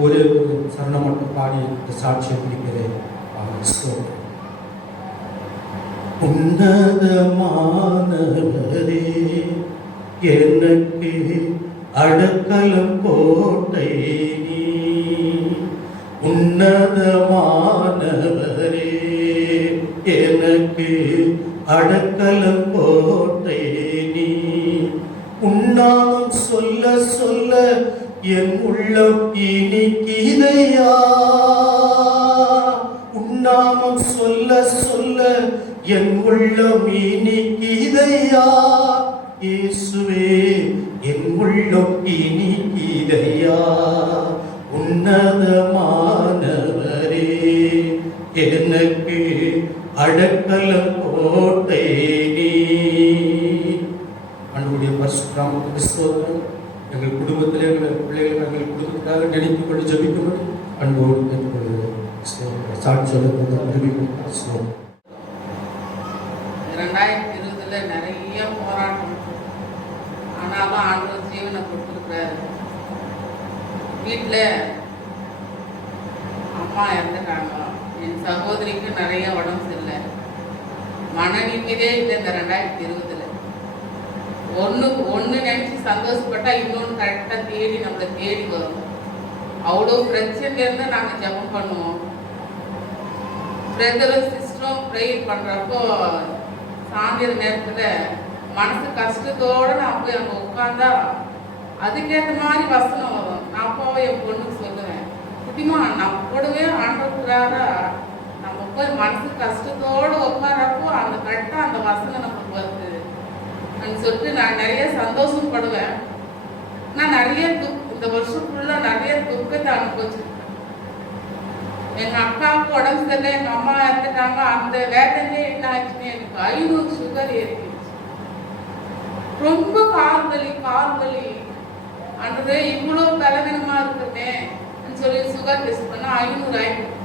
ஒரே ஒரு சரணம் மட்டும் பாடி இந்த சாட்சியை பிடிக்கிறேன். ஸ்தோத்திரம். உன்னதமானவரே எனக்கு அடக்கலம் கோட்டை நீ, உன்னதமானவரே எனக்கு அடக்கலம் கோட்டை நீ. உன்னாமம் சொல்ல சொல்ல என் உள்ளம் இனிக்கிதையா. உன்னாமம் சொல்ல சொல்ல என் உள்ளம் இனிக்கிதையா. இயேசுவே என் உள்ளம் இனிக்கிதையா. உன்னதமானவரே எனக்கு அடக்கலம் கோட்டை நீ. ஆண்டவருடைய பரிசுத்த நாமத்துக்கு ஸ்தோத்திரம். எங்கள் குடும்பத்தில் எங்கள் பிள்ளைகள் எங்கள் குடும்பத்துக்காக நினைத்துக் கொண்டு ஜெபிக்கும்படி அன்போடு கேட்டுக்கொள்கிறேன். சாட்சி சொல்ல 2020 நிறைய போராட்டம், ஆனாலும் ஆண்டவர் ஜீவனை கொடுத்துருக்கிறாரு. வீட்டில் அம்மா இறந்துட்டாங்க, என் சகோதரிக்கு நிறைய உடம்பு சரியில்லை, மன நிம்மதியே இல்லை. இந்த 2020 ஒன்று நினச்சி சந்தோஷப்பட்டா இன்னொன்று கரெக்டாக தேடி நம்மளை தேடி வரும். அவ்வளோ பிரச்சனையிலேருந்து நாங்கள் ஜெபம் பண்ணுவோம். பிரதரும் சிஸ்டரும் ப்ரேயர் பண்ணுறப்போ சாயந்தர நேரத்தில் மனசு கஷ்டத்தோடு நான் போய் அங்கே உட்காந்தா அதுக்கேற்ற மாதிரி வசனம் வரும். நான் அப்பாவை என் பொண்ணுக்கு சொல்லுவேன், குட்டிமா நம்ம கூடவே ஆண்டுறாரா, நம்ம போய் மனசு கஷ்டத்தோடு உட்காரப்போ அந்த கரெக்டாக அந்த வசனம் நமக்கு வருது அப்படின்னு சொல்லிட்டு நான் நிறைய சந்தோஷப்படுவேன். நான் நிறைய இந்த வருஷம் ஃபுல்லாக நிறைய துக்கத்தை அனுபவிச்சிருக்கேன். எங்கள் அக்காவுக்கு உடம்பு சரியில்லை, எங்கள் அம்மா இறந்துட்டாங்க. அந்த வேதனையே என்ன ஆச்சுன்னு எனக்கு 500 சுகர் ஏறிடுச்சு. ரொம்ப கால் வலி அன்று இவ்வளோ பலவீனமாக இருக்குன்னு சொல்லி சுகர் டெஸ்ட் பண்ணால் 500 ஆயிடும்.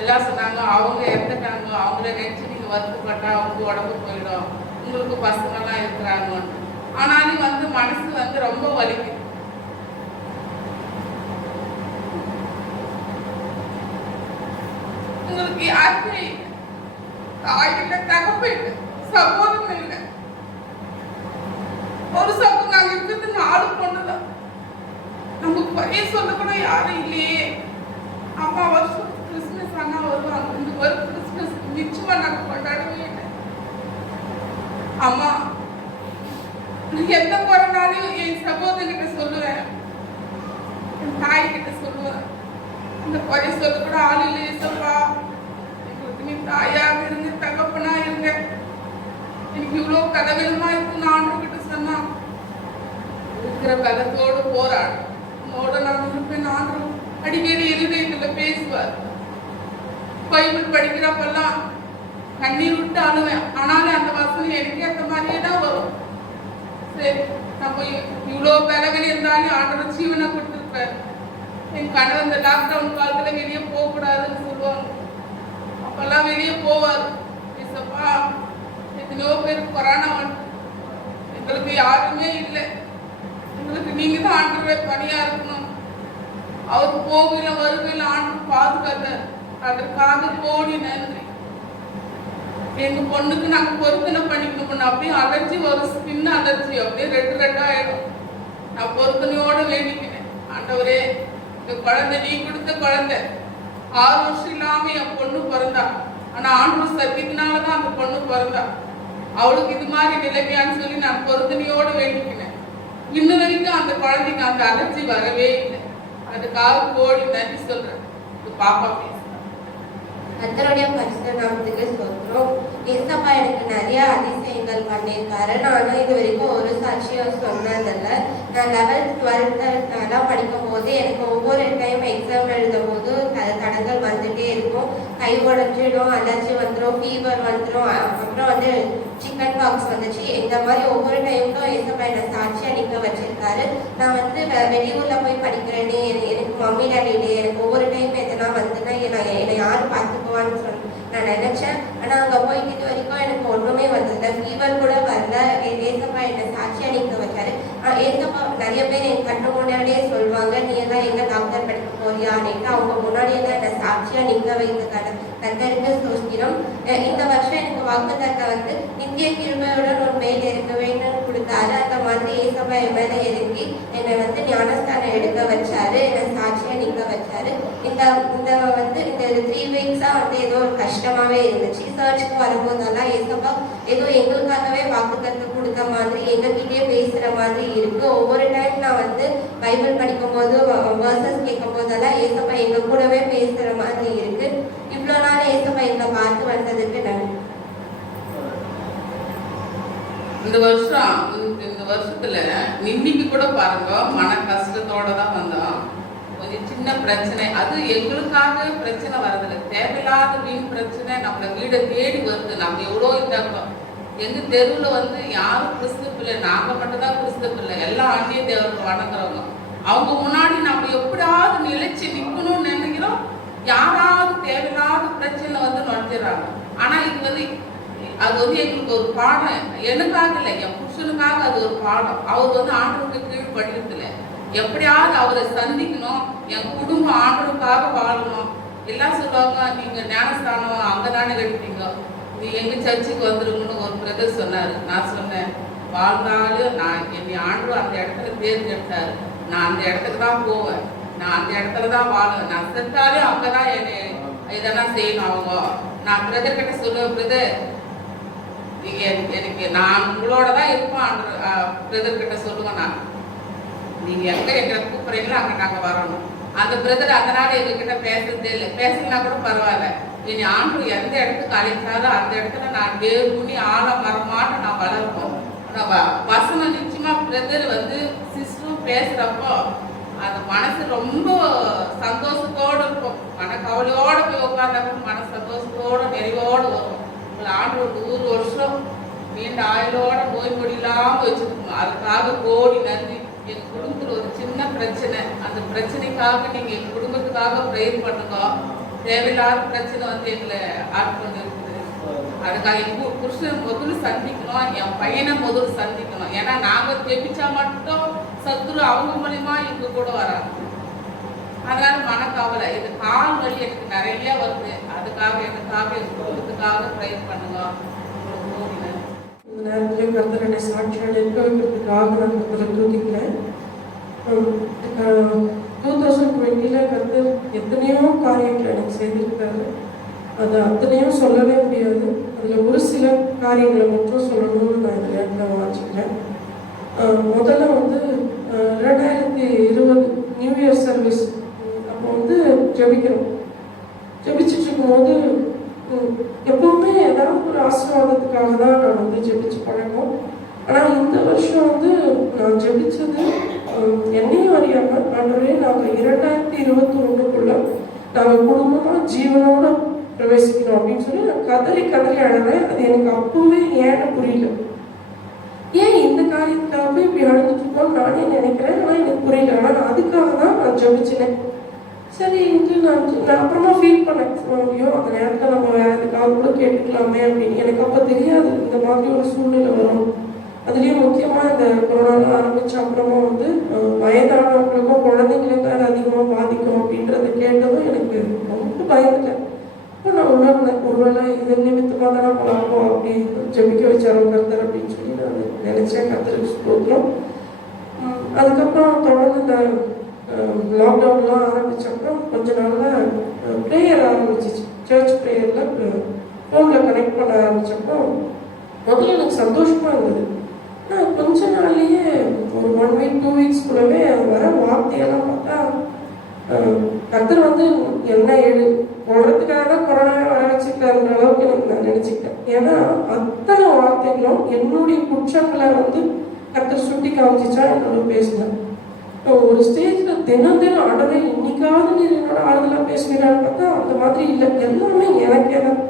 எல்லாம் சொன்னாங்க அவங்க இறந்துட்டாங்க, அவங்கள நினச்சி நீங்கள் வருத்தப்பட்டா அவங்க உடம்பு போயிடும், உங்களுக்கு பசங்கள்லாம் இருக்கிறாங்கன்னு. ஆனாலும் மனசு ரொம்ப வலிக்குது. உங்களுக்கு யாருமே இல்லை, தாய் இல்லை, தகப்பு இல்லை, சகோதரன் இல்லை. ஒரு சகோதரன் நாங்கள் இருக்கிறது 4 பொண்ணு தான். நமக்கு பழைய சொல்ல கூட யாரும் இல்லையே. அம்மா வருஷம் கிறிஸ்துமஸ் ஆனா வருவாங்க, இந்த வருஷம் கிறிஸ்துமஸ் நிச்சயமா நாங்கள் கொண்டாடவே இல்லை. அம்மா எந்த குறைனாலும் என் சகோதரிகிட்ட சொல்லுவேன், என் தாய்கிட்ட சொல்லுவேன். இந்த குறை சொல்ல கூட ஆள் இல்லையே சொல்றா, எங்களுக்கு நீ தாயாக இருங்க, தகப்பனா இருங்க, எனக்கு இவ்வளோ கதவிலமா இருக்குன்னு ஆண்டவர்கிட்ட சொன்னா இருக்கிற கதத்தோடு போராடு உன்னோட நான் இருப்பேன். ஆண்டவர் அடிக்கடி இருதயத்துல பேசுவார். பைபிள் படிக்கிறப்பெல்லாம் கண்ணீர் விட்டு அழுவேன். ஆனாலும் அந்த வசனம் எனக்கு ஏற்ற மாதிரியே தான் வரும். சரி, நம்ம இவ்வளோ பலகனி இருந்தாலும் ஆண்டவர் ஜீவனை கொடுத்துருப்பாரு. என் கணவர் இந்த லாக்டவுன் காலத்துல வெளியே போகக்கூடாதுன்னு சொல்லுவாங்க. அப்பெல்லாம் வெளியே போவார். ஏசப்பா எத்தனையோ பேர் கொரோனா வந்து எங்களுக்கு யாருமே இல்லை, எங்களுக்கு நீங்க தான் ஆண்டவரே பணியா இருக்கணும். அவர் போகையில வருகையில் ஆண்டு பாதுகாத்தார். அதற்காக கோடி நன்றி. எங்க பொண்ணுக்கு நாங்க பொருத்தனை பண்ணிக்கணும். அப்படியே அலர்ஜி வரும், ஸ்கின் அலர்ஜி அப்படியே ரெட் ஆயிடும். நான் பொருத்தனையோட வேண்டிக்கினேன், ஆண்டவரே இந்த குழந்தை நீ கொடுத்த குழந்தை 6 வருஷம் இல்லாம என் பொண்ணு பிறந்தா. ஆனா ஆண்டவர் சத்தியத்தினாலதான் அந்த பொண்ணு பிறந்தா. அவளுக்கு இது மாதிரி நிலைமையான்னு சொல்லி நான் பொருத்தனையோட வேண்டிக்கினேன். இன்னும் வரைக்கும் அந்த குழந்தைக்கு அந்த அலர்ஜி வரவே இல்லை. அதுக்காக கோடி நன்றி சொல்றேன். பாப்பா பேச கர்த்தருடைய பரிசுத்த நாமத்துக்கு ஸ்தோத்திரம். ஏசப்பா எனக்கு நிறைய அதிசயங்கள் பண்ணியிருக்காரு. நானும் இது வரைக்கும் ஒரு சாட்சியம் சொன்னதில்ல. நான் 11th 12th படிக்கும் போது எனக்கு ஒவ்வொரு டைம் எக்ஸாம் எழுதும் போது தடங்கள் வந்துட்டே இருக்கும். கை உடஞ்சிடும், அலர்ஜி வந்துடும், ஃபீவர் வந்துடும், அப்புறம் சிக்கன் பாக்ஸ் வந்துச்சு. இந்த மாதிரி ஒவ்வொரு டைமும் ஏசப்பா என்னை சாட்சியா நிற்க வச்சிருக்காரு. நான் வெளியூர்ல போய் படிக்கிறேன்னு எனக்கு மம்மி டாடி இல்லையே, எனக்கு ஒவ்வொரு டைம் எதனா வந்துன்னா என்னை யாரும் பார்த்துக்குவான்னு சொல்லி நான் நினைச்சேன். ஆனா அங்க போயிட்டு இது வரைக்கும் எனக்கு ஒண்ணுமே வந்ததில்லை, ஃபீவர் கூட வரல. ஏசப்பா என்னை சாட்சியா நிற்க வச்சாரு. ஏசப்பா நிறைய பேர் என் கண்ணு முன்னாடியே சொல்லுவாங்க, நீ எல்லாம் எங்க டாக்டர் படிக்க போறியா அப்படின்ட்டு. அவங்க முன்னாடியே தான் என்னை சாட்சியா நிற்க வைத்த கர்த்தருக்கு ஸ்தோத்திரம். இந்த வருஷம் எனக்கு வாக்குத்தத்தம் நித்திய கிருபையுடன் ஒரு மேல் இருக்க வேண்டும் கொடுத்தாரு. அந்த மாதிரி ஏசப்பா என் மேல இறங்கி என்னை ஞானஸ்தானம் எடுக்க வச்சாரு, என்னை சாட்சியா நிற்க வச்சாரு. இந்த 3 weeks தான் வந்து ஏதோ ஒரு கஷ்டமாவே இருந்துச்சு. சர்ச்சுக்கு வரும்போதெல்லாம் ஏசப்பா ஏதோ எங்களுக்காகவே வாக்குத்தத்தம் கொடுத்த மாதிரி எங்ககிட்டயே பேசுற மாதிரி இருக்கு. ஒவ்வொரு டைம் நான் வந்து பைபிள் படிக்கும் போது வேர்சஸ் கேட்கும் போதெல்லாம் ஏசப்பா எங்க கூடவே பேசுற மாதிரி இருக்கு. இவ்வளோ நாள் ஏசப்பா எங்களை பார்த்து வந்ததுக்கு நன்றி. இந்த வருஷத்துல இன்னைக்கு கூட பாருங்க, மன கஷ்டத்தோட தான் வந்தோம். கொஞ்சம் சின்ன பிரச்சனை, அது எங்களுக்காக பிரச்சனை வரதில்லை, தேவையில்லாத வீண் பிரச்சனை நம்மள வீடை தேடி வருது. நம்ம எவ்வளோ இதாகும். எங்க தெருவில் வந்து யாரும் கிறிஸ்துவ இல்லை, நாங்க மட்டும்தான் கிறிஸ்துவ இல்லை, எல்லாம் அந்நிய தேவர்கள் வணங்குறவங்க. அவங்க முன்னாடி நம்ம எப்படியாவது நிலைச்சு நிற்கணும்னு நினைக்கிறோம், யாராவது தேவையில்லாத பிரச்சனை வந்து நுழைஞ்சிடறாங்க. ஆனா இது வந்து அது வந்து எங்களுக்கு ஒரு பாடம், எனக்காக இல்லை, என் புருஷனுக்காக அது ஒரு பாடம். அவர் வந்து ஆண்டவருக்கு கீழ்படுறதில்லை, எப்படியாவது அவரை சந்திக்கணும், என் குடும்பம் ஆண்டவருக்காக வாழணும். எல்லாம் சொல்லுவாங்க, நீங்க ஞானஸ்தானம் அங்கே தானே எடுப்பீங்க, நீ எங்க சர்ச்சுக்கு வந்துருங்கன்னு ஒரு பிரதர் சொன்னாரு. நான் சொன்னேன், வாழ்ந்தாலும் நான் என்னை ஆண்டவர் அந்த இடத்துல தேர்ந்தெடுத்தாரு, நான் அந்த இடத்துக்கு தான் போவேன், நான் அந்த இடத்துல தான் வாழுவேன், நான் செத்தாலே அங்கதான் என்னை இதெல்லாம் செய்யணும். அவங்க நான் பிரதர் கிட்ட சொல்லுவேன், பிரதர் நீங்க எனக்கு நான் உங்களோட தான் இருப்பேன். பிரதர் கிட்ட சொல்லுவேன், நான் நீங்க எங்க எங்களை கூப்பிடுறீங்களோ அங்க நாங்க வரணும். அந்த பிரதர் அதனால எங்ககிட்ட பேசுறதே இல்லை, பேசலனா கூட பரவாயில்ல, இனி ஆண்டு எந்த இடத்துக்கு அழைச்சாலும் அந்த இடத்துல நான் வேறுனி ஆழ மரமாட்ட நான் வளர்ப்போம். வசனம் நிச்சயமா பிரதர் வந்து சிஸ்டரும் பேசுறப்போ அந்த மனசு ரொம்ப சந்தோஷத்தோடு இருக்கும். மனக்கவலையோட போய் உட்கார்ந்தப்போ மன சந்தோஷத்தோட நிறைவோடு வரும். ஆண்டு ஒரு 100 வருஷம் நீண்ட ஆயுளோட நோய் நொடி இல்லாம வச்சிருக்கணும். அதுக்காக கோடி நன்றி. எங்க குடும்பத்துல ஒரு சின்ன பிரச்சனை, அந்த பிரச்சனைக்காக நீங்க எங்க குடும்பத்துக்காக ப்ரேயர் பண்ணுங்க. தேவையில்லாத பிரச்சனை வந்து எங்களை ஆட்கொண்டு இருக்குது. அதுக்காக எங்க புருஷன் முதல்ல சந்திக்கணும், என் பையனை முதல்ல சந்திக்கணும். ஏன்னா நாங்க ஜெபிச்சா மட்டும் சத்துரு அவங்க மூலியமா எங்க கூட வராங்க. அதனால மனக்கவலை, இது கால் வலி எனக்கு நிறைய வருது. அதுக்காக எனக்காக எங்க குடும்பத்துக்காக ப்ரேயர் பண்ணுங்க. இந்த நேரத்தில் கர்த்தருடைய சாட்சியாக இருக்க வைக்கிறதுக்காக நான் கர்த்தரை துதிக்கிறேன். 2020 கர்த்தர் எத்தனையோ காரியங்கள் எனக்கு செய்திருக்காரு. அது அத்தனையும் சொல்லவே முடியாது. அதில் ஒரு சில காரியங்களை மட்டும் சொல்லணும்னு நான் இந்த நேரத்தில் வாசிக்கிறேன். முதல்ல வந்து 2020 நியூ இயர் சர்வீஸ் அப்போ வந்து ஜெபிக்கிறோம். ஜெபிச்சுட்டு இருக்கும்போது எப்பவுமே ஏதாவது ஒரு ஆசீர்வாதத்துக்காக தான் நான் வந்து ஜெபிச்சு பழக்கம். ஆனால் இந்த வருஷம் வந்து நான் ஜெபிச்சது என்னையும் அறியாமல், ஆண்டவரே நாங்கள் 2021க்குள்ள நாங்கள் குடும்பமாக ஜீவனோட பிரவேசிக்கிறோம் அப்படின்னு சொல்லி நான் கதறி அழுறேன். அது எனக்கு அப்பவே ஏன்னு புரியல. ஏன் இந்த காரியத்துக்காக இப்படி அழுதுட்டு இருக்கோம்னு நானே நினைக்கிறேன், ஆனால் எனக்கு புரியல. ஆனால் அதுக்காக தான் நான் ஜெபிச்சினேன். சரி நான் அப்புறமா ஃபீல் பண்ணேன், ஐயோ அந்த நேரத்தில் நம்ம வேற எதுக்காக கூட கேட்டுக்கலாமே அப்படின்னு. எனக்கு அப்போ தெரியாது இந்த மாதிரி ஒரு சூழ்நிலை வரும். அதுலேயும் முக்கியமாக இந்த கொரோனாலாம் ஆரம்பித்த அப்புறமா வந்து வயதானவங்களுக்கும் குழந்தைங்களுக்கும் அது அதிகமாக பாதிக்கும் அப்படின்றத கேட்டதும் எனக்கு ரொம்ப பயந்துட்டேன். இப்போ நான் உணர்ந்தேன், ஒருவேளை இது நிமித்தமாக தானே பழக்கம் அப்படி ஜெபிக்க வச்சாரோ கர்த்தர் அப்படின்னு சொல்லி நான் நினச்சேன். கர்த்தருக்கு ஸ்தோத்திரம். அதுக்கப்புறம் தொடர்ந்து இந்த லாக்டவுன்லாம் ஆரம்பித்தப்பறம் கொஞ்ச நாளில் ப்ரேயர் ஆரம்பிச்சிச்சு. சர்ச் ப்ரேயரில் ஃபோனில் கனெக்ட் பண்ண ஆரம்பித்தப்போ முதல்ல எனக்கு சந்தோஷமாக இருந்தது. ஆனால் கொஞ்ச நாள்லேயே ஒரு 1 வீக் 2 வீக்ஸ்குள்ளவே வர வார்த்தையெல்லாம் பார்த்தா கர்த்தர் வந்து என்ன போடுறதுக்காக தான் கொரோனாவே வர வச்சுருக்காருன்ற அளவுக்கு எனக்கு நான் நினச்சிக்கிட்டேன். ஏன்னா அத்தனை வார்த்தைகளும் என்னுடைய குற்றங்களை வந்து கர்த்தர் சுட்டி காமிச்சிச்சா என்னோட பேசினேன். ஒரு ஸ்டேஜில் தினம் ஆடவே இன்னைக்காவது நீர் என்னோட ஆறுதலாக பேசுவீங்கன்னு பார்த்தா அந்த மாதிரி இல்லை, எல்லாமே எனக்கே தான்.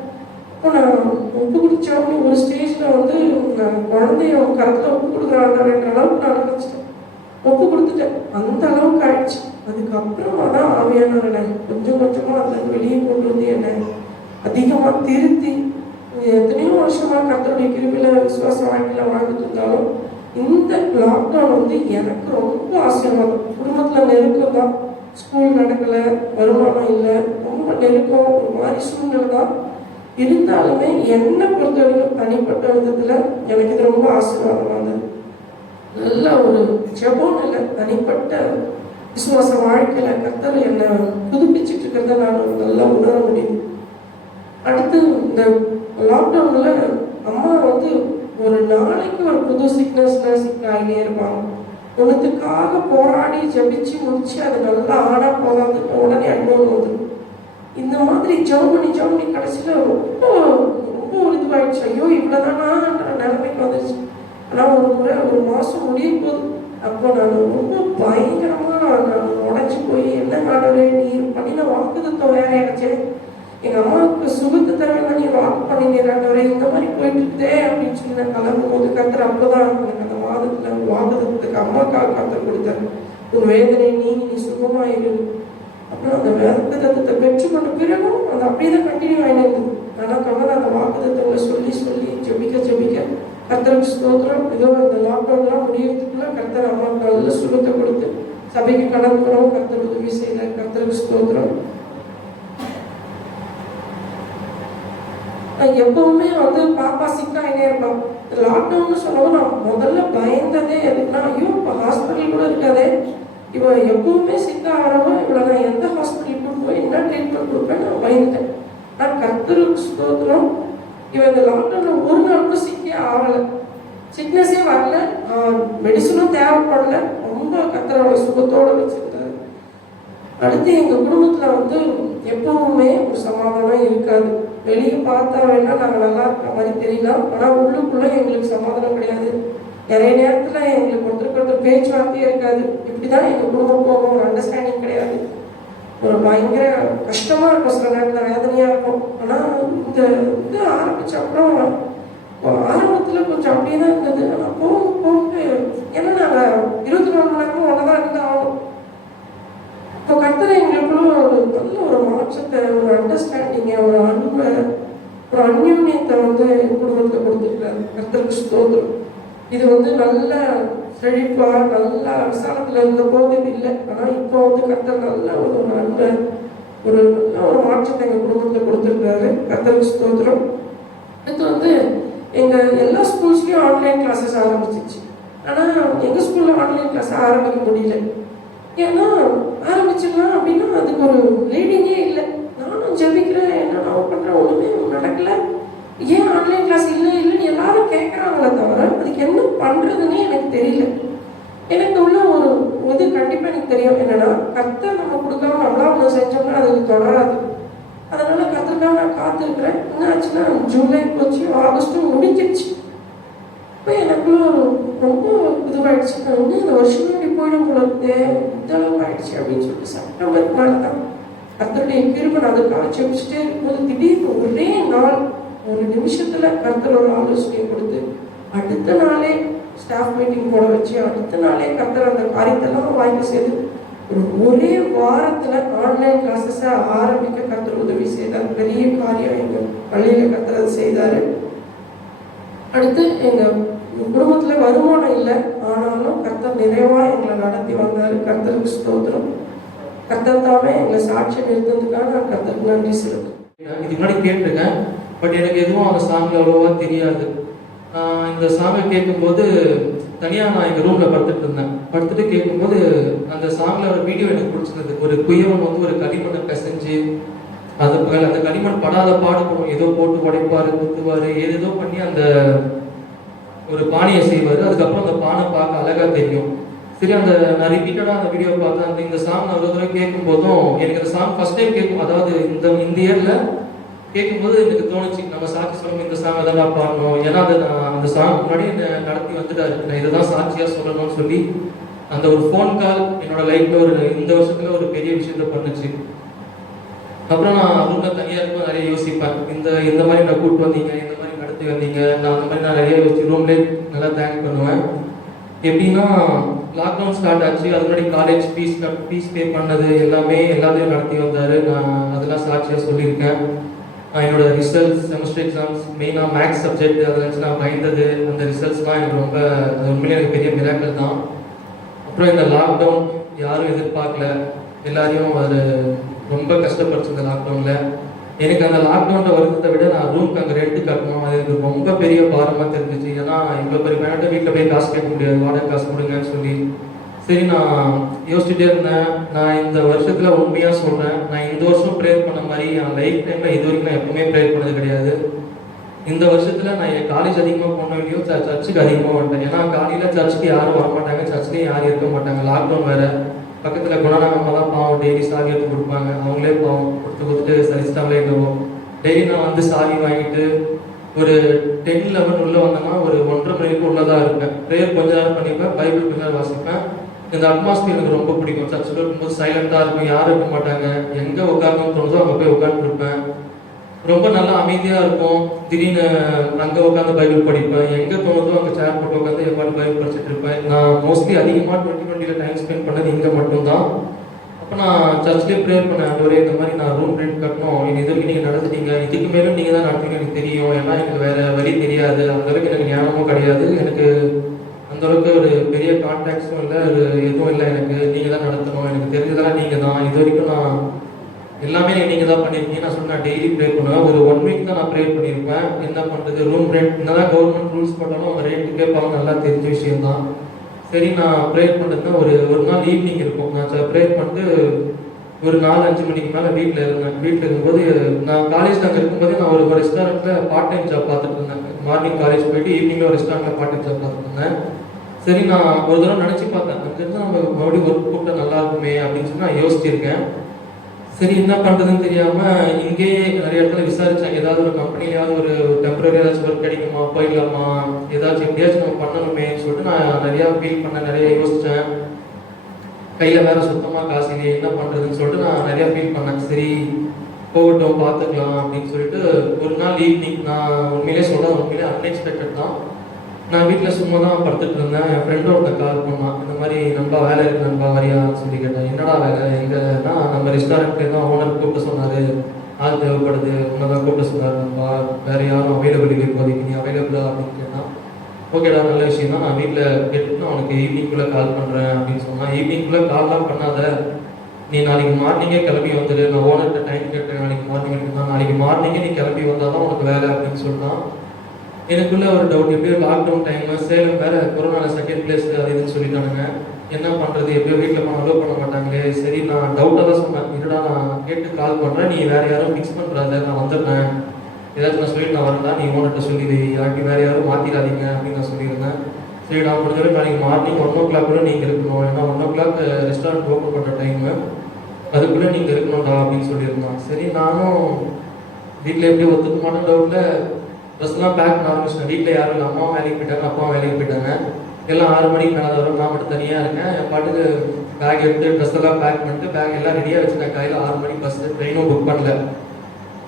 இப்போ நான் ஒப்பு குடித்தோடனே ஒரு ஸ்டேஜில் வந்து நான் குழந்தைய கருத்தில் ஒப்பு கொடுக்குறாங்கன்ற அளவுக்கு நான் நினச்சிட்டேன், ஒப்பு கொடுத்துட்டேன். அந்த அளவுக்கு ஆயிடுச்சு. அதுக்கப்புறமா தான் ஆவியானவரை கொஞ்சம் கொஞ்சமாக அந்த வெளியே கொண்டு வந்து என்னை அதிகமாக திருத்தி எத்தனையோ வருஷமாக கர்த்தருடைய கிருபையில் விசுவாச வாழ்க்கையில் வாழ்ந்துட்டு இருந்தாலும் இந்த லாக்டவுன் வந்து எனக்கு ரொம்ப ஆசீர்வாதம். குடும்பத்தில் நெருக்கம் தான், ஸ்கூல் நடக்கலை, வருமானம் இல்லை, ரொம்ப நெருக்கம், ஒரு மாதிரி சூழ்நிலை தான். இருந்தாலுமே என்னை பொறுத்தவரைக்கும் தனிப்பட்ட விதத்தில் எனக்கு இது ரொம்ப ஆசீர்வாதமானது. நல்ல ஒரு ஜெபம் இல்லை, தனிப்பட்ட விசுவாச வாழ்க்கையில் கர்த்தர் என்னை புதுப்பிச்சுட்டு இருக்கிறத நான் நல்லா உணர முடியுது. அடுத்து இந்த லாக்டவுனில் அம்மா வந்து ஒரு நாளைக்கு ஒரு புது சிக்னஸில் சிக்காயினே இருப்பாங்க. ஒன்றுத்துக்காக போராடி ஜபிச்சு முடிச்சு அது நல்லா ஆனா போகாது உடனே அனுபவம் வந்துடும். இந்த மாதிரி ஜவுமணி கடைசியில் ரொம்ப ரொம்ப இதுவாயிடுச்சு. ஐயோ இவ்வளோதானான்ற நிலைமைக்கு வந்துருச்சு. ஆனால் ஒரு முறை ஒரு மாதம் முடிய போகுது. அப்போ நான் ரொம்ப பயங்கரமாக நான் உடஞ்சி போய் என்ன ஆடவே நீர் பண்ணின வாக்குத்தம் வேற ஆயிடுச்சேன். எங்கள் அம்மாவுக்கு சுகத்தை தரவேன் நீ வாக்கு பண்ணினேன் இந்த மாதிரி போயிட்டு இருக்குதே அப்படின்னு சொல்லி நான் கிளம்பும் போது கத்தர் அப்போதான் எனக்கு அந்த வாதத்தில் வாக்குத்தத்துக்கு அம்மாக்காக கத்தர் கொடுத்தாரு. ஒரு வேதனை நீ சுகமாயிரு. அப்புறம் அந்த வாக்குத்தத்தை பெற்றுக்கொண்ட பிறகும் அது அப்படியே தான் கண்டினியூ ஆகினது. ஆனால் தொடர்ந்து அந்த வாக்குத்தங்களை சொல்லி சொல்லி ஜபிக்க கர்த்தருக்கு ஸ்தோத்திரம். ஏதோ இந்த லாக்டவுன்லாம் முடியறதுக்குள்ள கர்த்தர் அம்மாவுக்கு நல்ல சுகத்தை கொடுத்து சபைக்கு கடந்து வரவும் கர்த்தர் உதவி செய்தார். கர்த்தருக்கு ஸ்தோத்திரம். எப்பவுமே வந்து பாப்பா சிக்காயினே இருப்பான். லாக்டவுன் சொல்லவும் நான் முதல்ல பயந்ததே எதுக்குன்னா, ஐயோ இப்போ ஹாஸ்பிட்டல் கூட இருக்காதே, இவன் எப்பவுமே சிக்கா ஆகிறவன் இவளை நான் எந்த ஹாஸ்பிட்டலுக்கு கூட்டு போய் என்ன ட்ரீட்மெண்ட் கொடுப்பேன்னு நான் பயந்துட்டேன். நான் கர்த்தருக்கு ஸ்தோத்திரம். இவன் இந்த லாக்டவுனில் ஒரு நாள் கூட சிக்கே ஆகலை, சிக்னஸே வரல, மெடிசனும் தேவைப்படலை. ரொம்ப கர்த்தரோட சுகத்தோடு வச்சுருந்தாரு. அடுத்து எங்கள் குடும்பத்தில் வந்து எப்பவுமே ஒரு சமாதானம் இருக்காது. வெளியே பார்த்தா வேணா நாங்கள் நல்லா இருக்கிற மாதிரி தெரியலாம், ஆனால் உள்ளுக்குள்ளே எங்களுக்கு சமாதானம் கிடையாது. நிறைய நேரத்தில் எங்களுக்கு ஒருத்தருக்கு பேச்சுவார்த்தையே இருக்காது. இப்படி தான் எங்கள் குடும்பம் போகும், ஒரு அண்டர்ஸ்டாண்டிங் கிடையாது. ஒரு பயங்கர கஷ்டமாக இருக்கும், சில நேரத்தில் வேதனையாக இருக்கும். ஆனால் இந்த இது ஆரம்பித்த அப்புறம் ஆரம்பத்தில் கொஞ்சம் அப்படியே தான் இருந்தது. ஆனால் போக ஏன்னா நாங்கள் 24 மணி நேரமும் ஒன்றா தான் இருந்தால் ஆகும். இப்போ கர்த்தர் எங்களுக்குள்ள ஒரு நல்ல ஒரு மாற்றத்தை, ஒரு அண்டர்ஸ்டாண்டிங்கை, ஒரு அன்பை, ஒரு அந்யோன்யத்தை வந்து குடும்பத்தில் கொடுத்துருக்காரு. கர்த்தருக்கு ஸ்தோத்திரம். இது வந்து நல்ல செழிப்பாக நல்ல விசாலத்தில் இருந்த போது இல்லை. ஆனால் இப்போ வந்து கர்த்தர் நல்ல ஒரு அன்பை, ஒரு நல்ல ஒரு மாற்றத்தை எங்கள் குடும்பத்தில் கொடுத்துருக்காரு. கர்த்தருக்கு ஸ்தோத்திரம். இது வந்து எங்கள் எல்லா ஸ்கூல்ஸ்லேயும் ஆன்லைன் கிளாஸஸ் ஆரம்பிச்சிச்சு. ஆனால் எங்கள் ஸ்கூலில் ஆன்லைன் கிளாஸ் ஆரம்பிக்க முடியல. ஏன்னா ஆரம்பிச்சிடலாம் அப்படின்னா அதுக்கு ஒரு ரீடிங்கே இல்லை. நானும் ஜபிக்கிறேன், என்ன நான் பண்ணுறேன், ஒன்றுமே நடக்கலை. ஏன் ஆன்லைன் கிளாஸ் இல்லைன்னு எல்லாரும் கேட்குறாங்களே தவிர அதுக்கு என்ன பண்ணுறதுன்னே எனக்கு தெரியல. எனக்கு உள்ள ஒரு இது கண்டிப்பாக எனக்கு தெரியும். என்னன்னா கர்த்தர் நம்ம கொடுக்காம நம்மளா ஒன்று செஞ்சோம்னா அதுக்கு தொடராது. அதனால கர்த்தருக்காக நான் காத்திருக்கிறேன். என்ன ஆச்சுன்னா ஜூலை போச்சு, ஆகஸ்ட்டும் முடிஞ்சிருச்சு. இப்போ எனக்குள்ள ஒரு ரொம்ப இதுவாயிடுச்சு. நான் வந்து இந்த வருஷமே இப்படி போயிடும் போல இருந்தே, இந்த அளவுக்கு ஆயிடுச்சு அப்படின்னு சொல்லிட்டு செப்டம்பருக்கு மேலே தான் கர்த்தருடைய கிருபை நான் அதுக்காக செபிச்சுட்டே இருக்கும்போது திடீர்னு ஒரே நாள் ஒரு நிமிஷத்தில் கர்த்தர் ஒரு ஆலோசனையை கொடுத்து அடுத்த நாளே ஸ்டாஃப் மீட்டிங் போட வச்சு அடுத்த நாளே கர்த்தர் அந்த காரியத்தெல்லாம் வாங்கி செய்து ஒரே வாரத்தில் ஆன்லைன் கிளாஸஸை ஆரம்பிக்க கர்த்தர் உதவி செய்தார். பெரிய காரியம் எங்கள் பள்ளியில் கர்த்தர் அதை செய்தார். அடுத்து எங்கள் குடும்பத்தில் வருமானம் இல்லை, ஆனாலும் கர்த்தர் நிறைவாக எங்களை நடத்தி வந்தார். கர்த்தருக்கு ஸ்தோத்திரம். கர்த்தர் தாமே எங்களை சாட்சியம் இருந்ததுக்காக நான் கர்த்தருக்கு நன்றி செலுத்துறேன். இதுக்கு முன்னாடி கேட்டிருக்கேன், பட் எனக்கு எதுவும் அந்த சாமி அவ்வளோவா தெரியாது. இந்த சாமி கேட்கும்போது தனியாக நான் எங்கள் ரூமில் படுத்துட்டு கேட்கும்போது அந்த சாமியில் ஒரு வீடியோ எனக்கு பிடிச்சிருந்தது. ஒரு குயவன் வந்து ஒரு களிமண்ணை பிசைஞ்சு அது அந்த களிமண் படாத பாடுபடும், ஏதோ போட்டு உடைப்பாரு, குத்துவார், ஏதேதோ பண்ணி அந்த ஒரு பானையை செய்வார். அதுக்கப்புறம் அந்த பானை பார்க்க அழகாக தெரியும். சரி, அந்த நான் ரிப்பீட்டடாக அந்த வீடியோ பார்த்தேன். இந்த சாங் நான் ஒரு தடவை கேட்கும் போதும் எனக்கு அந்த சாங் ஃபர்ஸ்ட் டைம் கேட்கும், அதாவது இந்த இயரில் கேட்கும்போது எனக்கு தோணுச்சு, நம்ம சாட்சி சொல்லணும், இந்த சாங் அதெல்லாம் பாடணும். ஏன்னா அதை நான் அந்த சாங் முன்னாடி என்னை நடத்தி வந்துட்டாரு, நான் இதை தான் சாட்சியாக சொல்லணும்னு சொல்லி. அந்த ஒரு ஃபோன் கால் என்னோட லைஃப்பில் ஒரு இந்த வருஷத்தில் ஒரு பெரிய விஷயத்த பண்ணுச்சு. அப்புறம் நான் ரூமில் தனியாக இருக்கும் நிறைய யோசிப்பேன், இந்த மாதிரி நான் கூப்பிட்டு வந்தீங்க, இந்த மாதிரி நடத்தி வந்தீங்க, நான் அந்த மாதிரி நான் நிறைய யோசிச்சு ரூம்லேயே நல்லா தேங்க் பண்ணுவேன். எப்படின்னா லாக்டவுன் ஸ்டார்ட் ஆச்சு, அது முன்னாடி காலேஜ் ஃபீஸ் பே பண்ணது எல்லாத்தையும் நடத்தி வந்தார். நான் அதெல்லாம் சாட்சியாக சொல்லியிருக்கேன். என்னோட ரிசல்ட்ஸ், செமஸ்டர் எக்ஸாம்ஸ், மெயினாக மேக்ஸ் சப்ஜெக்ட் அதில் வச்சு நான் பயந்தது, அந்த ரிசல்ட்ஸ்லாம் எனக்கு ரொம்ப, அது உண்மையிலே எனக்கு பெரிய மிராக்கிள் தான். அப்புறம் இந்த லாக்டவுன் யாரும் எதிர்பார்க்கல, எல்லாரையும் அது ரொம்ப கஷ்டப்படுச்சு இந்த லாக்டவுனில். எனக்கு அந்த லாக்டவுனில் வருத்தத்தை விட நான் ரூம்க்கு அங்கே ரெண்ட் கட்டணும், அது எனக்கு ரொம்ப பெரிய பாரமாக தெரிஞ்சிச்சு. ஏன்னா இவ்வளோ பெரிய பேரண்ட்டை வீட்டில் போய் காசு கேட்க முடியாது, வாடகை காசு கொடுங்கன்னு சொல்லி. சரி நான் யோசிச்சுட்டே இருந்தேன். நான் இந்த வருஷத்தில் உண்மையாக சொல்கிறேன், நான் இந்த வருஷம் ப்ரேயர் பண்ண மாதிரி என் லைஃப் டைமில் இது வரைக்கும் நான் எப்பவுமே ப்ரேயர் பண்ணது கிடையாது. இந்த வருஷத்தில் நான் என் காலேஜ் அதிகமாக போன வேண்டியோ சர்ச்சுக்கு அதிகமாக வந்துட்டேன். ஏன்னா காலையில் சர்ச்சுக்கு யாரும் வரமாட்டாங்க, சர்ச்சுலேயும் யாரும் இருக்க மாட்டாங்க. லாக்டவுன் வேறு. பக்கத்தில் குணநாகம்மா தான் பாவம் டெய்லி சாவி எடுத்து கொடுப்பாங்க. அவங்களே பாவம் கொடுத்துட்டு சரிச்சிட்டாங்களே என்னவோ. டெய்லி நான் வந்து சாவி வாங்கிட்டு ஒரு 10-11 உள்ளே வந்தேன்னா ஒரு 1:30 மணிக்கு உள்ளே தான் இருப்பேன். ப்ரேயர் கொஞ்ச நேரம் பண்ணிப்பேன், பைபிள் கொஞ்ச நேரம் வாசிப்பேன். இந்த அட்மாஸ்பியர் எனக்கு ரொம்ப பிடிக்கும். சர்ச்சில் இருக்கும்போது சைலண்டாக இருக்கும், யாரும் இருக்க மாட்டாங்க. எங்கே உட்காரணும்னு தோணுதோ அங்கே போய் உட்காந்துருப்பேன். ரொம்ப நல்லா அமைதியாக இருக்கும். திடீர்னு அங்கே உட்காந்து பைபிள் படிப்பேன். எங்கே தோணுதோ அங்கே சேர் போட்டு உட்காந்து எவ்வாறு பைபிள் படிச்சுட்டு இருப்பேன். நான் மோஸ்ட்லி அதிகமாக 2020 டைம் ஸ்பெண்ட் பண்ணது இங்கே மட்டும்தான். அப்போ நான் சர்ச்லேயே ப்ரேயர் பண்ணேன், ஆண்டவரே இந்த மாதிரி நான் ரூம் ரெண்ட் கட்டணும், இது வரைக்கும் நீங்கள் நடந்துட்டீங்க, இதுக்கு மேலும் நீங்கள் தான் நடத்துவீங்க எனக்கு தெரியும். ஏன்னா எனக்கு வேறு வழி தெரியாது, அந்தளவுக்கு எனக்கு ஞானமும் கிடையாது, எனக்கு அந்தளவுக்கு ஒரு பெரிய கான்டாக்ட்ஸும் இல்லை, எதுவும் இல்லை. எனக்கு நீங்கள் தான் நடத்தணும், எனக்கு தெரிஞ்சதெல்லாம் நீங்கள் தான், இது வரைக்கும் நான் எல்லாமே நீங்கள் தான் பண்ணியிருக்கீங்க. நான் சொன்னேன் நான் டெய்லி ப்ரே பண்ணுவேன். ஒரு 1 வீக் தான் நான் ப்ரே பண்ணியிருப்பேன். என்ன பண்ணுறது, ரூம் ரெண்ட் என்னதான் கவர்மெண்ட் ரூல்ஸ் போட்டாலும் அவங்க ரேட்டு கேட்பாங்க, நல்லா தெரிஞ்ச விஷயம்தான். சரி நான் ப்ரேயர் பண்ணுறதுனா ஒரு நாள் ஈவினிங் இருக்கும். நான் ப்ரேயர் பண்ணிட்டு ஒரு 4-5 மணிக்கு மேலே வீட்டில் இருந்தேன். வீட்டில் இருக்கும்போது நான் காலேஜ் அங்கே இருக்கும்போது நான் ஒரு ரெஸ்டாரண்ட்டில் பார்ட் டைம் ஜாப் பார்த்துட்டு இருந்தேன். மார்னிங் காலேஜ் போயிட்டு ஈவினிங்கில் ஒரு ரெஸ்டாரண்ட்டில் பார்ட் டைம் ஜாப் பார்த்துட்டு இருந்தேன். சரி நான் ஒரு தடவை நினச்சி பார்த்தேன், அங்கேருந்து நம்ம மறுபடியும் ஒர்க் கூப்பிட்டா நல்லா இருக்குமே அப்படின்னு சொல்லி நான் யோசிச்சிருக்கேன். சரி என்ன பண்ணுறதுன்னு தெரியாமல் இங்கேயே நிறைய இடத்துல விசாரித்தேன். ஏதாவது ஒரு கம்பெனிலையாவது ஒரு டெம்பரரி ஏதாச்சும் ஒர்க் கிடைக்குமா, போயிடலாமா, ஏதாச்சும் எப்படியாச்சும் நம்ம பண்ணணுமேன்னு சொல்லிட்டு நான் நிறையா ஃபீல் பண்ணேன், நிறைய யோசித்தேன். கையில் வேறு சுத்தமாக காசு இல்லை, என்ன பண்ணுறதுன்னு சொல்லிட்டு நான் நிறையா ஃபீல் பண்ணேன். சரி போகட்டும் பார்த்துக்கலாம் அப்படின்னு சொல்லிட்டு ஒரு நாள் ஈவினிங், நான் உண்மையிலே சொல்கிறேன், உண்மையிலே அன்எக்ஸ்பெக்டட் தான். நான் வீட்டில் சும்மா தான் படுத்துட்டு இருந்தேன். என் ஃப்ரெண்டு ஒருத்தன் கால் பண்ணான், இந்த மாதிரி நண்பா வேலை இருக்கு நண்பா வரியான்னு சொல்லி கேட்டேன். என்னடா வேலை, எங்கன்னா நம்ம ரெஸ்டாரண்ட்ல தான் ஓனர் கூப்பிட்டு சொன்னார், ஆள் தேவைப்படுது, உன்னை தான் கூப்பிட்டு சொன்னார் நண்பா, வேறு யாரும் அவைலபிள் இப்போதைக்கு, நீ அவைலபிளா அப்படின்னு கேட்டான். ஓகேடா நல்ல விஷயம் தான், நான் வீட்டில் கேட்டுட்டு அவனுக்கு ஈவினிங்குள்ளே கால் பண்ணுறேன் அப்படின்னு சொன்னான். ஈவினிங்குள்ளே கால்லாம் பண்ணாத, நீ நாளைக்கு மார்னிங்கே கிளம்பி வந்துடு, நான் ஓனர்கிட்ட டைம் கேட்டேன், நாளைக்கு மார்னிங் இருக்குன்னா நாளைக்கு மார்னிங்கே நீ கிளம்பி வந்தால் தான் உனக்கு வேலை அப்படின்னு சொல்லிட்டான். எனக்குள்ள ஒரு டவுட், எப்படியோ லாக்டவுன் டைம், சேலம் வேறு கொரோனாவில் செகண்ட் பிளேஸ் அது இதுன்னு சொல்லிட்டானுங்க, என்ன பண்ணுறது, எப்படியோ வீட்டில் போனால் அலோவ் பண்ண மாட்டாங்களே. சரி நான் டவுட்டாக தான் சொன்னேன், இதுடா நான் கேட்டு கால் பண்ணுறேன், நீ வேறு யாரும் ஃபிக்ஸ் பண்ணுறாத, நான் வந்துடுறேன், ஏதாச்சும் நான் சொல்லிட்டு நான் வரேன், நீ ஓனர்கிட்ட சொல்லிடு, யாருக்கு வேறு யாரும் மாற்றிடாதீங்க அப்படின்னு நான் சொல்லியிருந்தேன். சரி நான் முடிஞ்சவரை நாளைக்கு மார்னிங் 1 o'clock கூட நீங்கள் இருக்கணும், ஏன்னா 1 o'clock ரெஸ்டாரண்ட் ஓப்பன் பண்ணுற டைமு, அதுக்குள்ளே நீங்கள் இருக்கணும்டா அப்படின்னு சொல்லியிருந்தான். சரி நானும் வீட்டில் எப்படி ஒத்துக்க மாட்டேன் டவுட்டில் ட்ரெஸ்லாம் பேக் பண்ண ஆரம்பிச்சிட்டேன். வீட்டில் யாரும் இல்லை, அம்மா வேலைக்கு போயிட்டாங்க, அப்பா வேலைக்கு போயிட்டாங்க. எல்லாம் 6 மணிக்கு மேலே வரும், நான் மட்டும் தனியாக இருக்கேன். என் பாட்டுக்கு பேக் எடுத்து ட்ரெஸ் எல்லாம் பேக் பண்ணிட்டு பேக் எல்லாம் ரெடியாக வச்சுட்டேன். காலையில் 6 மணிக்கு பஸ்ஸு, ட்ரெயினும் புக் பண்ணல.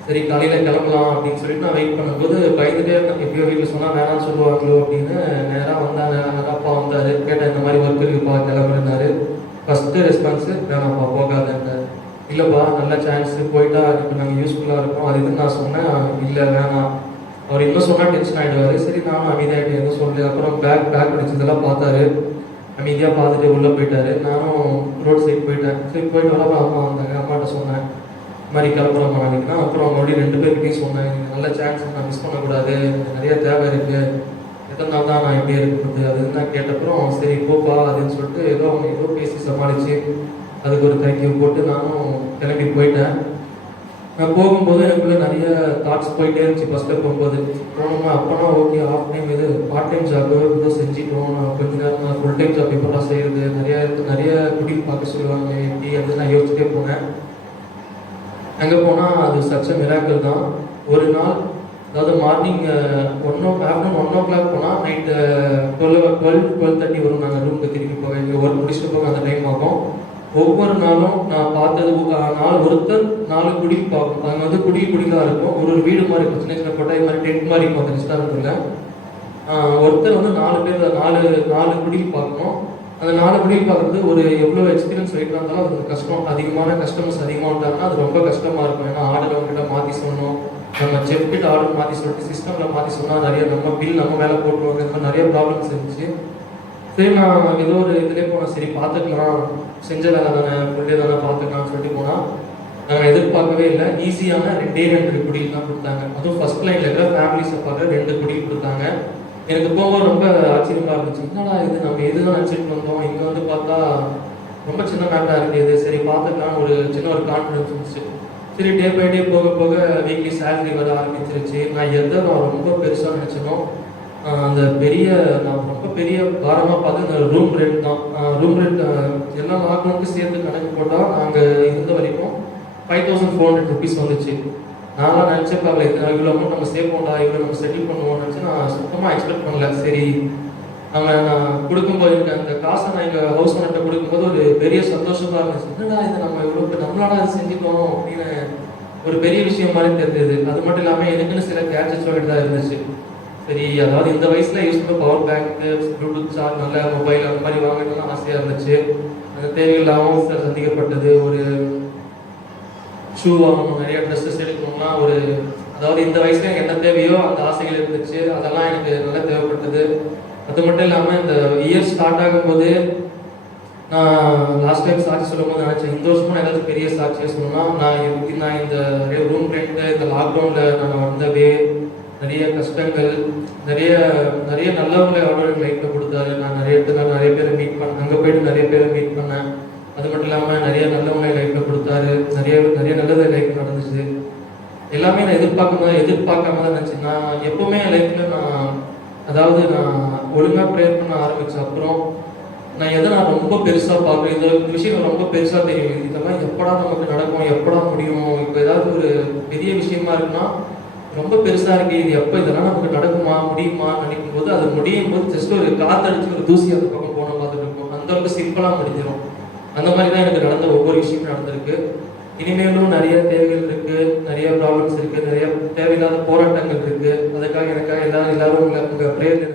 சரி காலையில் கிளம்பலாம் அப்படின்னு சொல்லிட்டு நான் வெயிட் பண்ணும்போது பயந்துட்டே இருந்தேன், எப்படியோ வீட்டில் சொன்னால் வேணாம்னு சொல்லுவாங்களோ அப்படின்னு. நேராக வந்தாங்க, அப்பா வந்தார், கேட்டேன் இந்த மாதிரி ஒர்க் இருக்குப்பா கிளம்புறாரு. ஃபஸ்ட்டு ரெஸ்பான்ஸு வேணாம்ப்பா போகாதேன். இல்லைப்பா நல்ல சான்ஸு, போயிட்டா இப்போ நாங்கள் யூஸ்ஃபுல்லாக இருக்கோம் அது இதுன்னு நான் சொன்னேன். இல்லை வேணாம், அவர் இன்னும் சொன்னால் டென்ஷன் ஆகிடுவார். சரி நானும் அமைதியாகிட்டு எதுவும் சொல்லி அப்புறம் பேக் படிச்சதெல்லாம் பார்த்தாரு, அமைதியாக பார்த்துட்டு உள்ளே போயிட்டாரு. நானும் ரோட் சைடு போயிட்டேன். சரி போயிட்டு வரப்போ அம்மா வந்தாங்க, அம்மாட்ட சொன்னேன் இந்த மாதிரி கிளம்புறோம் நாளைக்குன்னா. அப்புறம் மறுபடியும் 2 பேர்கிட்டையும் சொன்னேன், நல்ல சான்ஸ் நான் மிஸ் பண்ணக்கூடாது, நிறைய தேவை இருக்குது, எத்தனை நாள் தான் நான் எப்படி இருக்கிறது அதுன்னு நான் கேட்டப்புறம் சரி போப்பா அதுன்னு சொல்லிட்டு ஏதோ பேசி சமாளித்து அதுக்கு ஒரு தேங்க்யூ போட்டு நானும் கிளம்பி போயிட்டேன். நான் போகும்போது எனக்குள்ள நிறைய தாட்ஸ் போயிட்டே இருந்துச்சு. ஃபஸ்ட்டில் போகும்போது போனோமா அப்போனா ஓகே ஆஃப் டைம் இது பார்ட் டைம் ஜாப் ஏதோ செஞ்சுட்டோம், நான் கொஞ்ச நேரம் நான் ஃபுல் டைம் ஜாப் இப்போ நான் செய்கிறது, நிறைய குடில் பார்க்க சொல்லுவாங்க எப்படி அது நான் யோசிச்சுட்டே போனேன். அங்கே போனால் அது சச்ச மிராக்கிள் தான். ஒரு நாள் அதாவது மார்னிங் ஆஃப்டர்நூன் 1 o'clock போனால் நைட்டு 12:30 வரும். நாங்கள் ரூமுக்கு திரும்பி போக இங்கே ஒர்க் முடிச்சுட்டு போக அந்த டைம் ஆகும். ஒவ்வொரு நாளும் நான் பார்த்தது ஒருத்தர் 4 குடில் பார்க்கும். அங்கே வந்து குடிலாக இருக்கும், ஒரு வீடு மாதிரி இருக்கும், சின்ன சின்ன கொட்டாய் மாதிரி டென்ட் மாதிரி இருக்கும் அந்த ரெஸ்டாரண்ட்டில். ஒருத்தர் வந்து 4 பேர் 4 குடில் பார்க்கணும். அந்த 4 குடில் பார்க்குறது ஒரு எவ்வளோ எக்ஸ்பீரியன்ஸ் வெயிட்டாக இருந்தாலும் அது கஷ்டம். அதிகமான கஸ்டமர்ஸ் அதிகமாக வந்துட்டாங்கன்னா அது ரொம்ப கஷ்டமாக இருக்கும். ஏன்னா ஆர்டர் அவங்ககிட்ட மாற்றி சொல்லணும், நம்ம செஃப் கிட்ட ஆர்டர் மாற்றி சொல்லிட்டு சிஸ்டமில் மாற்றி சொன்னால் நிறைய நம்ம பில் நம்ம மேலே போட்டுருவாங்க, இந்த மாதிரி நிறைய ப்ராப்ளம்ஸ் இருந்துச்சு. சரி நான் ஏதோ ஒரு இதிலே போனேன், சரி பார்த்துக்கலாம், செஞ்ச வேலை தானே ஃபுல் டே தானே பார்த்துக்கலாம்னு சொல்லிட்டு போனால் நாங்கள் எதிர்பார்க்கவே இல்லை. ஈஸியான 2 குடில் தான் கொடுத்தாங்க. அதுவும் ஃபர்ஸ்ட் லைனில் இருக்கிற ஃபேமிலிஸை பார்க்க 2 குடில் கொடுத்தாங்க. எனக்கு போகும்போது ரொம்ப ஆச்சரியமாக இருந்துச்சு. என்னடா இது, நம்ம எதுதான் நினச்சிட்டு வந்தோம், இங்கே வந்து பார்த்தா ரொம்ப சின்ன மேட்டாக இருக்குது. சரி பார்த்துக்கலாம், ஒரு சின்ன ஒரு கான்ஃபிடன்ஸ் இருந்துச்சு. சரி டே பை டே போக போக வீக்லி சேலரி வர ஆரம்பிச்சிருச்சு. நான் ரொம்ப பெருசாக நினச்சனோ அந்த நான் ரொம்ப பெரிய பாரமாக பார்த்து இந்த ரூம் ரெண்ட் தான். ரூம் ரெண்ட் எல்லாம் லாக்டவுனுக்கு சேர்த்து கணக்கு போட்டால் நாங்கள் இருந்த வரைக்கும் 5400 ருபீஸ் வந்துச்சு. நான்லாம் நினச்சே பார்க்கல, இவ்வளோ அமௌண்ட் நம்ம சேவ் பண்ணலாம், இவ்வளோ நம்ம செட்டில் பண்ணுவோம்னு நினச்சி நான் சுத்தமாக எக்ஸ்பெக்ட் பண்ணல. சரி நான் கொடுக்கும்போது எனக்கு அந்த காசை நான் எங்கள் ஹவுஸ் ஓனர்கிட்ட கொடுக்கும்போது ஒரு பெரிய சந்தோஷமாக இருந்துச்சு. என்னடா இது, நம்ம இவ்வளோ நம்மளால அது செஞ்சுட்டோம் அப்படின்னு ஒரு பெரிய விஷயம் மாதிரி தெரிஞ்சது. அது மட்டும் இல்லாமல் எனக்குன்னு சில கேட்ஜெட்ஸ் வேண்டியது தான் இருந்துச்சு. சரி, அதாவது இந்த வயசில் யூஸ் பண்ண பவர் பேங்க்கு, ப்ளூடூத் சார்ஜ், நல்ல மொபைல் அந்த மாதிரி வாங்கணும்னு ஆசையாக இருந்துச்சு. அந்த தேவையில்லாமல் சந்திக்கப்பட்டது. ஒரு ஷூ வாங்கணும், நிறைய ட்ரெஸ்ஸஸ் எடுக்கணும்னா அதாவது இந்த வயசுல எனக்கு என்ன தேவையோ அந்த ஆசைகள் இருந்துச்சு. அதெல்லாம் எனக்கு நல்லா தேவைப்பட்டது. அது மட்டும் இல்லாமல் இந்த இயர் ஸ்டார்ட் ஆகும்போது நான் லாஸ்ட் டைம் சாட்சி சொல்லும் போது நினச்சேன், இந்த வருஷமும் ஏதாவது பெரிய சாட்சியாக சொல்லணும்னா நான் இந்த ரூம் ரெண்ட்டு, இந்த லாக்டவுனில் நான் வந்தவே நிறைய கஷ்டங்கள், நிறைய நிறைய நல்லவங்களை ஆர்டர் லைஃப்பில் கொடுத்தாரு. நான் நிறைய பேரை மீட் பண்ணேன், அங்கே போயிட்டு நிறைய பேரை மீட் பண்ணேன். அது மட்டும் இல்லாமல் நிறைய நல்லவங்களை லைஃப்பில் கொடுத்தாரு. நிறைய நல்லது லைஃப் நடந்துச்சு. எல்லாமே நான் எதிர்பார்க்காம தான் இருந்துச்சு. நான் எப்பவுமே என் லைஃப்பில் நான் ஒழுங்காக ப்ரேயர் பண்ண ஆரம்பித்த அப்புறம் நான் ரொம்ப பெருசாக பார்க்குறேன். இந்த விஷயம் ரொம்ப பெருசாக தெரியும். இதெல்லாம் எப்படா நமக்கு நடக்கும், எப்படா முடியும், இப்போ ஏதாவது ஒரு பெரிய விஷயமா இருக்குன்னா ரொம்ப பெருசாக இருக்குது, இது எப்போ இதெல்லாம் நமக்கு நடக்குமா முடியுமா நினைக்கும் போது அது முடியும் போது ஜஸ்ட் ஒரு காற்றடிச்சு ஒரு தூசி அந்த பக்கம் போன பார்த்துட்டு இருக்கும். அந்தளவுக்கு சிம்பிளாக முடிஞ்சிடும். அந்த மாதிரி தான் எனக்கு நடந்த ஒவ்வொரு விஷயமும் நடந்திருக்கு. இனிமேலும் நிறைய தேவைகள் இருக்குது, நிறைய ப்ராப்ளம்ஸ் இருக்குது, நிறைய தேவையில்லாத போராட்டங்கள் இருக்குது. அதுக்காக எனக்காக எல்லாரும் உங்கள் ப்ரேயர்